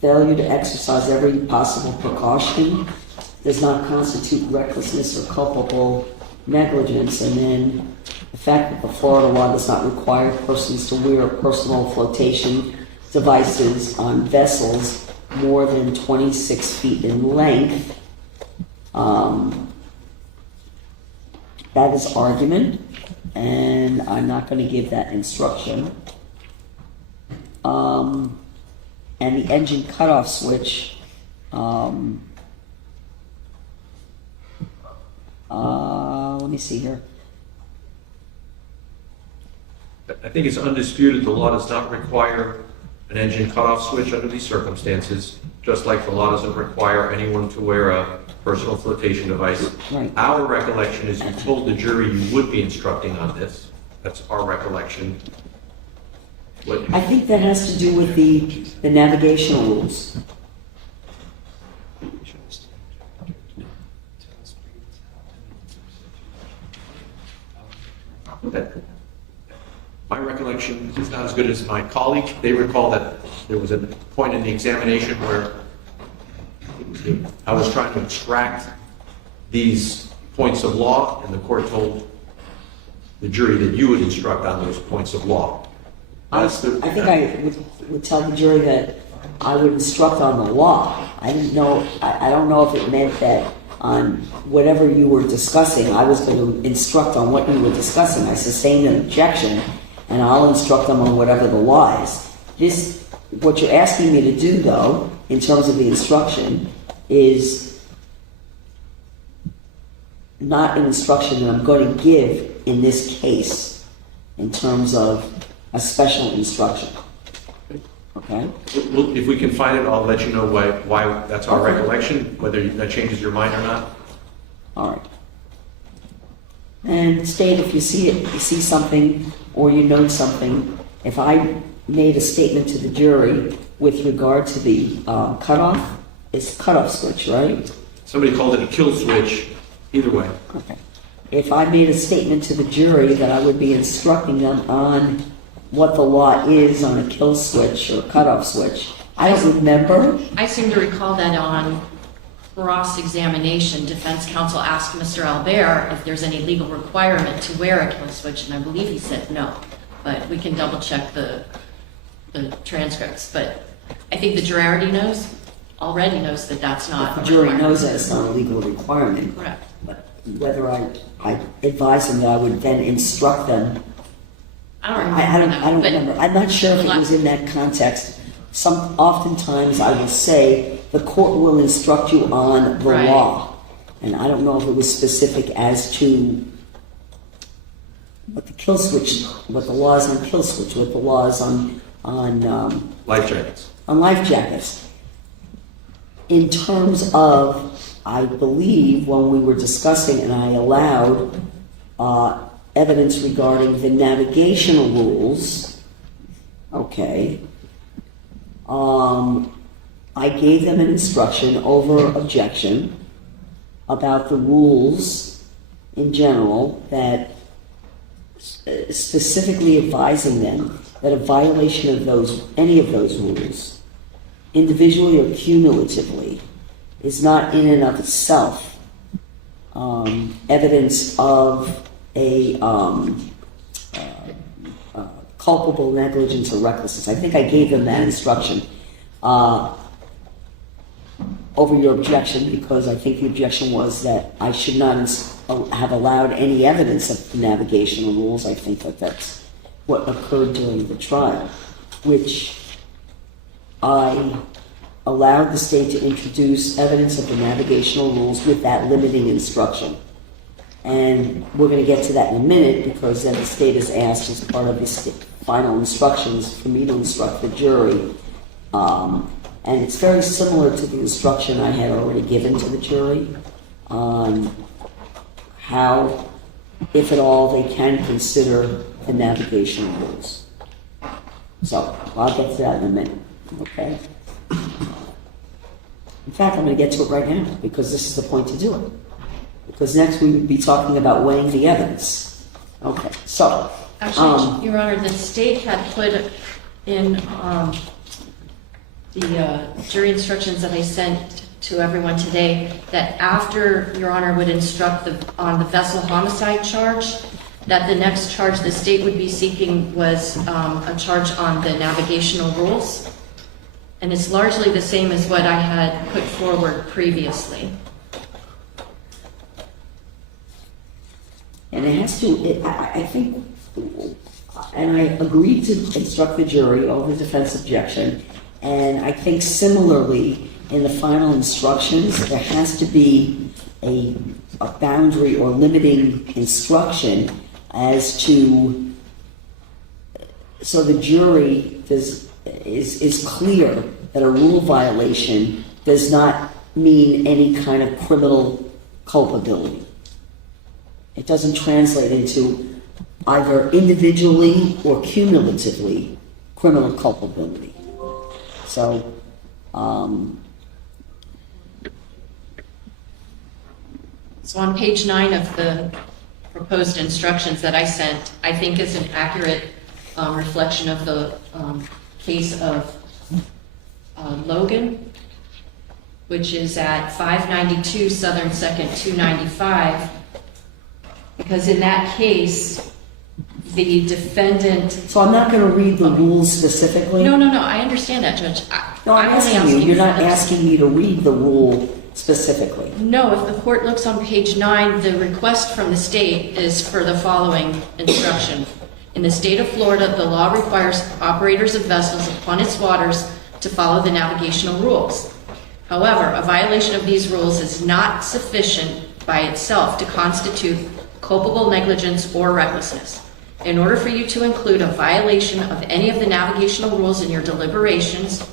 failure to exercise every possible precaution does not constitute recklessness or culpable negligence, and then the fact that the Florida law does not require persons to wear personal flotation devices on vessels more than 26 feet in length. That is argument, and I'm not going to give that instruction. And the engine cutoff switch, let me see here. I think it's undisputed the law does not require an engine cutoff switch under these circumstances, just like the law doesn't require anyone to wear a personal flotation device. Right. Our recollection is you told the jury you would be instructing on this. That's our recollection. What, I think that has to do with the navigational rules. that, my recollection is not as good as my colleague. They recall that there was a point in the examination where I was trying to extract these points of law, and the court told the jury that you would instruct on those points of law. I think I would tell the jury that I would instruct on the law. I didn't know, I don't know if it meant that on whatever you were discussing, I was going to instruct on what you were discussing. I sustained an objection, and I'll instruct them on whatever the law is. What you're asking me to do, though, in terms of the instruction, is not an instruction that I'm going to give in this case in terms of a special instruction. Okay? Well, if we can find it, I'll let you know why that's our Okay. recollection, whether that changes your mind or not. All right. And state if you see it, you see something, or you note something. If I made a statement to the jury with regard to the cutoff, it's cutoff switch, right? Somebody called it a kill switch. Either way. Okay. If I made a statement to the jury that I would be instructing them on what the law is on a kill switch or cutoff switch, I don't remember. I seem to recall that on cross-examination, defense counsel asked Mr. Albert if there's any legal requirement to wear a kill switch, and I believe he said no. But we can double-check the transcripts. But I think the jury already knows that that's not The a jury requirement. knows that it's not a legal requirement. Correct. But whether I advise them that I would then instruct them, I don't remember I that, don't but remember. I'm not sure if it Well, was in that context. Oftentimes I will say, the court will instruct you on the Right. law. And I don't know if it was specific as to what the kill switch, what the law is on kill switch, what the law is on Life jackets. life jackets. In terms of, I believe when we were discussing and I allowed evidence regarding the navigational rules, okay, I gave them an instruction over objection about the rules in general, that specifically advising them that a violation of any of those rules, individually or cumulatively, is not in and of itself evidence of a culpable negligence or recklessness. I think I gave them that instruction over your objection, because I think the objection was that I should not have allowed any evidence of the navigational rules. I think that that's what occurred during the trial, which I allowed the state to introduce evidence of the navigational rules with that limiting instruction. And we're going to get to that in a minute, because then the state is asked as part of the final instructions for me to instruct the jury. And it's very similar to the instruction I had already given to the jury on how, if at all, they can consider the navigational rules. So I'll get to that in a minute, okay? In fact, I'm going to get to it right now, because this is the point to do it. Because next we would be talking about weighing the evidence. Okay, so. Actually, Your Honor, the state had put in the jury instructions that I sent to everyone today, that after Your Honor would instruct on the vessel homicide charge, that the next charge the state would be seeking was a charge on the navigational rules. And it's largely the same as what I had put forward previously. And it has to, I think, and I agreed to instruct the jury over the defense objection, and I think similarly in the final instructions, there has to be a boundary or limiting instruction as to, so the jury is clear that a rule violation does not mean any kind of criminal culpability. It doesn't translate into either individually or cumulatively criminal culpability. So, So on page 9 of the proposed instructions that I sent, I think is an accurate reflection of the case of Logan, which is at 592 Southern 2nd 295, because in that case, the defendant... so I'm not going to read the rules specifically. No, I understand that, Judge. No, I'm only asking you. You're not for the- asking me to read the rule specifically. No, if the court looks on page 9, the request from the state is for the following instruction. In the state of Florida, the law requires operators of vessels upon its waters to follow the navigational rules. However, a violation of these rules is not sufficient by itself to constitute culpable negligence or recklessness. In order for you to include a violation of any of the navigational rules in your deliberations,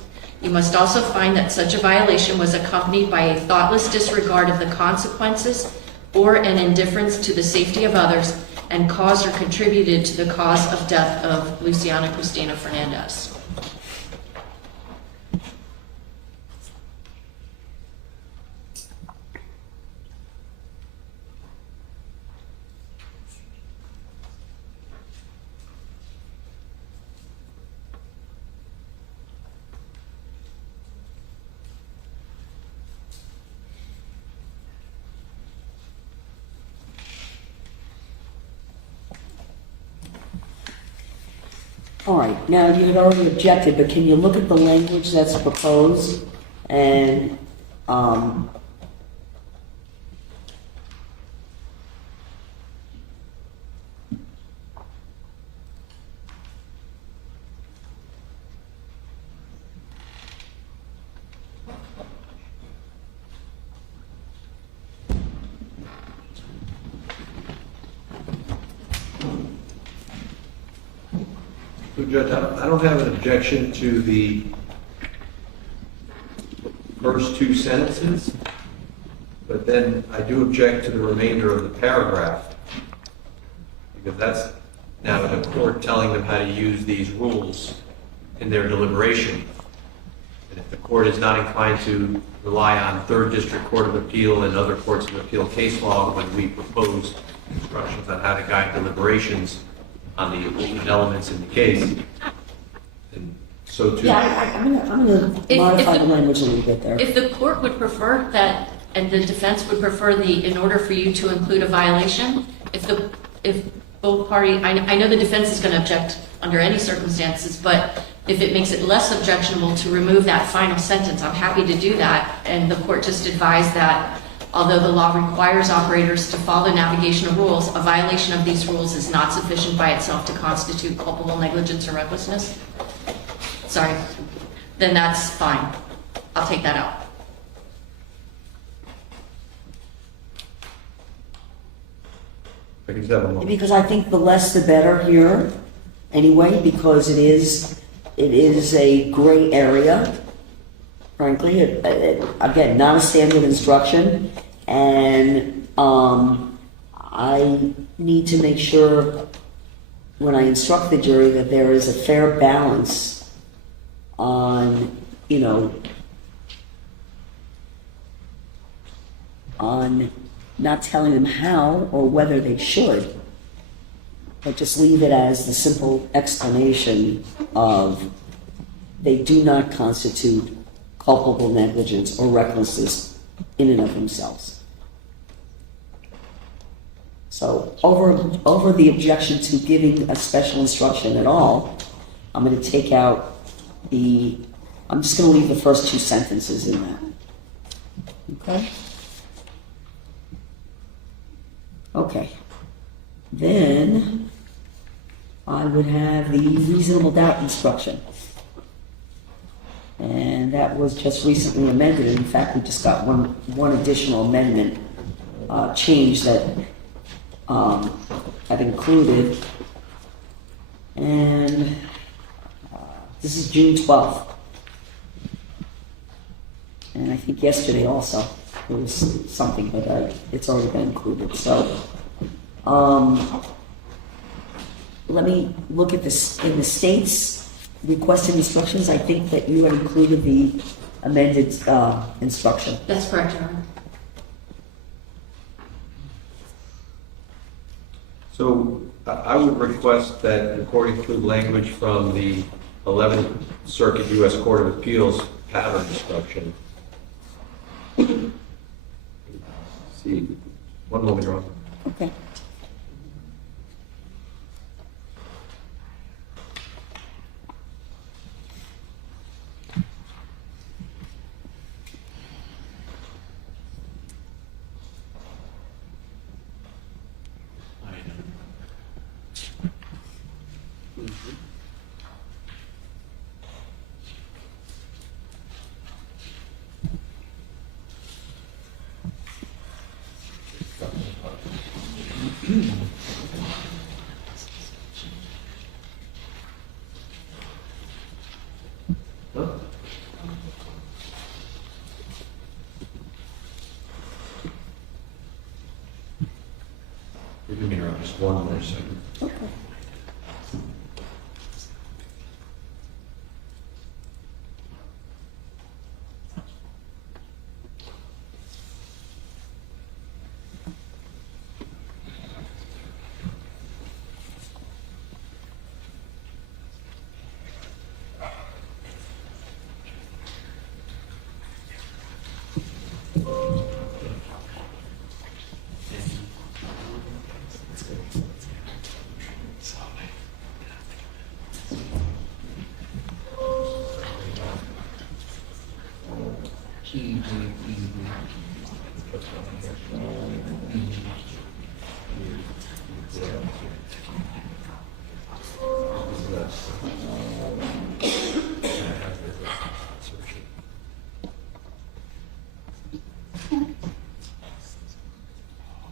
you must also find that such a violation was accompanied by a thoughtless disregard of the consequences or an indifference to the safety of others and caused or contributed to the cause of death of Luciana Cristina Fernandez. All right, now you had already objected, but can you look at the language that's proposed and, So Judge, I don't have an objection to the first two sentences, but then I do object to the remainder of the paragraph, because that's now the court telling them how to use these rules in their deliberation. And if the court is not inclined to rely on Third District Court of Appeal and other courts of appeal case law when we propose instructions on how to guide deliberations on the important elements in the case, and so too. yeah, I'm gonna modify the language a little bit there. If the court would prefer that, and the defense would prefer in order for you to include a violation, if both parties, I know the defense is going to object under any circumstances, but if it makes it less objectionable to remove that final sentence, I'm happy to do that, and the court just advised that although the law requires operators to follow navigational rules, a violation of these rules is not sufficient by itself to constitute culpable negligence or recklessness. Sorry, then that's fine. I'll take that out. Because I think the less the better here, anyway, because it is a gray area, frankly. Again, not a standard instruction, and I need to make sure when I instruct the jury that there is a fair balance on, on not telling them how or whether they should, but just leave it as the simple explanation of they do not constitute culpable negligence or recklessness in and of themselves. So over the objection to giving a special instruction at all, I'm going to take out I'm just going to leave the first two sentences in that. Okay? Okay. Then I would have the reasonable doubt instruction. And that was just recently amended. In fact, we just got one additional amendment change that I've included. And this is June 12th. And I think yesterday also there was something, but it's already been included. So let me look at this in the state's requested instructions, I think that you had included the amended instruction. That's correct, Your Honor. So I would request that according to language from the 11th Circuit U.S. Court of Appeals pattern instruction. See, one moment, Your Honor. Okay. Give me just one more second. Okay.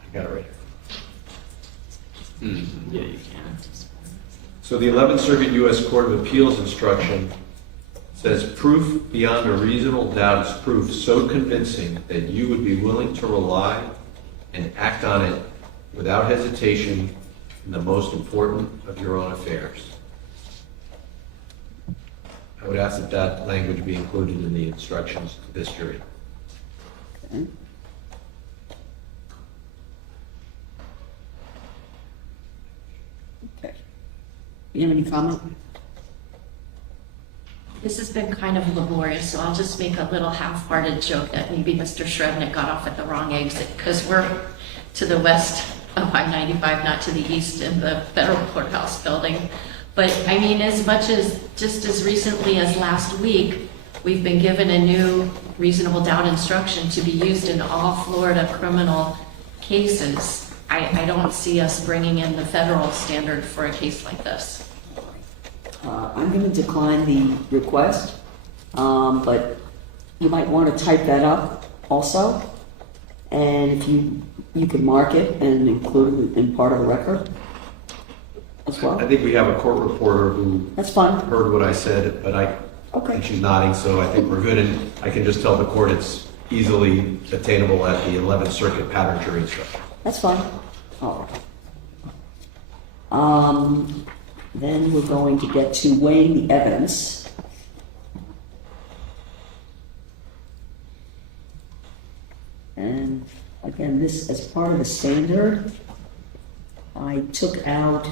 I got it right here. Yeah, you can. So the 11th Circuit U.S. Court of Appeals instruction says proof beyond a reasonable doubt is proof so convincing that you would be willing to rely and act on it without hesitation in the most important of your own affairs. I would ask that that language be included in the instructions to this jury. Okay. Okay. You have any comment? This has been kind of laborious, so I'll just make a little half-hearted joke that maybe Mr. Shrevenick got off at the wrong exit, because we're to the west of I-95, not to the east in the federal courthouse building. But I mean, as much as, just as recently as last week, we've been given a new reasonable doubt instruction to be used in all Florida criminal cases. I don't see us bringing in the federal standard for a case like this. I'm going to decline the request, but you might want to type that up also. And if you could mark it and include it in part of the record as well. I think we have a court reporter who That's fine. heard what I said, but Okay. and she's nodding, so I think we're good. And I can just tell the court it's easily attainable at the 11th Circuit pattern jury instruction. That's fine. All right. Then we're going to get to weighing the evidence. And again, this as part of the standard, I took out,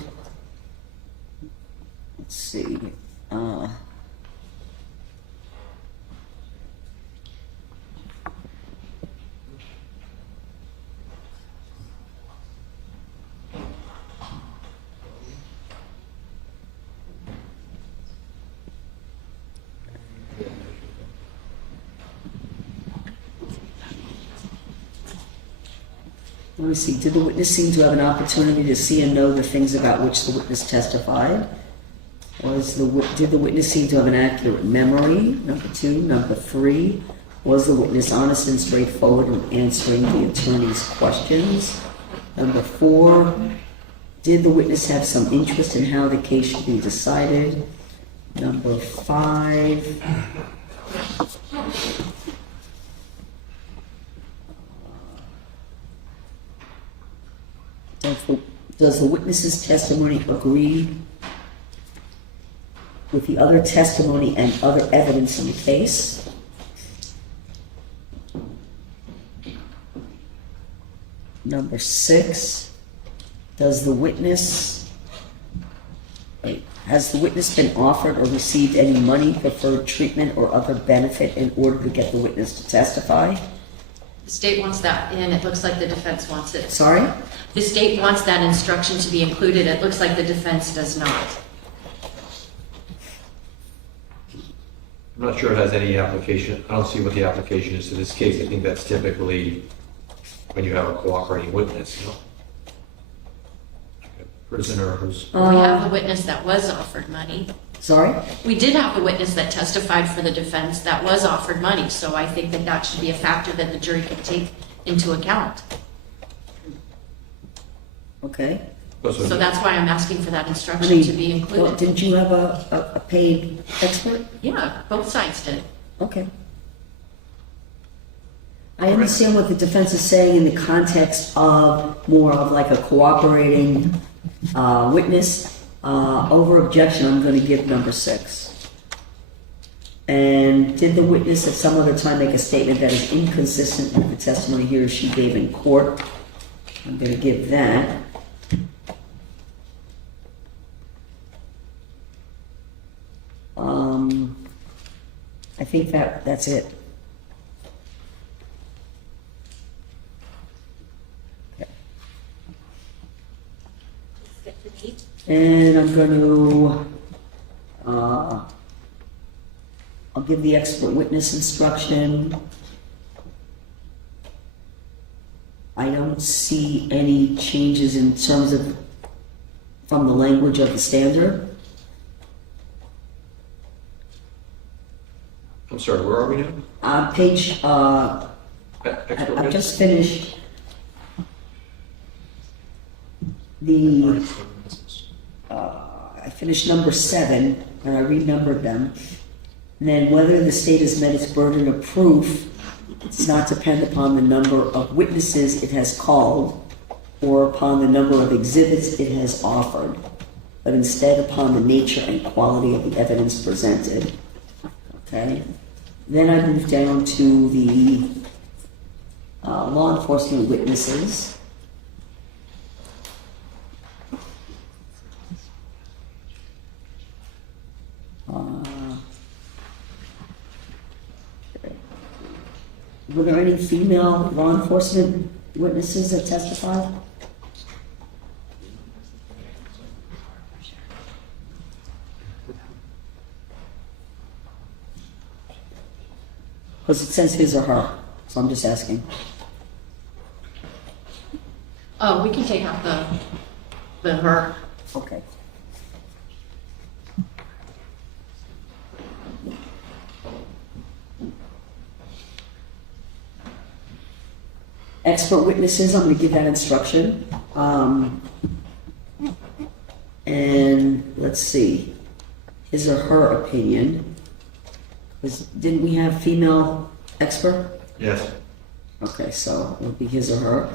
let's see, let me see, did the witness seem to have an opportunity to see and know the things about which the witness testified? Did the witness seem to have an accurate memory? Number 2. Number 3, was the witness honest and straightforward in answering the attorney's questions? Number 4, did the witness have some interest in how the case should be decided? Number 5, does the witness's testimony agree with the other testimony and other evidence in the case. Number 6, has the witness been offered or received any money, preferred treatment, or other benefit in order to get the witness to testify? The state wants that in, it looks like the defense wants it. Sorry? The state wants that instruction to be included, it looks like the defense does not. I'm not sure it has any application. I don't see what the application is to this case. I think that's typically when you have a cooperating witness, you know? Like a prisoner who's, We have the witness that was offered money. Sorry? We did have the witness that testified for the defense that was offered money, so I think that that should be a factor that the jury can take into account. Okay. So that's why I'm asking for that I instruction mean, to be well, included. didn't you have a paid expert? Yeah, both sides did. Okay. I understand what the defense is saying in the context of more of like a cooperating witness. Over objection, I'm going to give number 6. And did the witness at some other time make a statement that is inconsistent with the testimony he or she gave in court? I'm going to give that. I think that's it. Okay. Skip to me. And I'm going to, I'll give the expert witness instruction. I don't see any changes in terms of, from the language of the standard. I'm sorry, where are we now? Page, Expert I've witness? just finished the, I finished number 7, and I renumbered them. And then whether the state has met its burden of proof does not depend upon the number of witnesses it has called or upon the number of exhibits it has offered, but instead upon the nature and quality of the evidence presented. Okay? Then I move down to the law enforcement witnesses. Were there any female law enforcement witnesses that testified? Because it says his or her, so I'm just asking. Oh, we can take out the her. Okay. Expert witnesses, I'm going to give that instruction. And let's see, his or her opinion. Didn't we have female expert? Yes. Okay, so it would be his or her.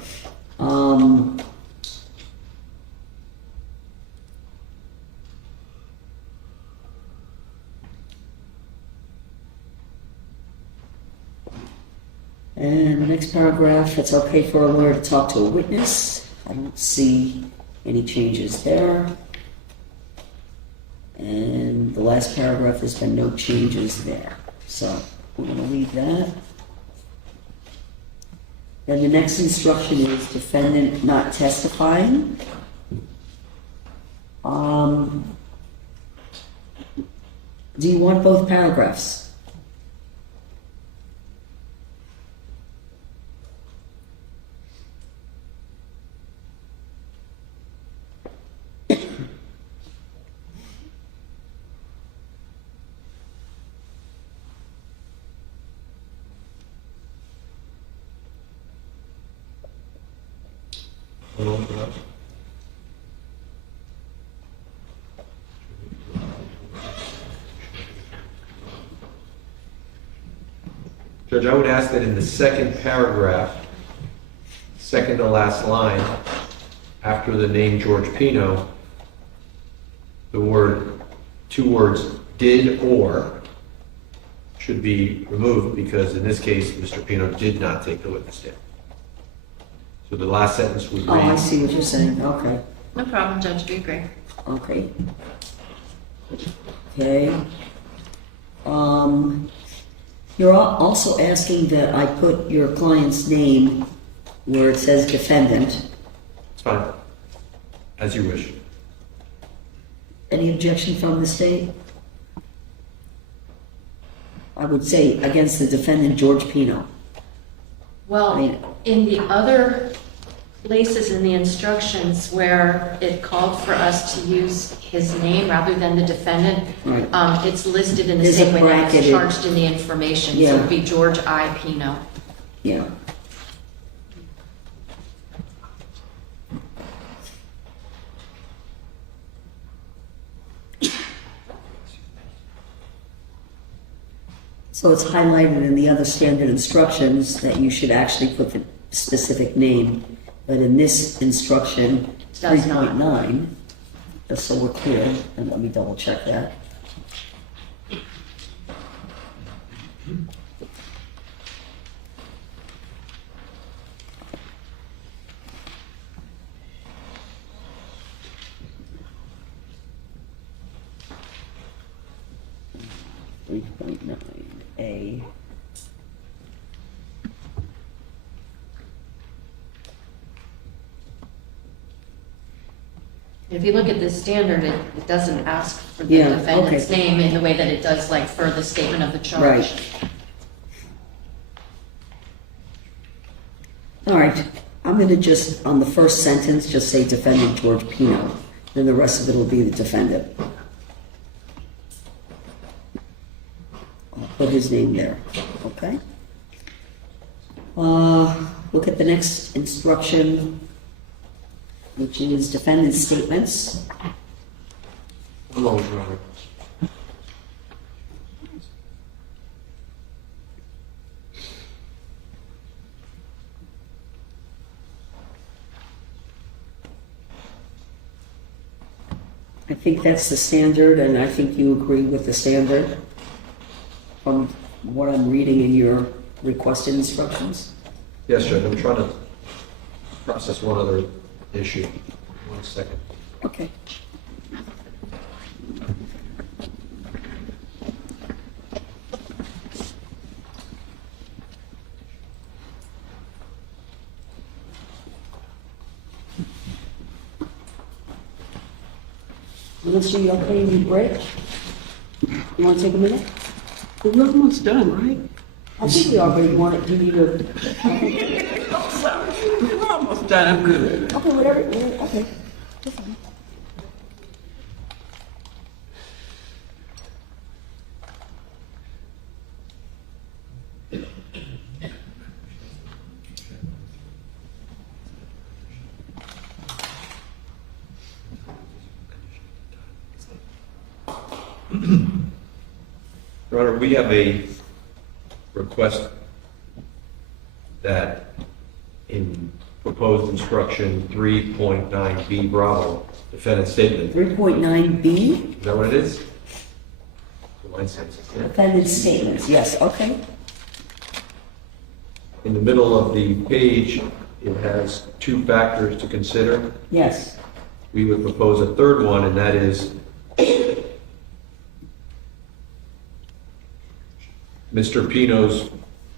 And the next paragraph, it's okay for a lawyer to talk to a witness. I don't see any changes there. And the last paragraph, there's been no changes there. So we're going to leave that. Then the next instruction is defendant not testifying. Do you want both paragraphs? Judge, I would ask that in the second paragraph, second to last line, after the name George Pino, two words, did or should be removed because in this case, Mr. Pino did not take the witness stand. So the last sentence would read. Oh, I see what you're saying, okay, No problem, Judge, we agree. okay. Okay. You're also asking that I put your client's name where it says defendant. It's fine. As you wish. Any objection from the state? I would say against the defendant, George Pino. Well, in the other places in the instructions where it called for us to use his name rather than the defendant, Right. it's listed in the There's same a way that it's bracketed- charged in the information. So Yeah. it'd be George I. Pino. Yeah. So it's highlighted in the other standard instructions that you should actually put the specific name, but in this instruction, Does not. 3.9, just so we're clear, and let me double check that. A. If you look at this standard, it doesn't ask for the Yeah, defendant's okay. name in the way that it does like for the statement of the charge. Right. All right, I'm gonna just, on the first sentence, just say defendant George Pino, then the rest of it will be the defendant. I'll put his name there, okay? Look at the next instruction, which is defendant statements. One moment, Your Honor. I think that's the standard, and I think you agree with the standard from what I'm reading in your requested instructions. Yes, Judge, I'm trying to process one other issue. 1 second. Okay. Melissa, you okay? You need a break? You want to take a minute? We're almost done, right? I think we are, but you want to, do you need a, I'm sorry. We're almost done. I'm good. okay, whatever, okay. That's fine. Your Honor, we have a request that in proposed instruction 3.9B Bravo, defendant statement. 3.9B, Is that what it is? The line says, yeah. defendant statements, yes, okay. In the middle of the page, it has 2 factors to consider. Yes, We would propose a third one, and that is Mr. Pino's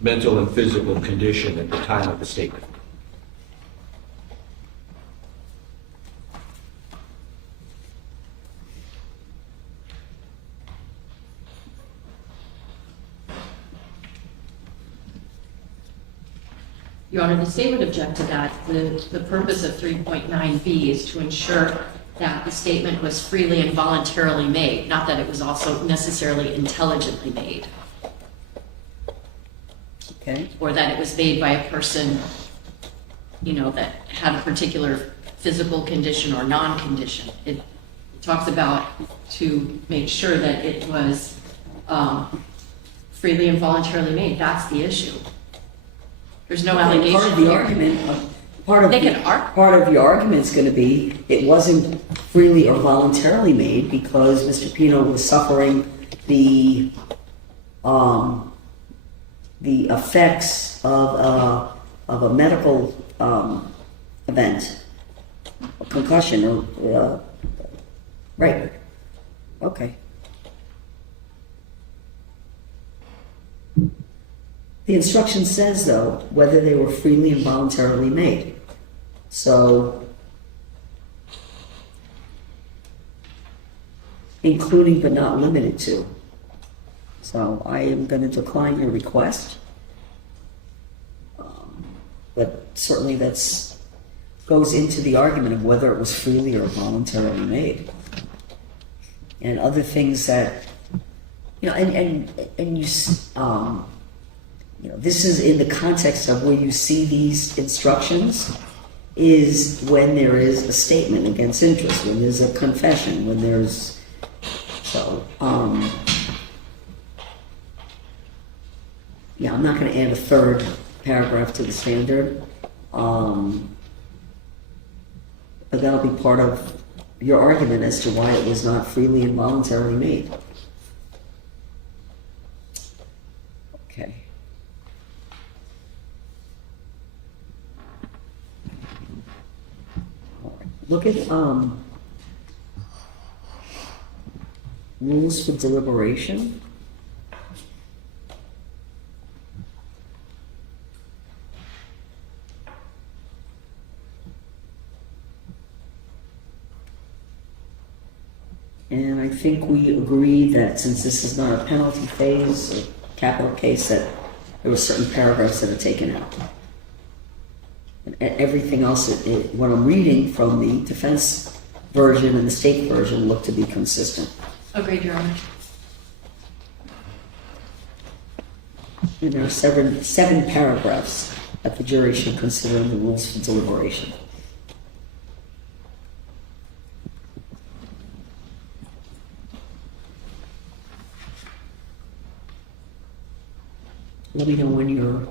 mental and physical condition at the time of the statement. Your Honor, the state would object to that. The purpose of 3.9B is to ensure that the statement was freely and voluntarily made, not that it was also necessarily intelligently made, okay. or that it was made by a person, you know, that had a particular physical condition or non-condition. It talks about to make sure that it was freely and voluntarily made. That's the issue. There's no allegation. Part of the argument, part of They the, can argue. part of your argument is going to be, it wasn't freely or voluntarily made because Mr. Pino was suffering the, the effects of a medical, event, a concussion, or, right, okay. The instruction says, though, whether they were freely and voluntarily made. So, including but not limited to. So I am going to decline your request. But certainly that's goes into the argument of whether it was freely or voluntarily made. And other things that, you know, and you, you know, this is in the context of where you see these instructions is when there is a statement against interest, when there's a confession, when there's, so, yeah, I'm not going to add a third paragraph to the standard, but that'll be part of your argument as to why it was not freely and voluntarily made. Okay. Look at rules for deliberation. And I think we agree that since this is not a penalty phase or capital case, that there were certain paragraphs that are taken out. And everything else, what I'm reading from the defense version and the state version look to be consistent. Agreed, Your Honor. And there are seven paragraphs that the jury should consider in the rules for deliberation. Let me know when you're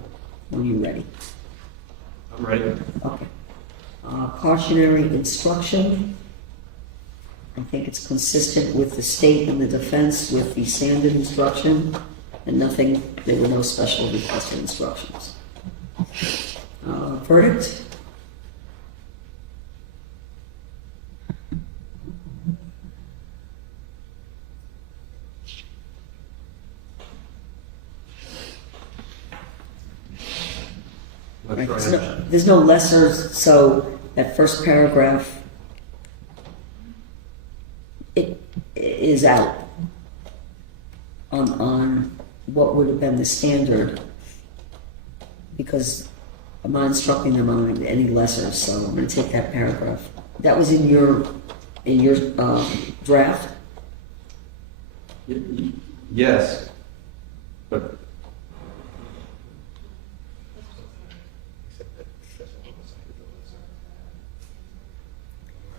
ready. I'm ready. Okay. Cautionary instruction. I think it's consistent with the state and the defense with the standard instruction, and nothing, there were no special requested instructions. Verdict. Right, there's no lesser, so that first paragraph, it is out on what would have been the standard, because I'm not instructing them on any lesser, so I'm going to take that paragraph. That was in your draft? Yes, but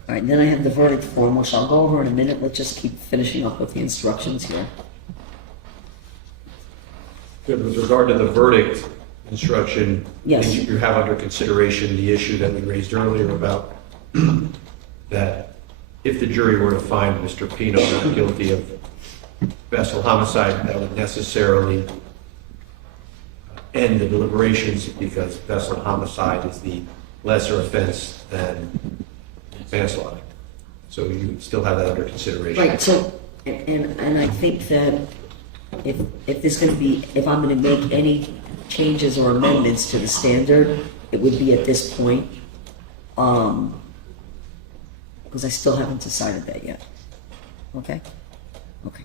All right, and then I have the verdict form, which I'll go over in a minute. Let's just keep finishing up with the instructions here. good. With regard to the verdict instruction, Yes. you have under consideration the issue that we raised earlier about that if the jury were to find Mr. Pino not guilty of vessel homicide, that would necessarily end the deliberations because vessel homicide is the lesser offense than manslaughter. So you still have that under consideration. Right, so, and I think that if there's going to be, if I'm going to make any changes or amendments to the standard, it would be at this point, because I still haven't decided that yet. Okay? Okay.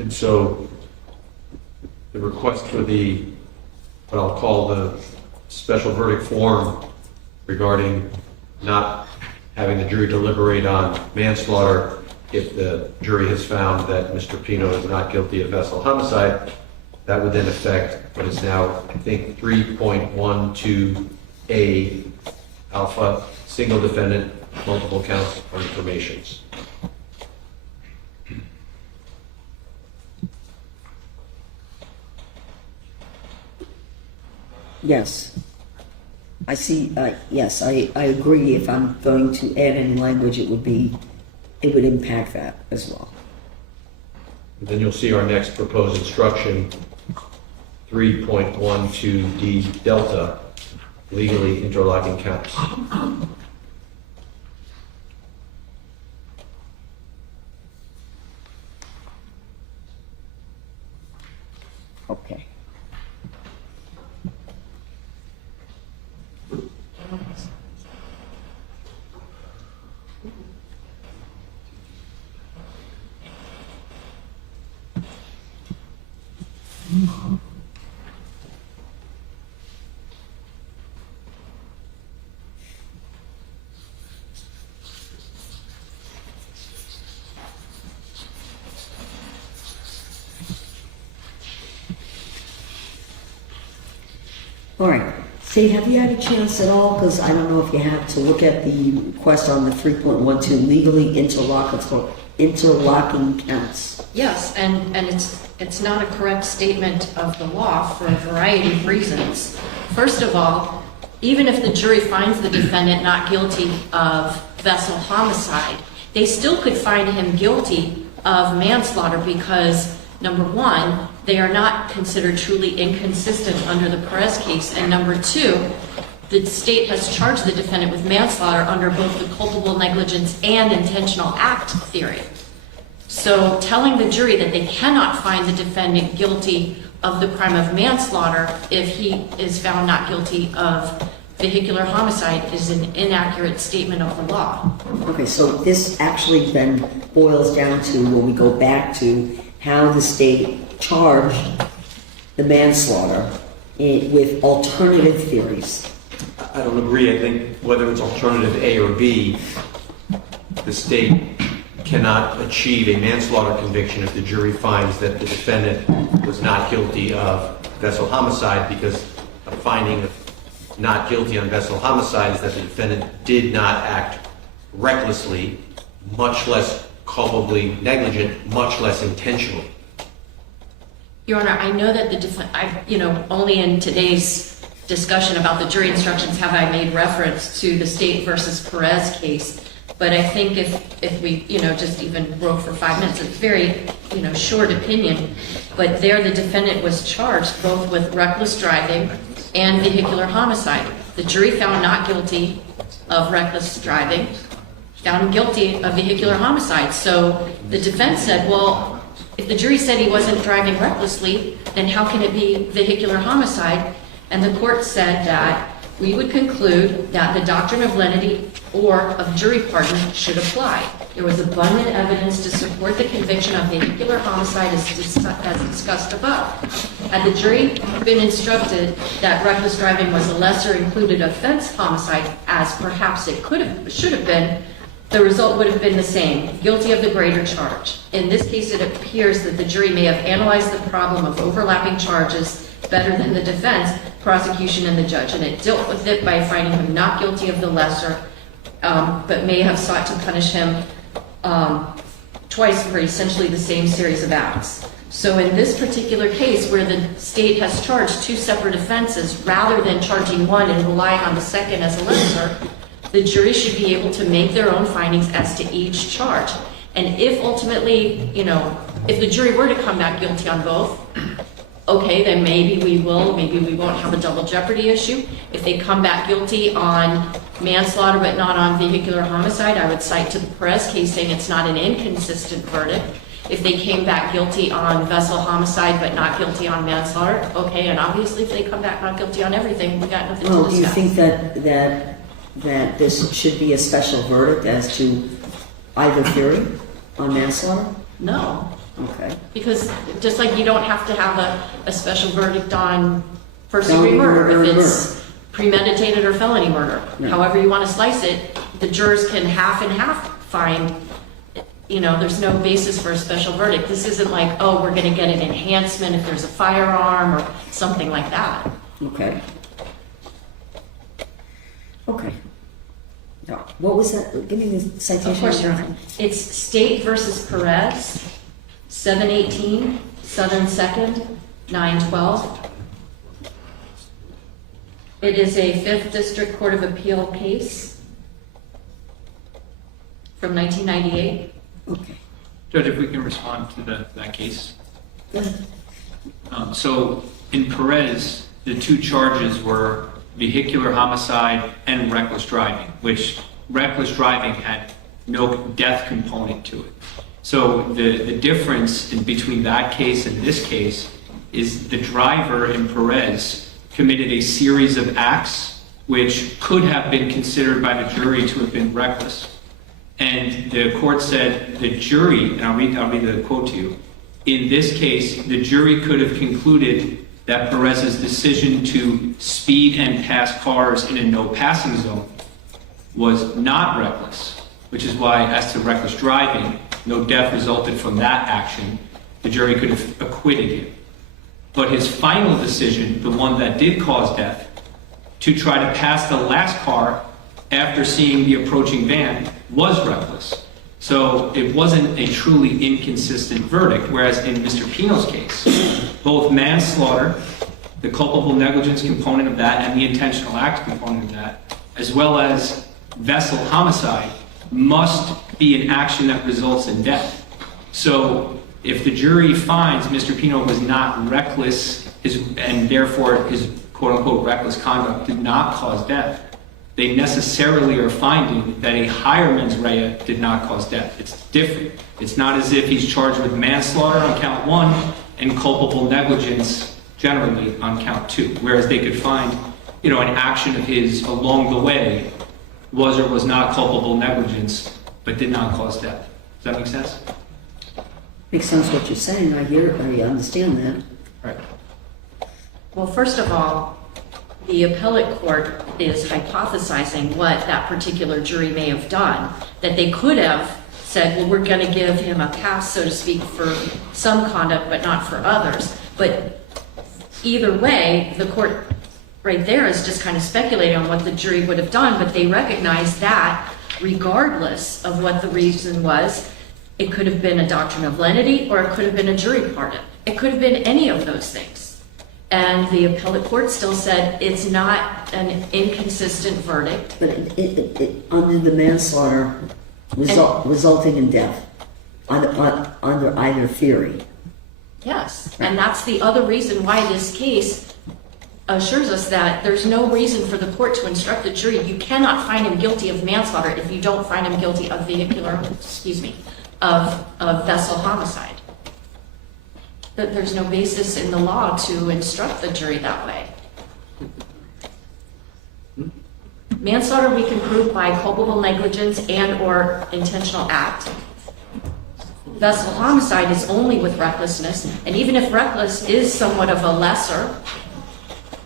And so the request for the, what I'll call the special verdict form regarding not having the jury deliberate on manslaughter if the jury has found that Mr. Pino is not guilty of vessel homicide, that would then affect what is now, I think, 3.12A A, alpha, single defendant, multiple counts or informations. Yes. I see, yes, I agree. If I'm going to add any language, it would impact that as well. And then you'll see our next proposed instruction, 3.12D delta, legally interlocking counts. Okay. All right. Steve, have you had a chance at all, because I don't know if you have, to look at the request on the 3.12 legally interlocking counts? Yes, and it's not a correct statement of the law for a variety of reasons. First of all, even if the jury finds the defendant not guilty of vessel homicide, they still could find him guilty of manslaughter because, number one, they are not considered truly inconsistent under the Perez case, and number two, the state has charged the defendant with manslaughter under both the culpable negligence and intentional act theory. So telling the jury that they cannot find the defendant guilty of the crime of manslaughter if he is found not guilty of vehicular homicide is an inaccurate statement of the law. Okay, so this actually then boils down to, when we go back to how the state charged the manslaughter with alternative theories. I don't agree. I think whether it's alternative A or B, the state cannot achieve a manslaughter conviction if the jury finds that the defendant was not guilty of vessel homicide, because a finding of not guilty on vessel homicide is that the defendant did not act recklessly, much less culpably negligent, much less intentionally. Your Honor, I know that only in today's discussion about the jury instructions have I made reference to the State versus Perez case. But I think if we, just even wrote for 5 minutes, it's a very, short opinion. But there the defendant was charged both with reckless driving and vehicular homicide. The jury found not guilty of reckless driving, found him guilty of vehicular homicide. So the defense said, well, if the jury said he wasn't driving recklessly, then how can it be vehicular homicide? And the court said that we would conclude that the doctrine of lenity or of jury pardon should apply. There was abundant evidence to support the conviction of vehicular homicide as discussed above. Had the jury been instructed that reckless driving was a lesser included offense homicide, as perhaps it should have been, the result would have been the same, guilty of the greater charge. In this case, it appears that the jury may have analyzed the problem of overlapping charges better than the defense, prosecution, and the judge, and it dealt with it by finding him not guilty of the lesser, but may have sought to punish him twice for essentially the same series of acts. So in this particular case, where the state has charged two separate offenses rather than charging one and relying on the second as a lesser, the jury should be able to make their own findings as to each charge. And if ultimately, if the jury were to come back guilty on both, okay, then maybe we won't have a double jeopardy issue. If they come back guilty on manslaughter but not on vehicular homicide, I would cite to the Perez case saying it's not an inconsistent verdict. If they came back guilty on vessel homicide but not guilty on manslaughter, okay, and obviously if they come back not guilty on everything, we got nothing to discuss. Well, do you think that this should be a special verdict as to either theory on manslaughter? No. Okay. Because just like you don't have to have a special verdict on first-degree murder if it's premeditated or felony murder. Yeah. However you want to slice it, the jurors can half and half find, there's no basis for a special verdict. This isn't like, oh, we're going to get an enhancement if there's a firearm or something like that. Okay. Okay. No, what was that? Give me the citation. Of course, Your Honor. It's State versus Perez, 718, Southern 2nd, 912. It is a 5th District Court of Appeal case from 1998. Okay. Judge, if we can respond to that case. Go ahead. So in Perez, the two charges were vehicular homicide and reckless driving, which reckless driving had no death component to it. So the difference between that case and this case is the driver in Perez committed a series of acts which could have been considered by the jury to have been reckless. And the court said the jury, and I'll read the quote to you, in this case, the jury could have concluded that Perez's decision to speed and pass cars in a no passing zone was not reckless, which is why, as to reckless driving, no death resulted from that action. The jury could have acquitted him. But his final decision, the one that did cause death, to try to pass the last car after seeing the approaching van, was reckless. So it wasn't a truly inconsistent verdict, whereas in Mr. Pino's case, both manslaughter, the culpable negligence component of that, and the intentional act component of that, as well as vessel homicide, must be an action that results in death. So if the jury finds Mr. Pino was not reckless, and therefore his quote-unquote reckless conduct did not cause death, they necessarily are finding that a higher mens rea did not cause death. It's different. It's not as if he's charged with manslaughter on count 1 and culpable negligence generally on count 2, whereas they could find, an action of his along the way was or was not culpable negligence, but did not cause death. Does that make sense? Makes sense what you're saying. I hear it. I understand that. Right. Well, first of all, the appellate court is hypothesizing what that particular jury may have done, that they could have said, well, we're going to give him a pass, so to speak, for some conduct, but not for others. But either way, the court right there is just kind of speculating on what the jury would have done, but they recognize that regardless of what the reason was, it could have been a doctrine of lenity or it could have been a jury pardon. It could have been any of those things. And the appellate court still said it's not an inconsistent verdict. But under the manslaughter resulting in death, under either theory. Yes, and that's the other reason why this case assures us that there's no reason for the court to instruct the jury. You cannot find him guilty of manslaughter if you don't find him guilty of of vessel homicide. That there's no basis in the law to instruct the jury that way. Manslaughter we can prove by culpable negligence and or intentional act. Vessel homicide is only with recklessness, and even if reckless is somewhat of a lesser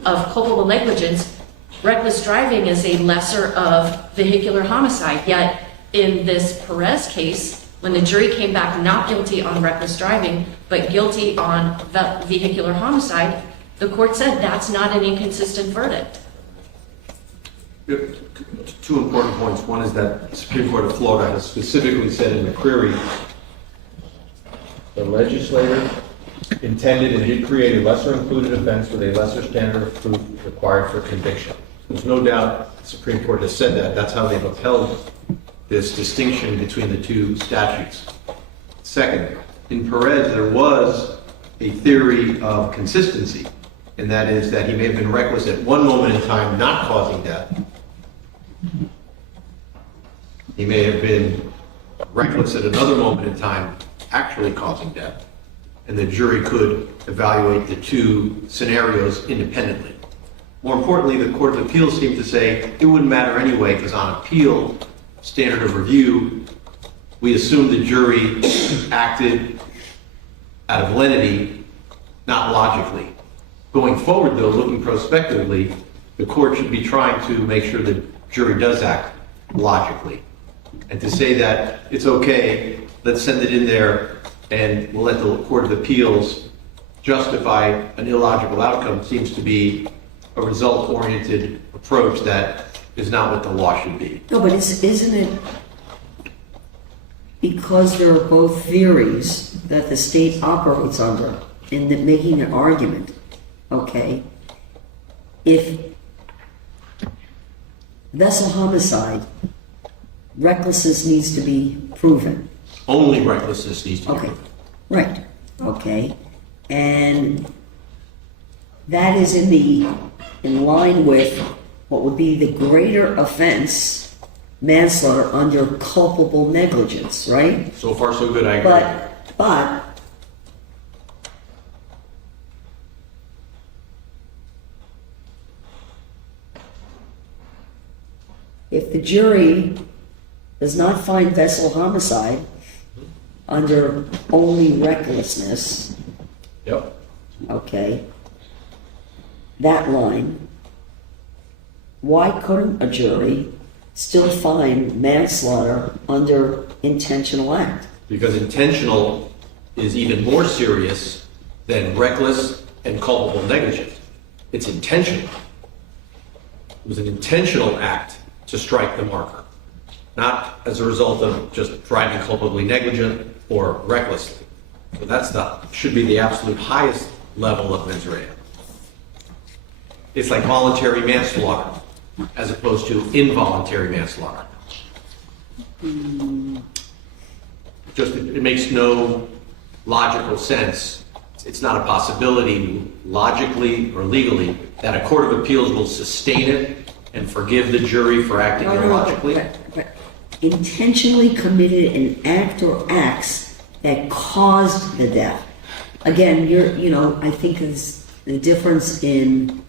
of culpable negligence, reckless driving is a lesser of vehicular homicide. Yet in this Perez case, when the jury came back not guilty on reckless driving, but guilty on vehicular homicide, the court said that's not an inconsistent verdict. Two important points. One is that the Supreme Court of Florida has specifically said in McCreary, the legislator intended and did create a lesser included offense with a lesser standard of proof required for conviction. There's no doubt the Supreme Court has said that. That's how they've upheld this distinction between the two statutes. Second, in Perez, there was a theory of consistency, and that is that he may have been reckless at one moment in time, not causing death. He may have been reckless at another moment in time, actually causing death. And the jury could evaluate the two scenarios independently. More importantly, the Court of Appeals seemed to say it wouldn't matter anyway, because on appeal, standard of review, we assume the jury acted out of lenity, not logically. Going forward, though, looking prospectively, the court should be trying to make sure the jury does act logically. And to say that it's okay, let's send it in there and we'll let the Court of Appeals justify an illogical outcome seems to be a result-oriented approach that is not what the law should be. No, but isn't it because there are both theories that the state operates under in making an argument, okay? If vessel homicide, recklessness needs to be proven. Only recklessness needs to be Okay, proven. right, okay. And that is in line with what would be the greater offense, manslaughter under culpable negligence, right? So far, so good, I agree. But if the jury does not find vessel homicide under only recklessness, Yep. okay, that line, why couldn't a jury still find manslaughter under intentional act? Because intentional is even more serious than reckless and culpable negligence. It's intentional. It was an intentional act to strike the marker, not as a result of just driving culpably negligent or recklessly. So should be the absolute highest level of mens rea. It's like voluntary manslaughter as opposed to involuntary manslaughter. It makes no logical sense. It's not a possibility logically or legally that a court of appeals will sustain it and forgive the jury for acting illogically. But intentionally committed an act or acts that caused the death. Again, I think is the difference in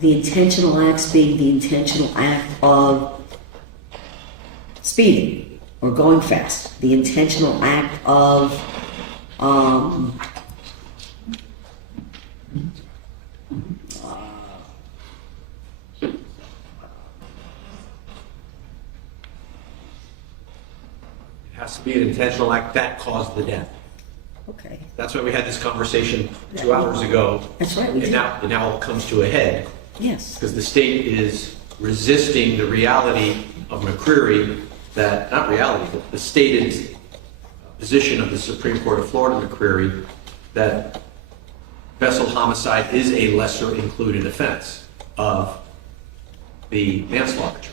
the intentional acts being the intentional act of speeding or going fast, the intentional act of It has to be an intentional act that caused the death. okay, That's why we had this conversation 2 hours ago. that's right, we And did. now all comes to a head Yes, because the state is resisting the reality of McCreary that, not reality, but the stated position of the Supreme Court of Florida, McCreary, that vessel homicide is a lesser included offense of the manslaughter charge.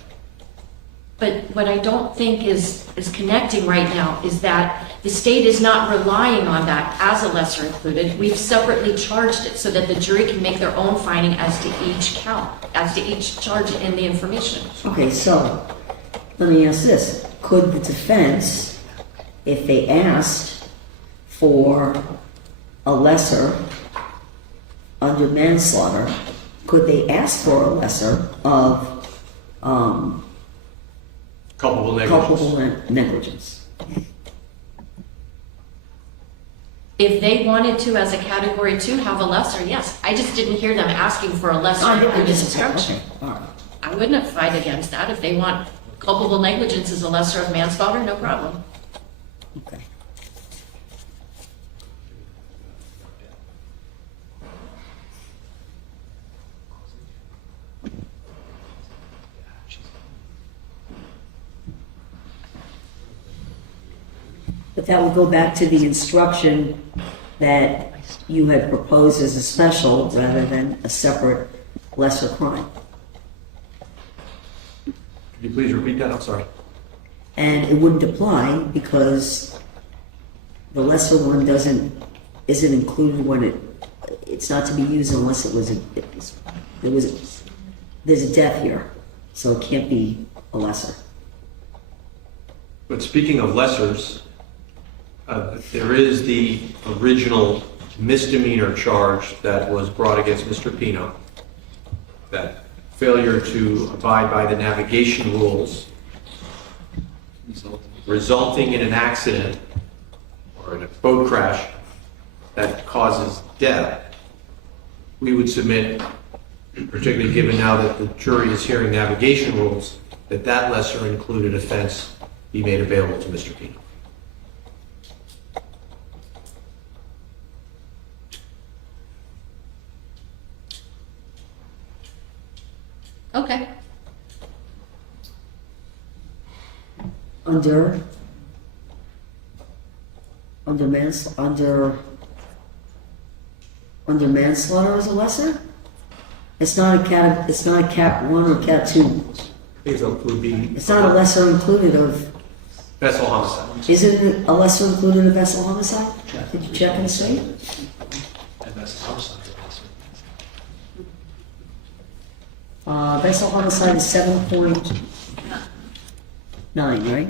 But what I don't think is connecting right now is that the state is not relying on that as a lesser included. We've separately charged it so that the jury can make their own finding as to each count, as to each charge in the information. okay, so let me ask this. Could the defense, if they asked for a lesser under manslaughter, could they ask for a lesser of Culpable negligence. culpable negligence? If they wanted to, as a category 2, have a lesser, yes. I just didn't hear them asking for a lesser included instruction. Okay, all right. I wouldn't fight against that. If they want culpable negligence as a lesser of manslaughter, no problem. Okay. But that would go back to the instruction that you had proposed as a special rather than a separate lesser crime. Could you please repeat that? I'm sorry. And it wouldn't apply because the lesser one isn't included when it's not to be used unless there's a death here, so it can't be a lesser. But speaking of lessers, there is the original misdemeanor charge that was brought against Mr. Pino, that failure to abide by the navigation rules resulting in an accident or in a boat crash that causes death. We would submit, particularly given now that the jury is hearing navigation rules, that lesser included offense be made available to Mr. Pino. Okay. Under manslaughter as a lesser? It's not a cat 1 or cat 2. These would be It's not a lesser included of, vessel homicide. is it a lesser included of vessel homicide? Did you check and see? And that's homicide. Vessel homicide is 7.9, right?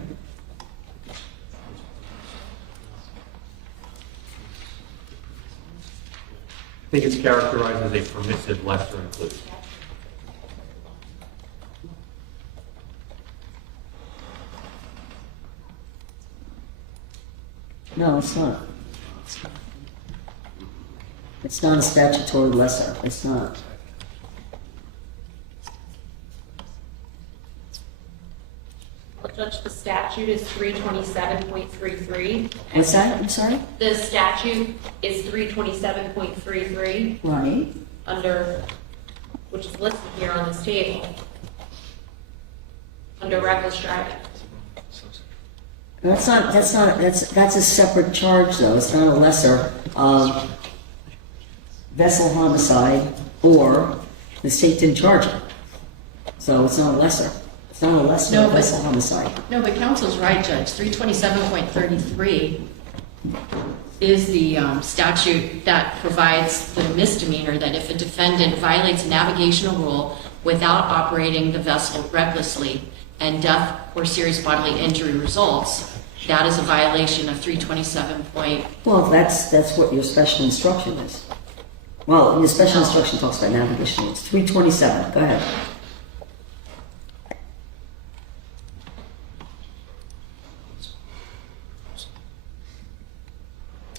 I think it's characterized as a permissive lesser included. No, it's not. It's not a statutory lesser, it's not. Well, Judge, the statute is 327.33. What's that, I'm sorry? The statute is 327.33 Right. under, which is listed here on this table, under reckless driving. That's a separate charge though, it's not a lesser. Vessel homicide, or the state didn't charge it. So it's not a lesser. It's not a lesser No, of but- vessel homicide. No, but counsel's right, Judge. 327.33 is the statute that provides the misdemeanor that if a defendant violates a navigational rule without operating the vessel recklessly and death or serious bodily injury results, that is a violation of 327. Well, that's what your special instruction is. Well, your special No. instruction talks about navigation. It's 327, go ahead.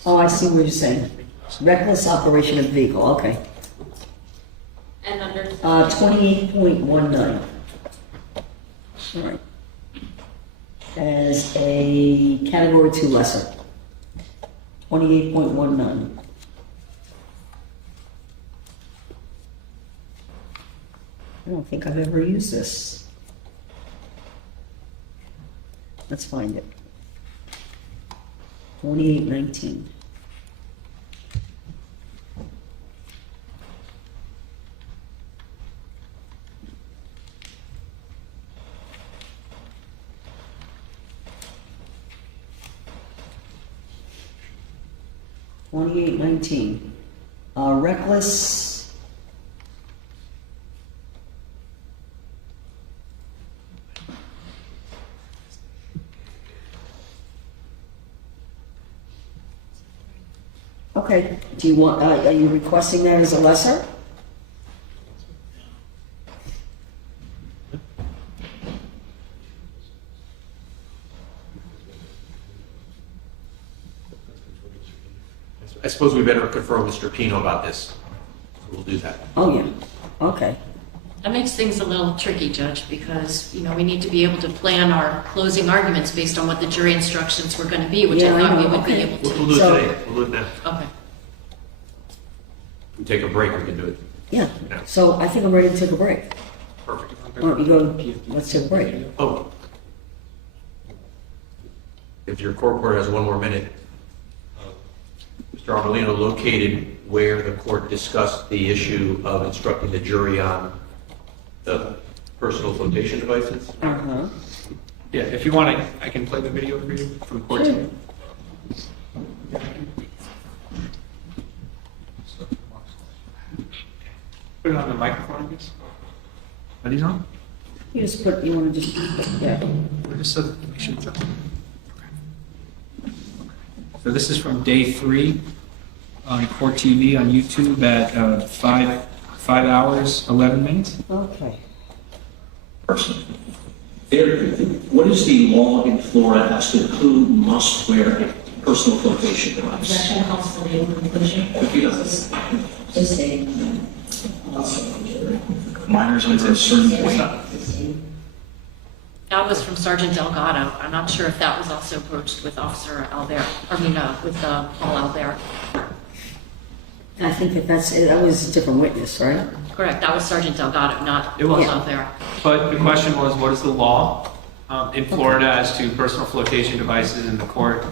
Oh, I see what you're saying. Reckless operation of vehicle, okay. And under 28.19. All right. As a category 2 lesser. 28.19. I don't think I've ever used this. Let's find it. 2819. Reckless. Okay, do you want, are you requesting that as a lesser? I suppose we better confer with Mr. Pino about this. We'll do that. Oh, yeah, okay. That makes things a little tricky, Judge, because, we need to be able to plan our closing arguments based on what the jury instructions were going to be, which Yeah, I I thought we know, would be okay. able We'll to. do it So- today. We'll do it now. Okay. We take a break, we can do it. Yeah, Yeah. so I think I'm ready to take a break. Perfect. Why don't you go, let's take a break. Oh. If your court reporter has one more minute. Mr. Armelino located where the court discussed the issue of instructing the jury on the personal flotation devices. Uh-huh. Yeah, if you want, I can play the video for you from court. Sure. Put it on the microphone, I guess. Are these on? You want to just, yeah. Or just so that we should. So this is from day 3 on Court TV on YouTube at 5 hours, 11 minutes. Okay. Person. What is the law in Florida as to who must wear a personal flotation device? Objection, counsel, the conclusion. Just a, Minors under a certain weight. That was from Sergeant Delgado. I'm not sure if that was also broached with Officer Albert, with Paul Albert. I think that was a different witness, right? Correct, that was Sergeant Delgado, not It was. not there. But the question was, what is the law in Florida as to personal flotation devices? And the court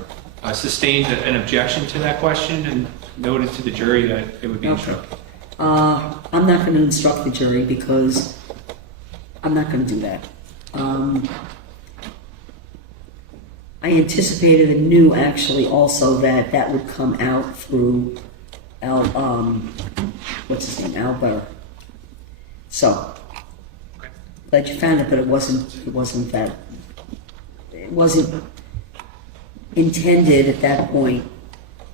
sustained an objection to that question and noted to the jury that it would be instructed. I'm not going to instruct the jury because I'm not going to do that. I anticipated and knew actually also that that would come out through what's his name, Albert. So, glad you found it, but it wasn't intended at that point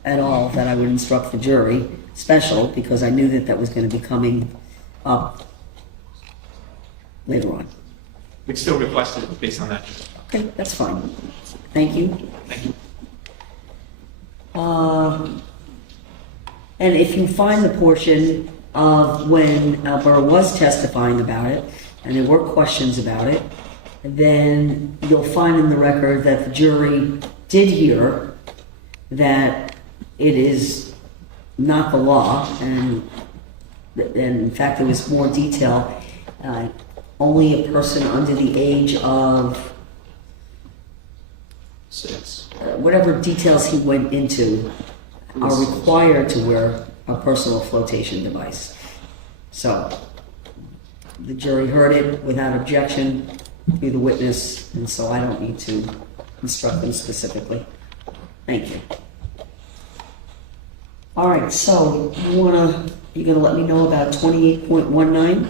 at all that I would instruct the jury, special, because I knew that that was going to be coming up later on. We'd still request it based on that. Okay, that's fine. Thank you. Thank you. And if you find the portion of when Albert was testifying about it, and there were questions about it, then you'll find in the record that the jury did hear that it is not the law, and in fact there was more detail. Only a person under the age of 6. whatever details he went into are required to wear a personal flotation device. So the jury heard it without objection through the witness, and so I don't need to instruct them specifically. Thank you. All right, so you're gonna let me know about 28.19?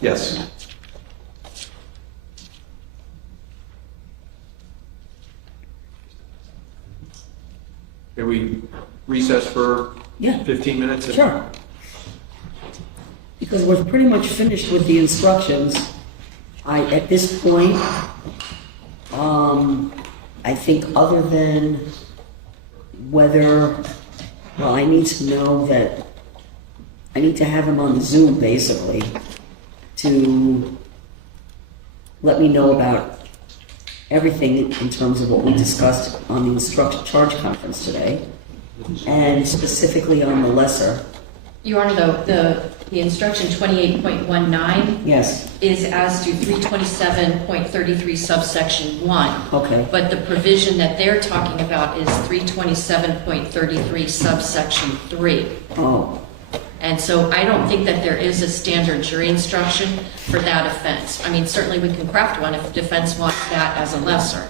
Yes. Can we recess for Yeah. 15 minutes? Sure. Because we're pretty much finished with the instructions. At this point, I think other than whether, well, I need to know that, I need to have him on Zoom basically to let me know about everything in terms of what we discussed on the instruction charge conference today, and specifically on the lesser. Your Honor, though, the instruction 28.19 Yes, is as to 327.33 subsection 1. okay. But the provision that they're talking about is 327.33 subsection 3. Oh, And so I don't think that there is a standard jury instruction for that offense. I mean, certainly we can craft one if the defense wants that as a lesser.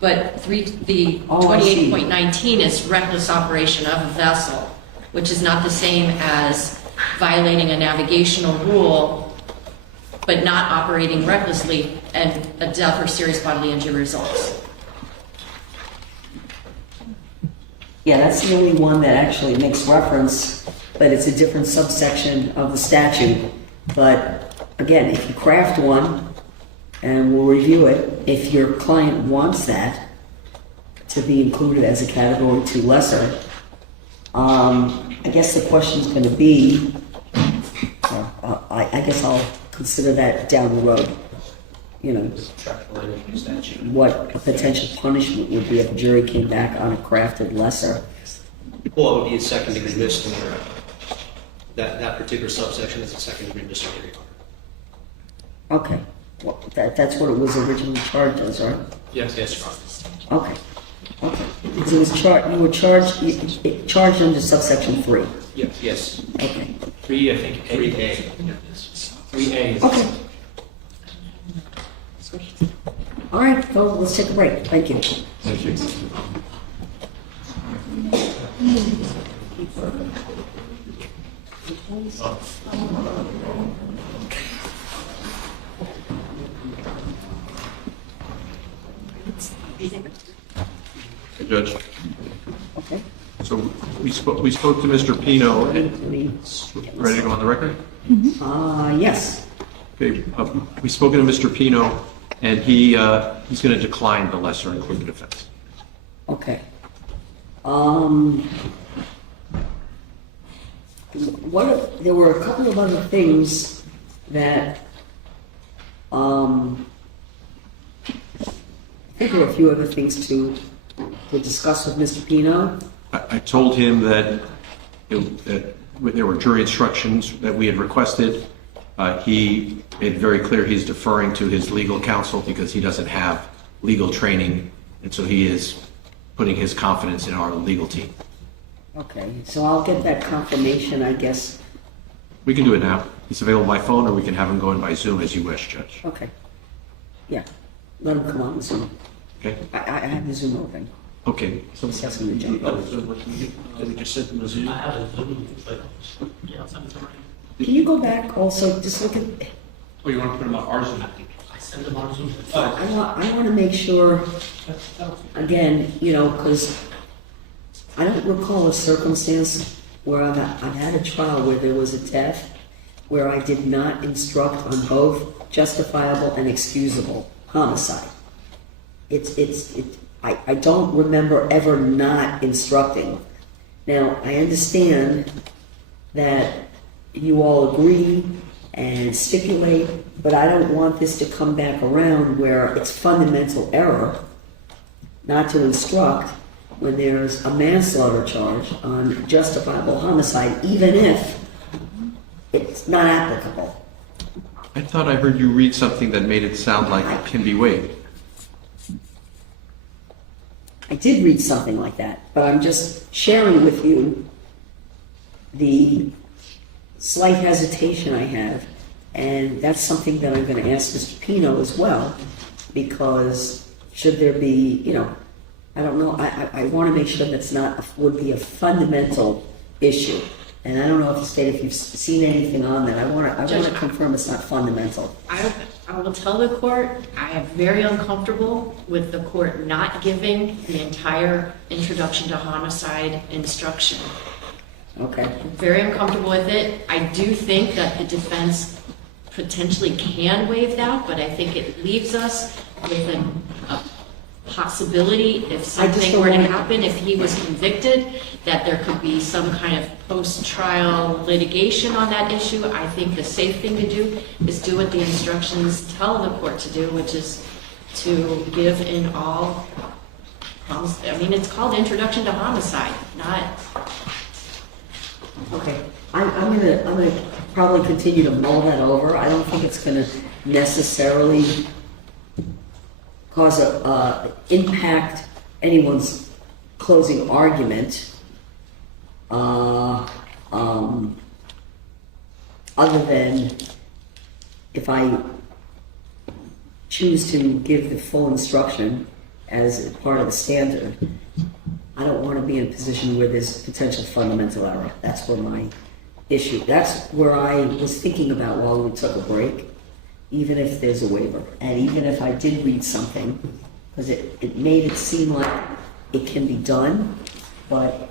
But the Oh, I see. 28.19 is reckless operation of a vessel, which is not the same as violating a navigational rule, but not operating recklessly, and a death or serious bodily injury results. yeah, that's the only one that actually makes reference, but it's a different subsection of the statute. But again, if you craft one, and we'll review it, if your client wants that to be included as a category 2 lesser, I guess the question's going to be, I guess I'll consider that down the road. You know, what a potential punishment would be if a jury came back on a crafted lesser. Well, it would be a second-degree misdemeanor. That particular subsection is a second-degree misdemeanor. Okay, well, that's what it was originally charged as, right? Yes, Your Honor. Okay, okay. Because it was you were charged under subsection 3. Yes. Okay. 3, I think. 3A. 3A is. Okay. All right, so let's take a break. Thank you. Thank you. Hey, Judge. Okay. So we spoke to Mr. Pino, and ready to go on the record? Yes. Okay, we've spoken to Mr. Pino, and he's going to decline the lesser included offense. Okay. There were a couple of other things that, I think there were a few other things to discuss with Mr. Pino. I told him that there were jury instructions that we had requested. He made very clear he's deferring to his legal counsel because he doesn't have legal training, and so he is putting his confidence in our legal team. Okay, so I'll get that confirmation, I guess. We can do it now. He's available by phone, or we can have him go in by Zoom as you wish, Judge. Okay. Yeah, let him come on Zoom. Okay? I have the Zoom open. Okay. So it's asking me to jump over. Did we just send them a Zoom? I have a Zoom, but, yeah, I'll send it to Ryan. Can you go back also, just look at, Oh, you want to put them on our Zoom? I send them on Zoom. I want to make sure, again, you know, because I don't recall a circumstance where I've had a trial where there was a death where I did not instruct on both justifiable and excusable homicide. I don't remember ever not instructing. Now, I understand that you all agree and stipulate, but I don't want this to come back around where it's fundamental error not to instruct when there's a manslaughter charge on justifiable homicide, even if it's not applicable. I thought I heard you read something that made it sound like it can be waived. I did read something like that, but I'm just sharing with you the slight hesitation I have, and that's something that I'm going to ask Mr. Pino as well, because should there be, you know, I don't know, I want to make sure that's not, would be a fundamental issue. And I don't know if the state, if you've seen anything on that, I want to confirm it's not fundamental. I will tell the court, I am very uncomfortable with the court not giving the entire introduction to homicide instruction. Okay. I'm very uncomfortable with it. I do think that the defense potentially can waive that, but I think it leaves us with a possibility if something were to happen, if he was convicted, that there could be some kind of post-trial litigation on that issue. I think the safe thing to do is do what the instructions tell the court to do, which is to give in all, I mean, it's called Introduction to Homicide, not... Okay, I'm gonna probably continue to mull that over. I don't think it's gonna necessarily cause impact anyone's closing argument, other than if I choose to give the full instruction as part of the standard, I don't want to be in a position where there's potential fundamental error. That's where my issue, that's where I was thinking about while we took a break, even if there's a waiver. And even if I did read something, because it made it seem like it can be done, but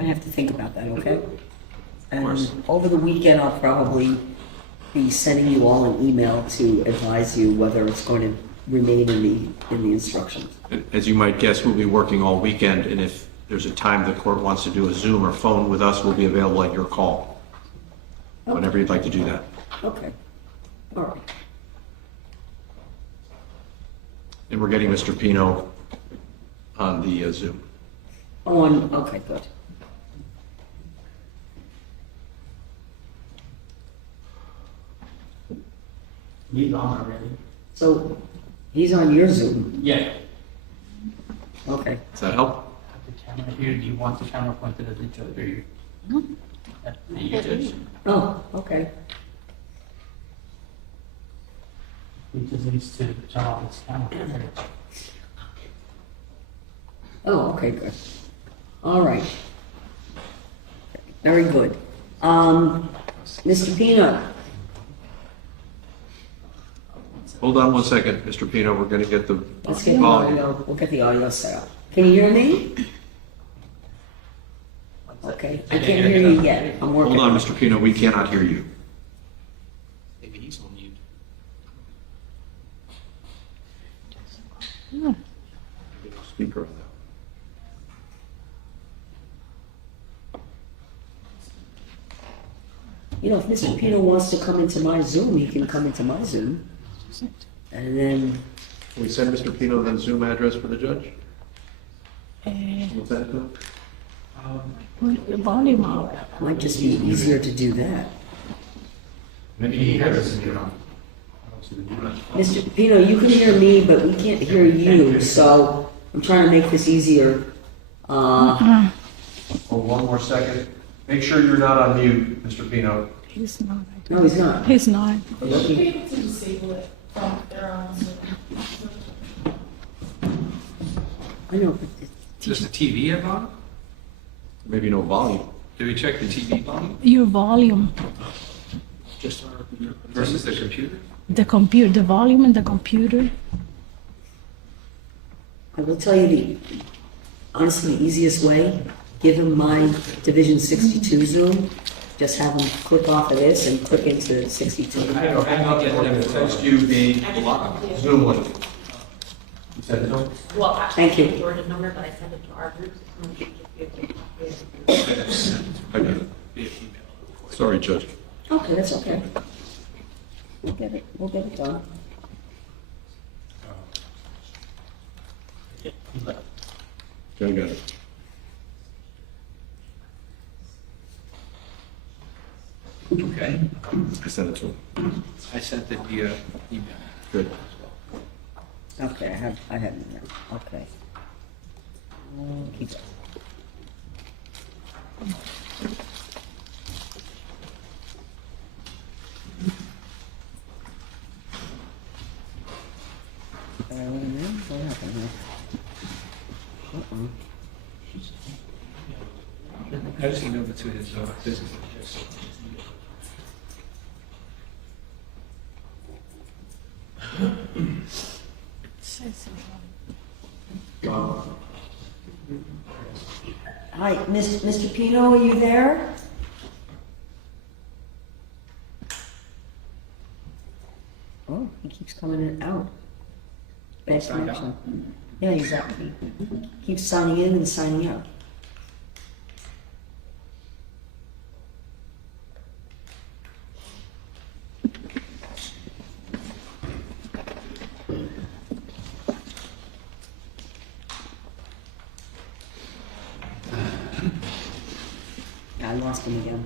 I have to think about that, okay? And over the weekend, I'll probably be sending you all an email to advise you whether it's going to remain in the instructions. As you might guess, we'll be working all weekend, and if there's a time the court wants to do a Zoom or phone with us, we'll be available at your call, whenever you'd like to do that. Okay, all right. And we're getting Mr. Pino on the Zoom. Okay, good. He's on already. So he's on your Zoom. Yeah. Okay. Does that help? The camera here, do you want the camera pointed at the judge or you? At the judge? Oh, okay. He just needs to turn on his camera. Oh, okay, good. All right. Very good. Mr. Pino. Hold on one second, Mr. Pino, we're going to get the Let's get the volume. audio. We'll get the audio set up. Can you hear me? Okay, I can't hear you yet. I'm working. Hold on, Mr. Pino, we cannot hear you. Maybe he's on mute. Speaker on that. You know, if Mr. Pino wants to come into my Zoom, he can come into my Zoom. And then Can we send Mr. Pino the Zoom address for the judge? What's that, Bill? The volume out. Might just be easier to do that. Maybe he has, you know. Mr. Pino, you can hear me, but we can't hear you, so I'm trying to make this easier. Hold one more second. Make sure you're not on mute, Mr. Pino. He's not. No, he's not. He's not. They should be able to disable it from their own Zoom. I know, but Does the TV have on? Maybe no volume. Did we check the TV volume Your volume, Just our. versus the computer? the computer, the volume in the computer. I will tell you honestly, the easiest way, give him my Division 62 Zoom, just have him click off of this and click into 62. Hang up and text you the Zoom link. You sent it to him? Well, actually, Thank you. I sent George's number, but I sent it to our group. I got it. Sorry, Judge. Okay, that's okay. We'll get it done. I got it. Okay. I sent it to him. I sent it via email. Good. Okay, I have it there. Okay. Keep it. Wait a minute, what happened here? I just emailed it to his business. Hi, Mr. Pino, are you there? Oh, he keeps coming in and out. Bad connection. Yeah, exactly. Keeps signing in and signing out. I lost him again.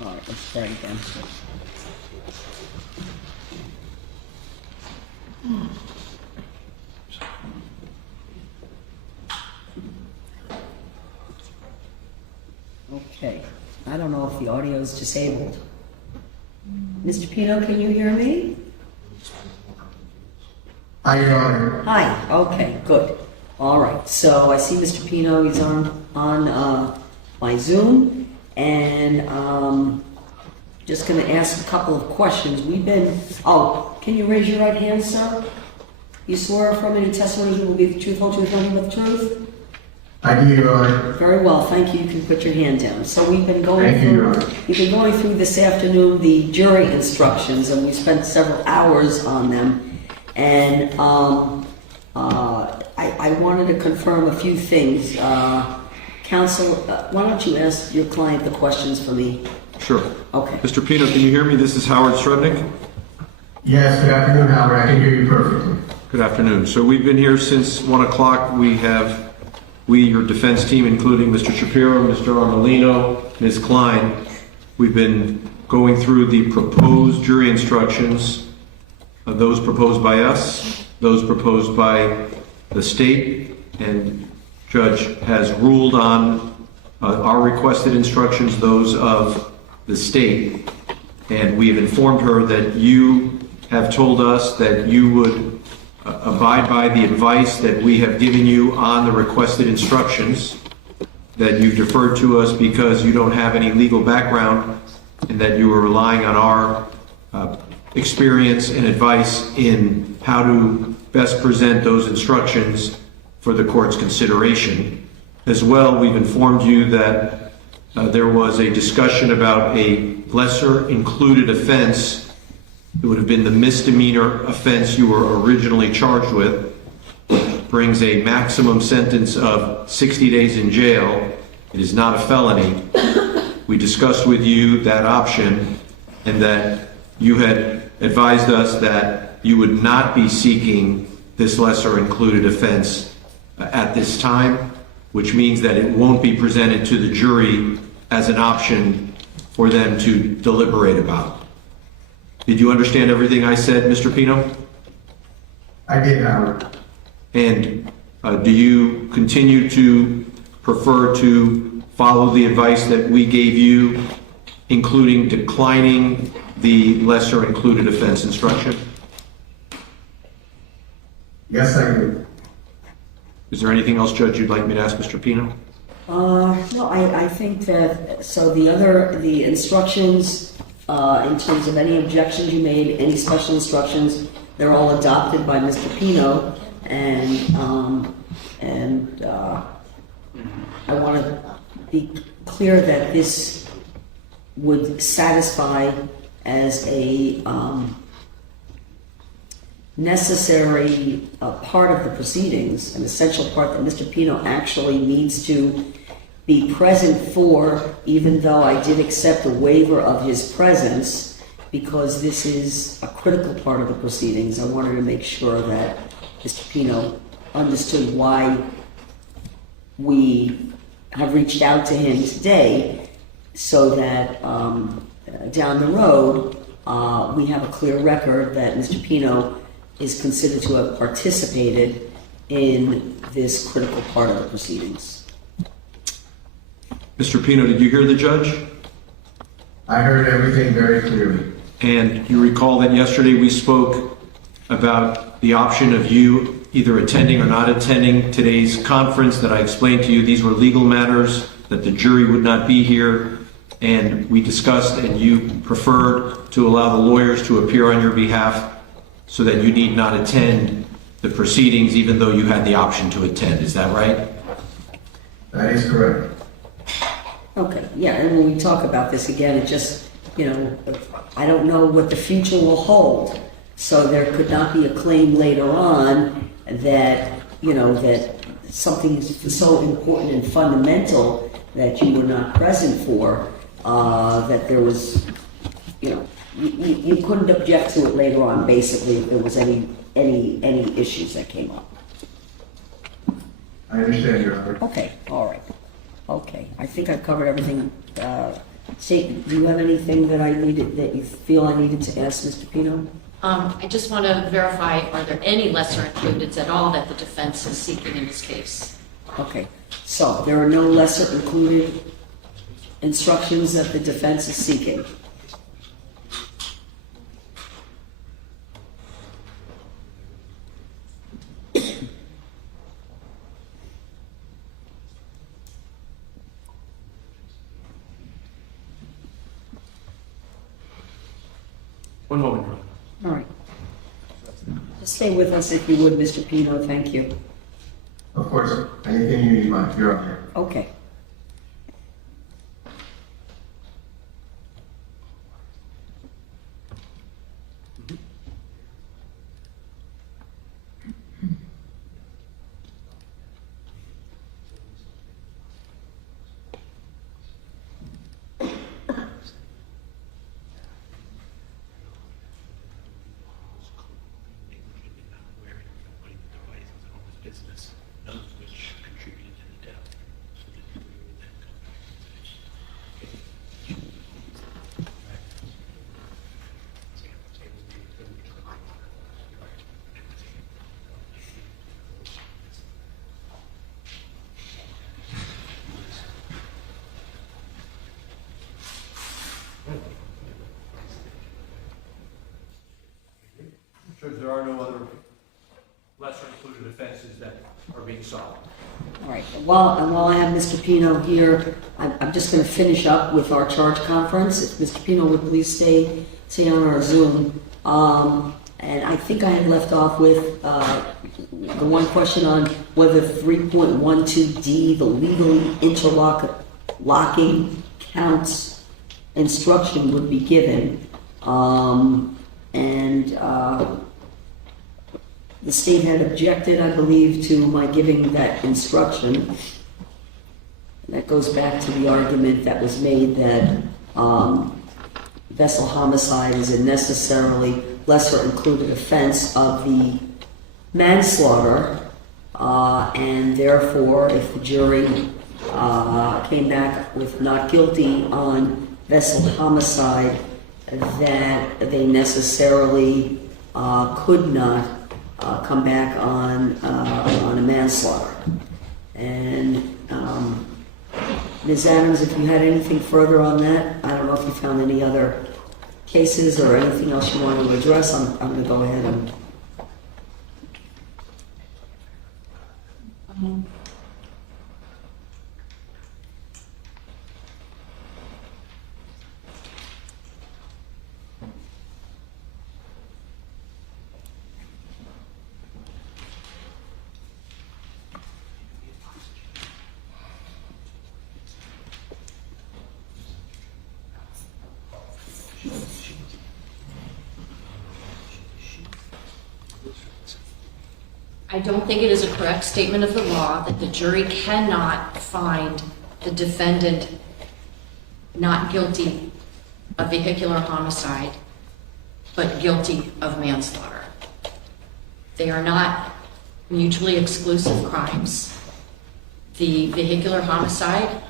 All right, let's try again. Okay, I don't know if the audio is disabled. Mr. Pino, can you hear me? Hi, okay, good. All right, so I see Mr. Pino, he's on my Zoom, and just gonna ask a couple of questions. Can you raise your right hand, sir? You swear affirm any testimony you will be the truth, whole truth, nothing but the truth? I do, Your Honor. Very well, thank you. You can put your hand down. So we've been going Thank you, Your through, Honor. we've been going through this afternoon the jury instructions, and we spent several hours on them. And I wanted to confirm a few things. Counsel, why don't you ask your client the questions for me? Sure. Okay. Mr. Pino, can you hear me? This is Howard Srebnick. Yes, good afternoon, Howard. I can hear you perfectly. Good afternoon. So we've been here since 1 o'clock. We, your defense team, including Mr. Shapiro, Mr. Armelino, Ms. Klein, we've been going through the proposed jury instructions, those proposed by us, those proposed by the state, and Judge has ruled on our requested instructions, those of the state, and we have informed her that you have told us that you would abide by the advice that we have given you on the requested instructions, that you've deferred to us because you don't have any legal background, and that you are relying on our experience and advice in how to best present those instructions for the court's consideration. As well, we've informed you that there was a discussion about a lesser included offense It would have been the misdemeanor offense you were originally charged with, which brings a maximum sentence of 60 days in jail. It is not a felony. We discussed with you that option, and that you had advised us that you would not be seeking this lesser included offense at this time, which means that it won't be presented to the jury as an option for them to deliberate about. Did you understand everything I said, Mr. Pino? I did, Howard. And do you continue to prefer to follow the advice that we gave you, including declining the lesser included offense instruction? Yes, I do. Is there anything else, Judge, you'd like me to ask Mr. Pino? No, I think that, so the instructions, in terms of any objections you made, any special instructions, they're all adopted by Mr. Pino, and I want to be clear that this would satisfy as a necessary part of the proceedings, an essential part that Mr. Pino actually needs to be present for, even though I did accept a waiver of his presence, because this is a critical part of the proceedings. I wanted to make sure that Mr. Pino understood why we have reached out to him today, so that down the road we have a clear record that Mr. Pino is considered to have participated in this critical part of the proceedings. Mr. Pino, did you hear the judge? I heard everything very clearly. And you recall that yesterday we spoke about the option of you either attending or not attending today's conference, that I explained to you these were legal matters, that the jury would not be here, and we discussed and you preferred to allow the lawyers to appear on your behalf so that you need not attend the proceedings even though you had the option to attend. Is that right? That is correct. Okay, yeah, and when we talk about this again, it just, I don't know what the future will hold. So there could not be a claim later on that, that something so important and fundamental that you were not present for, that there was, you couldn't object to it later on, basically, if there was any issues that came up. I understand, Your Honor. Okay, all right. Okay, I think I've covered everything. Sept, do you have anything that you feel I needed to ask Mr. Pino? I just want to verify, are there any lesser includeds at all that the defense is seeking in this case? Okay, so there are no lesser included instructions that the defense is seeking. One moment, Your Honor. All right. Just stay with us if you would, Mr. Pino. Thank you. Of course, anything you need, Your Honor. Okay. Judge, there are no other lesser included offenses that are being solved. All right. While I have Mr. Pino here, I'm just going to finish up with our charge conference. If Mr. Pino would please stay on our Zoom. And I think I had left off with the one question on whether 3.12D, the legally interlocking counts instruction, would be given. And the state had objected, I believe, to my giving that instruction. And that goes back to the argument that was made that vessel homicide is a necessarily lesser included offense of the manslaughter, and therefore, if the jury came back with not guilty on vessel homicide, that they necessarily could not come back on a manslaughter. And Ms. Adams, if you had anything further on that, I don't know if you found any other cases or anything else you wanted to address. I'm going to go ahead and. I don't think it is a correct statement of the law that the jury cannot find the defendant not guilty of vehicular homicide, but guilty of manslaughter. They are not mutually exclusive crimes. The vehicular homicide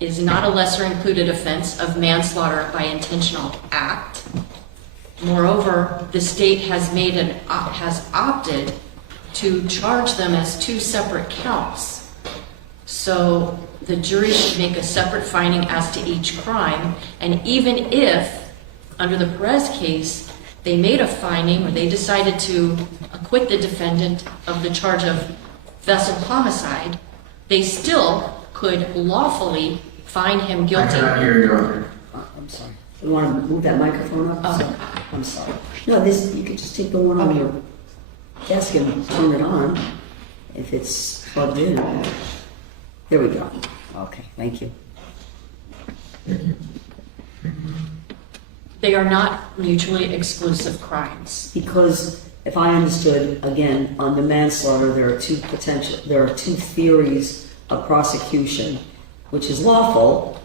is not a lesser included offense of manslaughter by intentional act. Moreover, the state has opted to charge them as two separate counts. So the jury should make a separate finding as to each crime, and even if, under the Perez case, they made a finding or they decided to acquit the defendant of the charge of vessel homicide, they still could lawfully find him guilty. I cannot hear you, Your Honor. I'm sorry. You want to move that microphone up? Oh. I'm sorry. No, you could just take the one on your desk and turn it on if it's plugged in. There we go. Okay, thank you. They are not mutually exclusive crimes. Because if I understood, again, on the manslaughter, there are two theories of prosecution, which is lawful,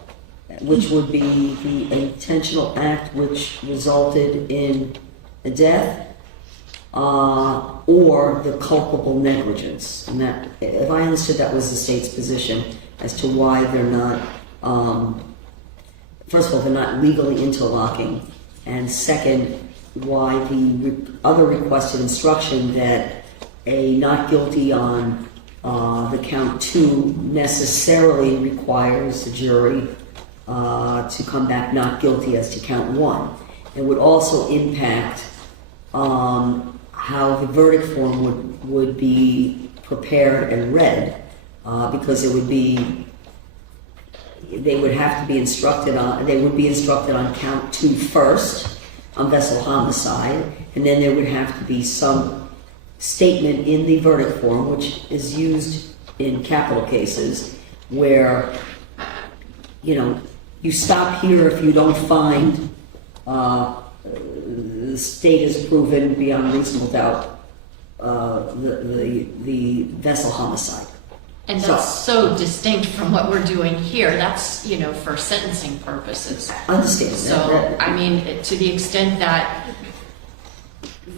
which would be the intentional act which resulted in a death, or the culpable negligence. And that, if I understood, that was the state's position as to why they're not, first of all, they're not legally interlocking, and second, why the other requested instruction that a not guilty on the count 2 necessarily requires the jury to come back not guilty as to count 1. It would also impact how the verdict form would be prepared and read, because it would be, they would have to be instructed on, they would be instructed on count 2 first, on vessel homicide, and then there would have to be some statement in the verdict form, which is used in capital cases, where, you know, you stop here if you don't find the state has proven beyond reasonable doubt the vessel homicide. And that's so distinct from what we're doing here. That's, you know, for sentencing purposes. Understand. So, I mean, to the extent that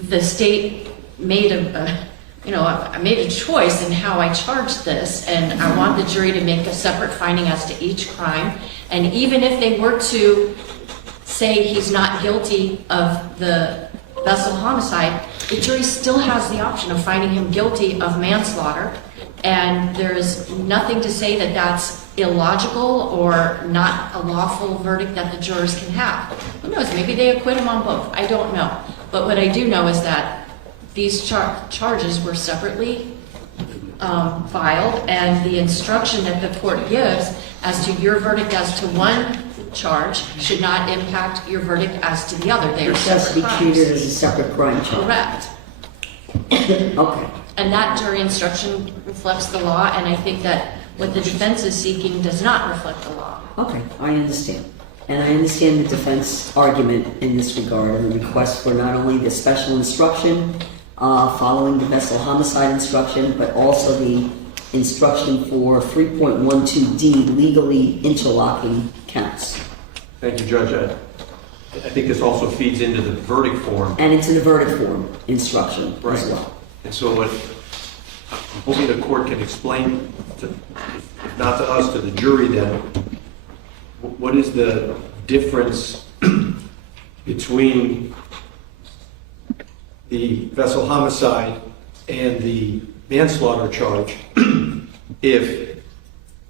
the state made I made a choice in how I charged this, and I want the jury to make a separate finding as to each crime. And even if they were to say he's not guilty of the vessel homicide, the jury still has the option of finding him guilty of manslaughter. And there is nothing to say that that's illogical or not a lawful verdict that the jurors can have. Who knows? Maybe they acquit him on both. I don't know. But what I do know is that these charges were separately filed, and the instruction that the court gives as to your verdict as to one charge should not impact your verdict as to the other. They are It has to separate be crimes. treated as a separate crime charge. Correct. Okay. And that jury instruction reflects the law, and I think that what the defense is seeking does not reflect the law. Okay, I understand. And I understand the defense argument in this regard, and the request for not only the special instruction following the vessel homicide instruction, but also the instruction for 3.12D, legally interlocking counts. Thank you, Judge. I think this also feeds into the verdict form. And into the verdict form instruction Right. as well. And so what I'm hoping the court can explain, if not to us, to the jury then, what is the difference between the vessel homicide and the manslaughter charge if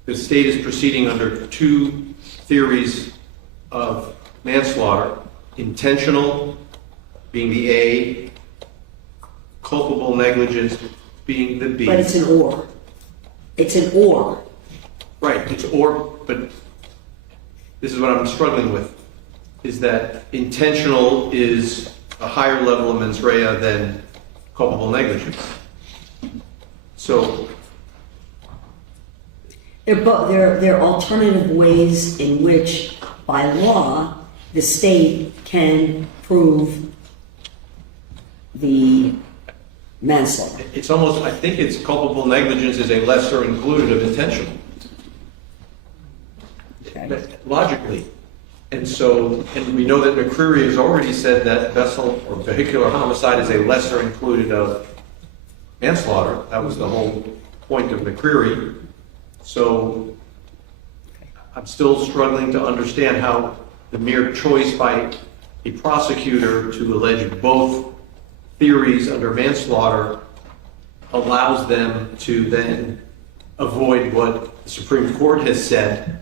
the state is proceeding under two theories of manslaughter, intentional being the A, culpable negligence being the B. But it's an or. It's an or. Right, it's or, but this is what I'm struggling with, is that intentional is a higher level of mens rea than culpable negligence. So, There are alternative ways in which, by law, the state can prove the manslaughter. it's almost, I think it's culpable negligence is a lesser included of intentional. Logically. And so, and we know that McCreary has already said that vessel or vehicular homicide is a lesser included of manslaughter. That was the whole point of McCreary. So I'm still struggling to understand how the mere choice by a prosecutor to allege both theories under manslaughter allows them to then avoid what the Supreme Court has said.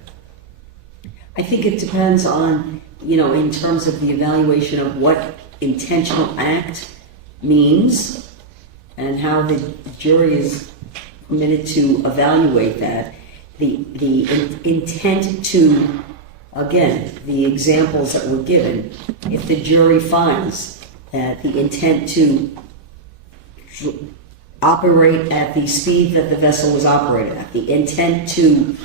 I think it depends on, in terms of the evaluation of what intentional act means and how the jury is permitted to evaluate that. The intent to, again, the examples that were given, if the jury finds that the intent to operate at the speed that the vessel was operated at, the intent to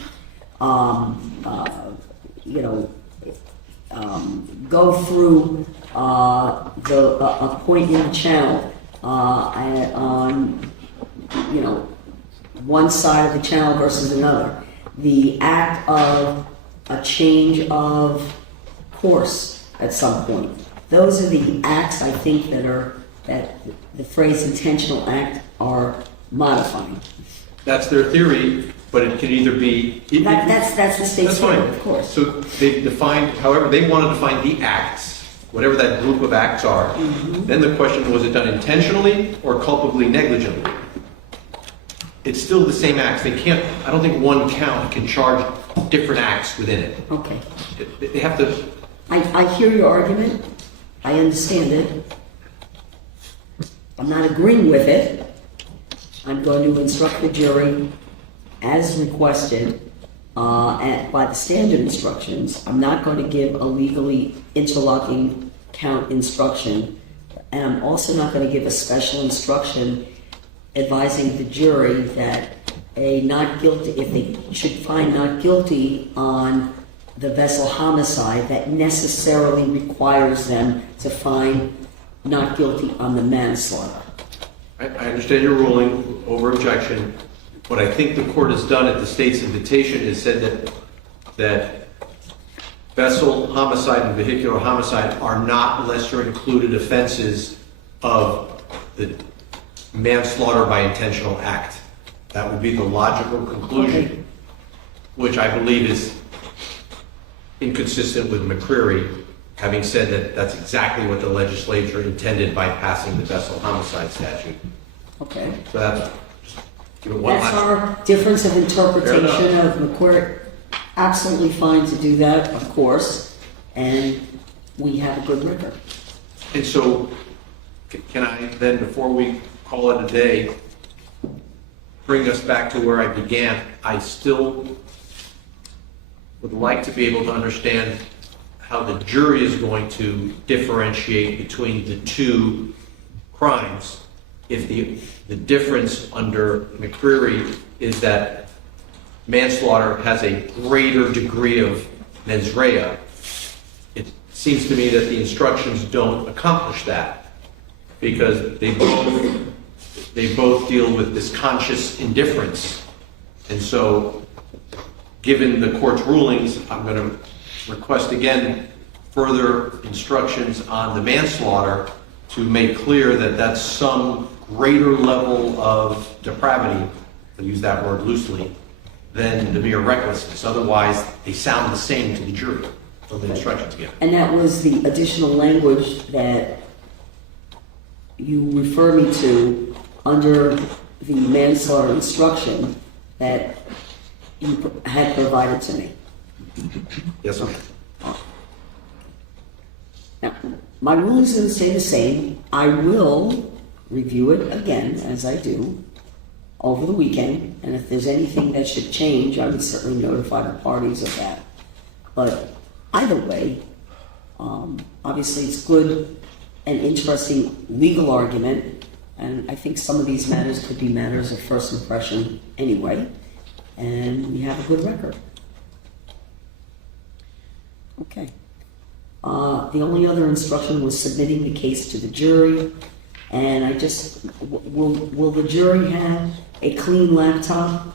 go through a point in the channel on one side of the channel versus another, the act of a change of course at some point. Those are the acts, I think, that the phrase intentional act are modifying. That's their theory, but it can either be... That's the state's That's fine. theory, of course. So they defined, however, they want to define the acts, whatever that group of acts are. Then the question, was it done intentionally or culpably negligently? It's still the same acts. They can't, I don't think one count can charge different acts within it. Okay. They have to... I hear your argument. I understand it. I'm not agreeing with it. I'm going to instruct the jury as requested by the standard instructions. I'm not going to give a legally interlocking count instruction, and I'm also not going to give a special instruction advising the jury that a not guilty, if they should find not guilty on the vessel homicide, that necessarily requires them to find not guilty on the manslaughter. I understand your ruling over objection. What I think the court has done at the state's invitation is said that vessel homicide and vehicular homicide are not lesser included offenses of the manslaughter by intentional act. That would be the logical conclusion, which I believe is inconsistent with McCreary, having said that that's exactly what the legislature intended by passing the vessel homicide statute. Okay. So that's just give it one That's last. our difference of interpretation Fair of the court. Absolutely fine to do that, of course, and we have a good record. And so, can I then, before we call it a day, bring us back to where I began? I still would like to be able to understand how the jury is going to differentiate between the two crimes if the difference under McCreary is that manslaughter has a greater degree of mens rea it seems to me that the instructions don't accomplish that because they both deal with this conscious indifference. And so, given the court's rulings, I'm going to request again further instructions on the manslaughter to make clear that that's some greater level of depravity, to use that word loosely, than the mere recklessness. Otherwise, they sound the same to the jury from the instructions given. And that was the additional language that you refer me to under the manslaughter instruction that you had provided to me. Yes, sir. Now, my ruling is going to stay the same. I will review it again, as I do, over the weekend, and if there's anything that should change, I would certainly notify the parties of that. But either way, obviously it's good and interesting legal argument, and I think some of these matters could be matters of first impression anyway, and we have a good record. Okay. The only other instruction was submitting the case to the jury, and I just, will the jury have a clean laptop?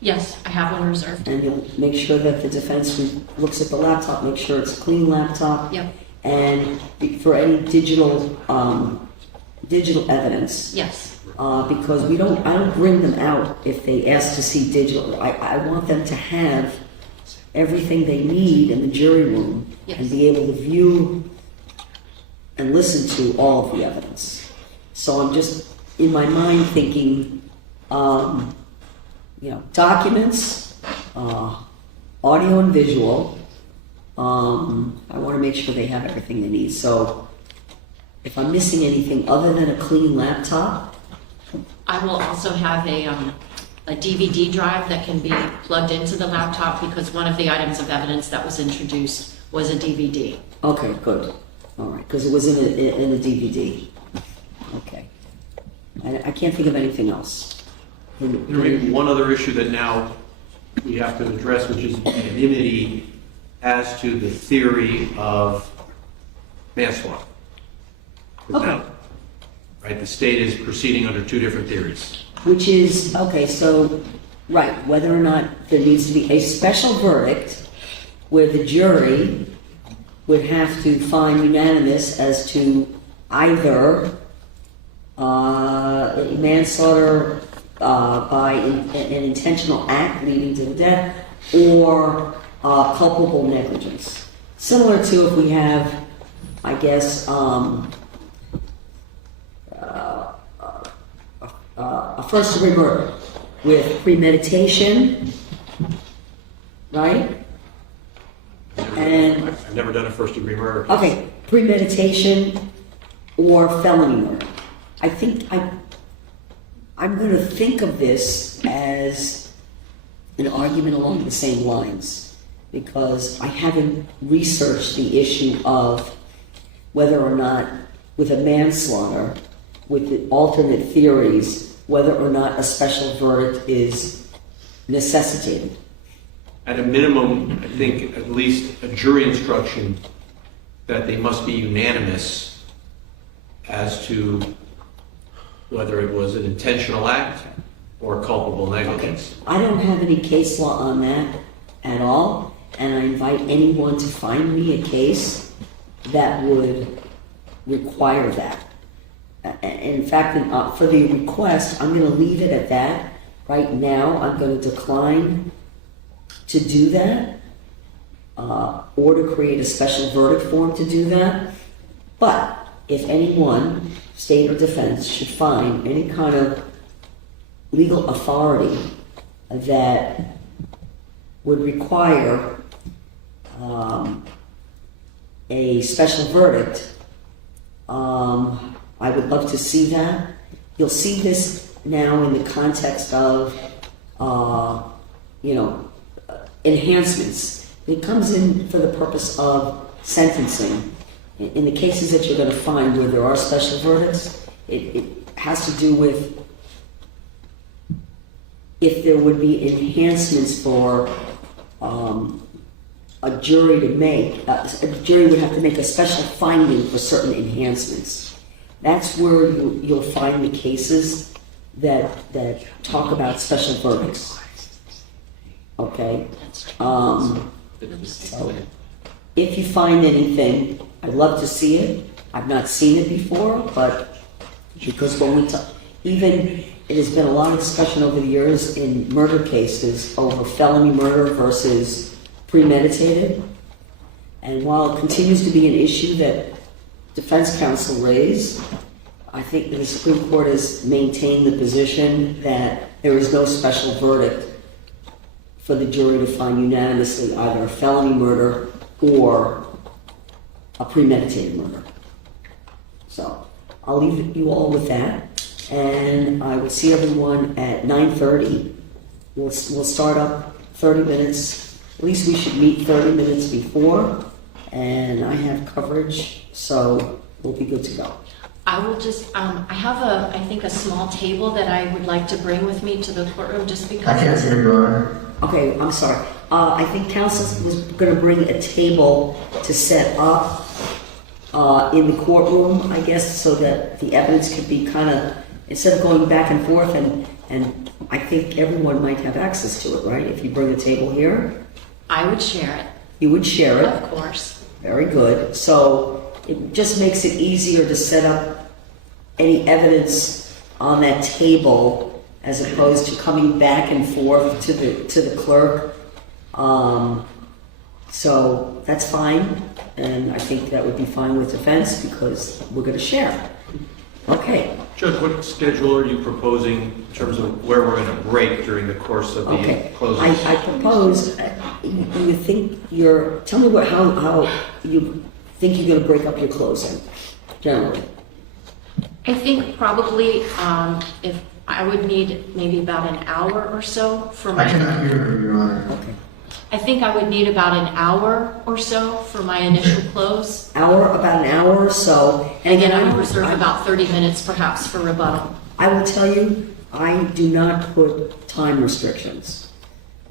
Yes, I have one reserved. And you'll make sure that the defense looks at the laptop, make sure it's a clean laptop? Yep. And for any digital evidence? Yes. Because I don't bring them out if they ask to see digital. I want them to have everything they need in the jury room. Yes. And be able to view and listen to all of the evidence. So I'm just, in my mind, thinking, documents, audio and visual. I want to make sure they have everything they need. So if I'm missing anything other than a clean laptop, I will also have a DVD drive that can be plugged into the laptop because one of the items of evidence that was introduced was a DVD. okay, good. All right, because it was in a DVD. Okay. I can't think of anything else. There may be one other issue that now we have to address, which is unanimity as to the theory of manslaughter. Okay. Right, the state is proceeding under two different theories. Which is, okay, so, right, whether or not there needs to be a special verdict where the jury would have to find unanimous as to either manslaughter by an intentional act leading to the death or culpable negligence. Similar to if we have, I guess, a first-degree murder with premeditation, right? And I've never done a first-degree murder. okay, premeditation or felony murder. I think I'm going to think of this as an argument along the same lines because I haven't researched the issue of whether or not with a manslaughter, with the alternate theories, whether or not a special verdict is necessitated. At a minimum, I think at least a jury instruction that they must be unanimous as to whether it was an intentional act or culpable negligence. I don't have any case law on that at all, and I invite anyone to find me a case that would require that. In fact, for the request, I'm going to leave it at that. Right now, I'm going to decline to do that or to create a special verdict form to do that. But if anyone, state or defense, should find any kind of legal authority that would require a special verdict, I would love to see that. You'll see this now in the context of, enhancements. It comes in for the purpose of sentencing. In the cases that you're going to find where there are special verdicts, it has to do with if there would be enhancements for a jury to make, a jury would have to make a special finding for certain enhancements. That's where you'll find the cases that talk about special verdicts. Okay? So if you find anything, I'd love to see it. I've not seen it before, but because when we talk, even it has been a lot of discussion over the years in murder cases over felony murder versus premeditated. And while it continues to be an issue that defense counsel raised, I think the Supreme Court has maintained the position that there is no special verdict for the jury to find unanimously either a felony murder or a premeditated murder. So I'll leave you all with that, and I will see everyone at 9:30. We'll start up 30 minutes. At least we should meet 30 minutes before, and I have coverage, so we'll be good to go. I will just, I have I think a small table that I would like to bring with me to the courtroom just because. I can't hear you, Your Honor. Okay, I'm sorry. I think counsel was going to bring a table to set up in the courtroom, I guess, so that the evidence could be kind of, instead of going back and forth, and I think everyone might have access to it, right? If you bring a table here? I would share it. You would share it? Of course. Very good. So it just makes it easier to set up any evidence on that table as opposed to coming back and forth to the clerk. So that's fine, and I think that would be fine with defense because we're going to share. Okay. Judge, what schedule are you proposing in terms of where we're going to break during the course of the closing? I propose, you think tell me how you think you're going to break up your closing, generally. I think probably if I would need maybe about an hour or so for my. I cannot hear her, Your Honor. Okay. I think I would need about an hour or so for my initial close. About an hour or so. And again, I would reserve about 30 minutes perhaps for rebuttal. I will tell you, I do not put time restrictions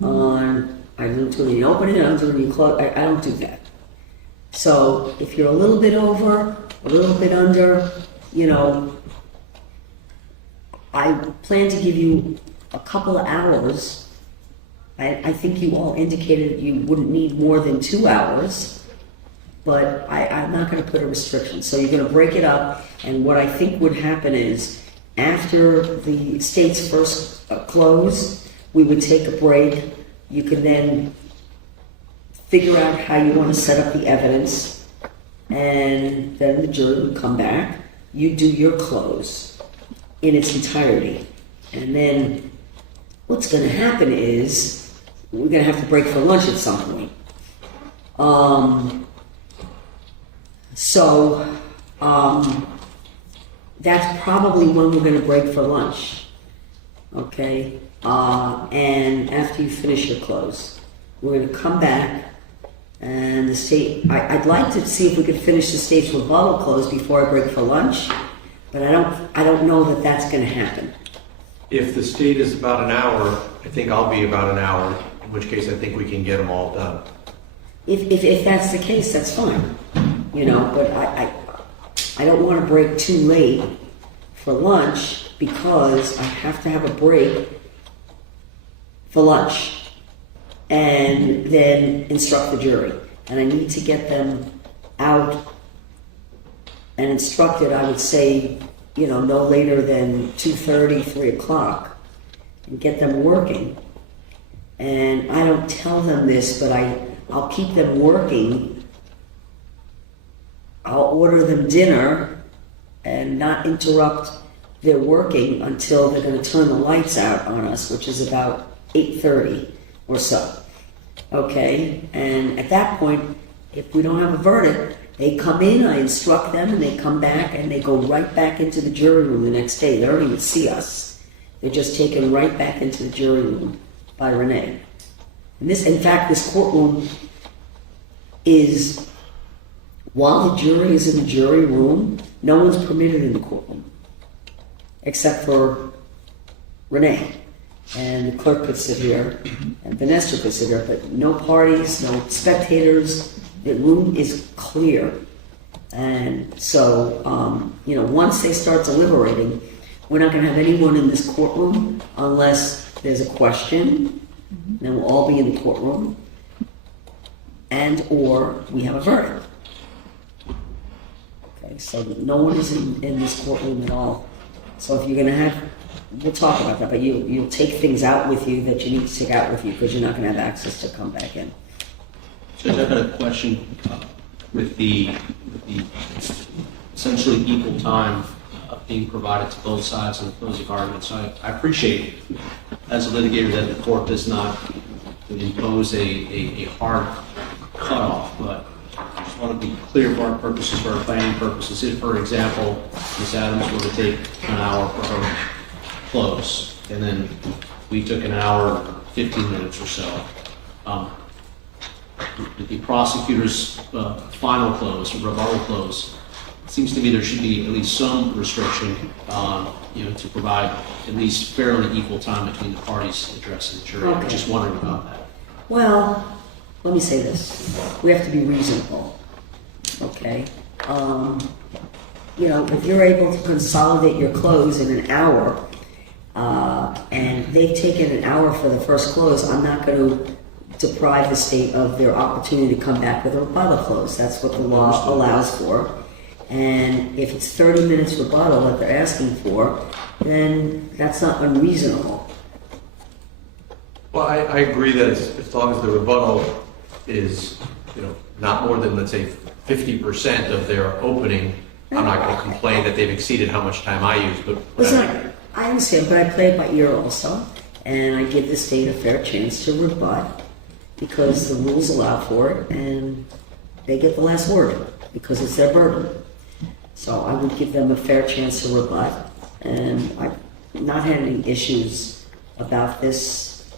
on, I don't do any opening, I don't do any close, I don't do that. So if you're a little bit over, a little bit under, I plan to give you a couple of hours. I think you all indicated you wouldn't need more than 2 hours, but I'm not going to put a restriction. So you're going to break it up, and what I think would happen is after the state's first close, we would take a break. You can then figure out how you want to set up the evidence, and then the jury would come back. You do your close in its entirety, and then what's going to happen is we're going to have to break for lunch at some point. That's probably when we're going to break for lunch, okay? And after you finish your close, we're going to come back, and the state, I'd like to see if we could finish the state's rebuttal close before I break for lunch, but I don't know that that's going to happen. If the state is about an hour, I think I'll be about an hour, in which case I think we can get them all done. If that's the case, that's fine, but I don't want to break too late for lunch because I have to have a break for lunch and then instruct the jury. And I need to get them out and instructed, I would say, no later than 2:30, 3 o'clock, and get them working. And I don't tell them this, but I'll keep them working. I'll order them dinner and not interrupt their working until they're going to turn the lights out on us, which is about 8:30 or so. Okay? And at that point, if we don't have a verdict, they come in, I instruct them, and they come back, and they go right back into the jury room the next day. They don't even see us. They're just taken right back into the jury room by Renee. And in fact, this courtroom is, while the jury is in the jury room, no one's permitted in the courtroom, except for Renee. and the clerk could sit here, and Vanessa could sit here, but no parties, no spectators, the room is clear. And so, you know, once they start deliberating, we're not gonna have anyone in this courtroom unless there's a question, then we'll all be in the courtroom, and/or we have a verdict. Okay, so no one is in this courtroom at all. So if you're gonna have, we'll talk about that, but you'll take things out with you that you need to take out with you because you're not gonna have access to come back in. Judge, I've got a question with the essentially equal time being provided to both sides in the closing argument. So I appreciate, as a litigator, that the court does not impose a hard cutoff, but I just want to be clear for our purposes, for our planning purposes. If, for example, Ms. Adams were to take an hour for her close, and then we took an hour, 15 minutes or so, the prosecutor's final close, or rebuttal close, it seems to me there should be at least some restriction, you know, to provide at least fairly equal time between the parties addressing the jury. I'm just wondering about that. Well, let me say this, we have to be reasonable, okay? You know, if you're able to consolidate your close in an hour, and they've taken an hour for the first close, I'm not going to deprive the state of their opportunity to come back with a rebuttal close. That's what the law allows for. And if it's 30 minutes rebuttal that they're asking for, then that's not unreasonable. Well, I agree that as long as the rebuttal is, you know, not more than, let's say, 50% of their opening, I'm not going to complain that they've exceeded how much time I use, but... I understand, but I play it by ear also, and I give the state a fair chance to rebut because the rules allow for it, and they get the last word because it's their burden. So I would give them a fair chance to rebut, and I've not had any issues about this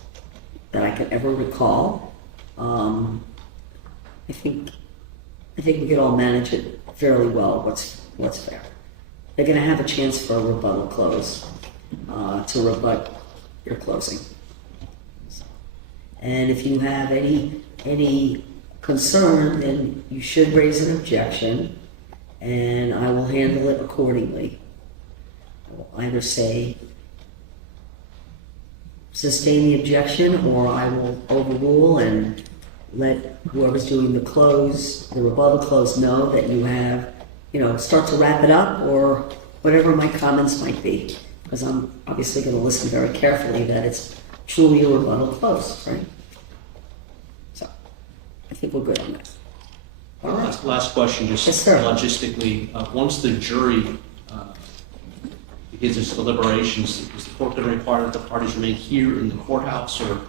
that I can ever recall. I think we could all manage it fairly well. What's fair? They're going to have a chance for a rebuttal close to rebut your closing. And if you have any concern, then you should raise an objection, and I will handle it accordingly. I will either say sustain the objection, or I will overrule and let whoever's doing the rebuttal close know that you have, you know, start to wrap it up or whatever my comments might be, because I'm obviously going to listen very carefully that it's truly a rebuttal close, right? So I think we're good on that. All right. Last question, just Yes, sir. logistically. Once the jury begins its deliberations, is the court going to require that the parties remain here in the courthouse, or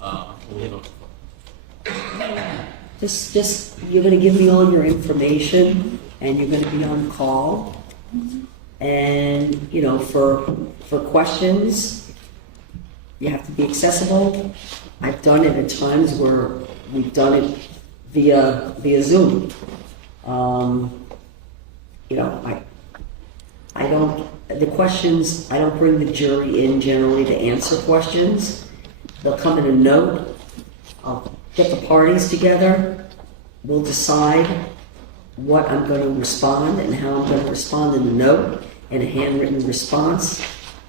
will we have a... Just you're going to give me all your information, and you're going to be on call. And, you know, for questions, you have to be accessible. I've done it at times where we've done it via Zoom. You know, I don't bring the jury in generally to answer questions. They'll come in a note. I'll get the parties together. We'll decide what I'm going to respond and how I'm going to respond in the note and a handwritten response,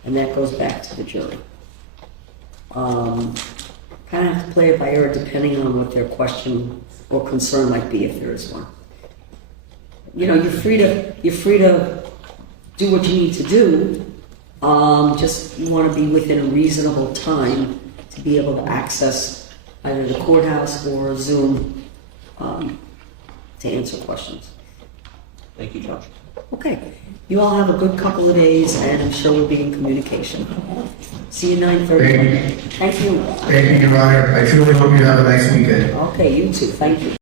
and that goes back to the jury. Kind of have to play it by ear depending on what their question or concern might be, if there is one. You know, you're free to do what you need to do. Just you want to be within a reasonable time to be able to access either the courthouse or Zoom to answer questions. Thank you, Judge. Okay. You all have a good couple of days, and I'm sure we'll be in communication. See you 9:30. Thank you. Thank you, Your Honor. I truly hope you have a nice weekend. Okay, you too. Thank you.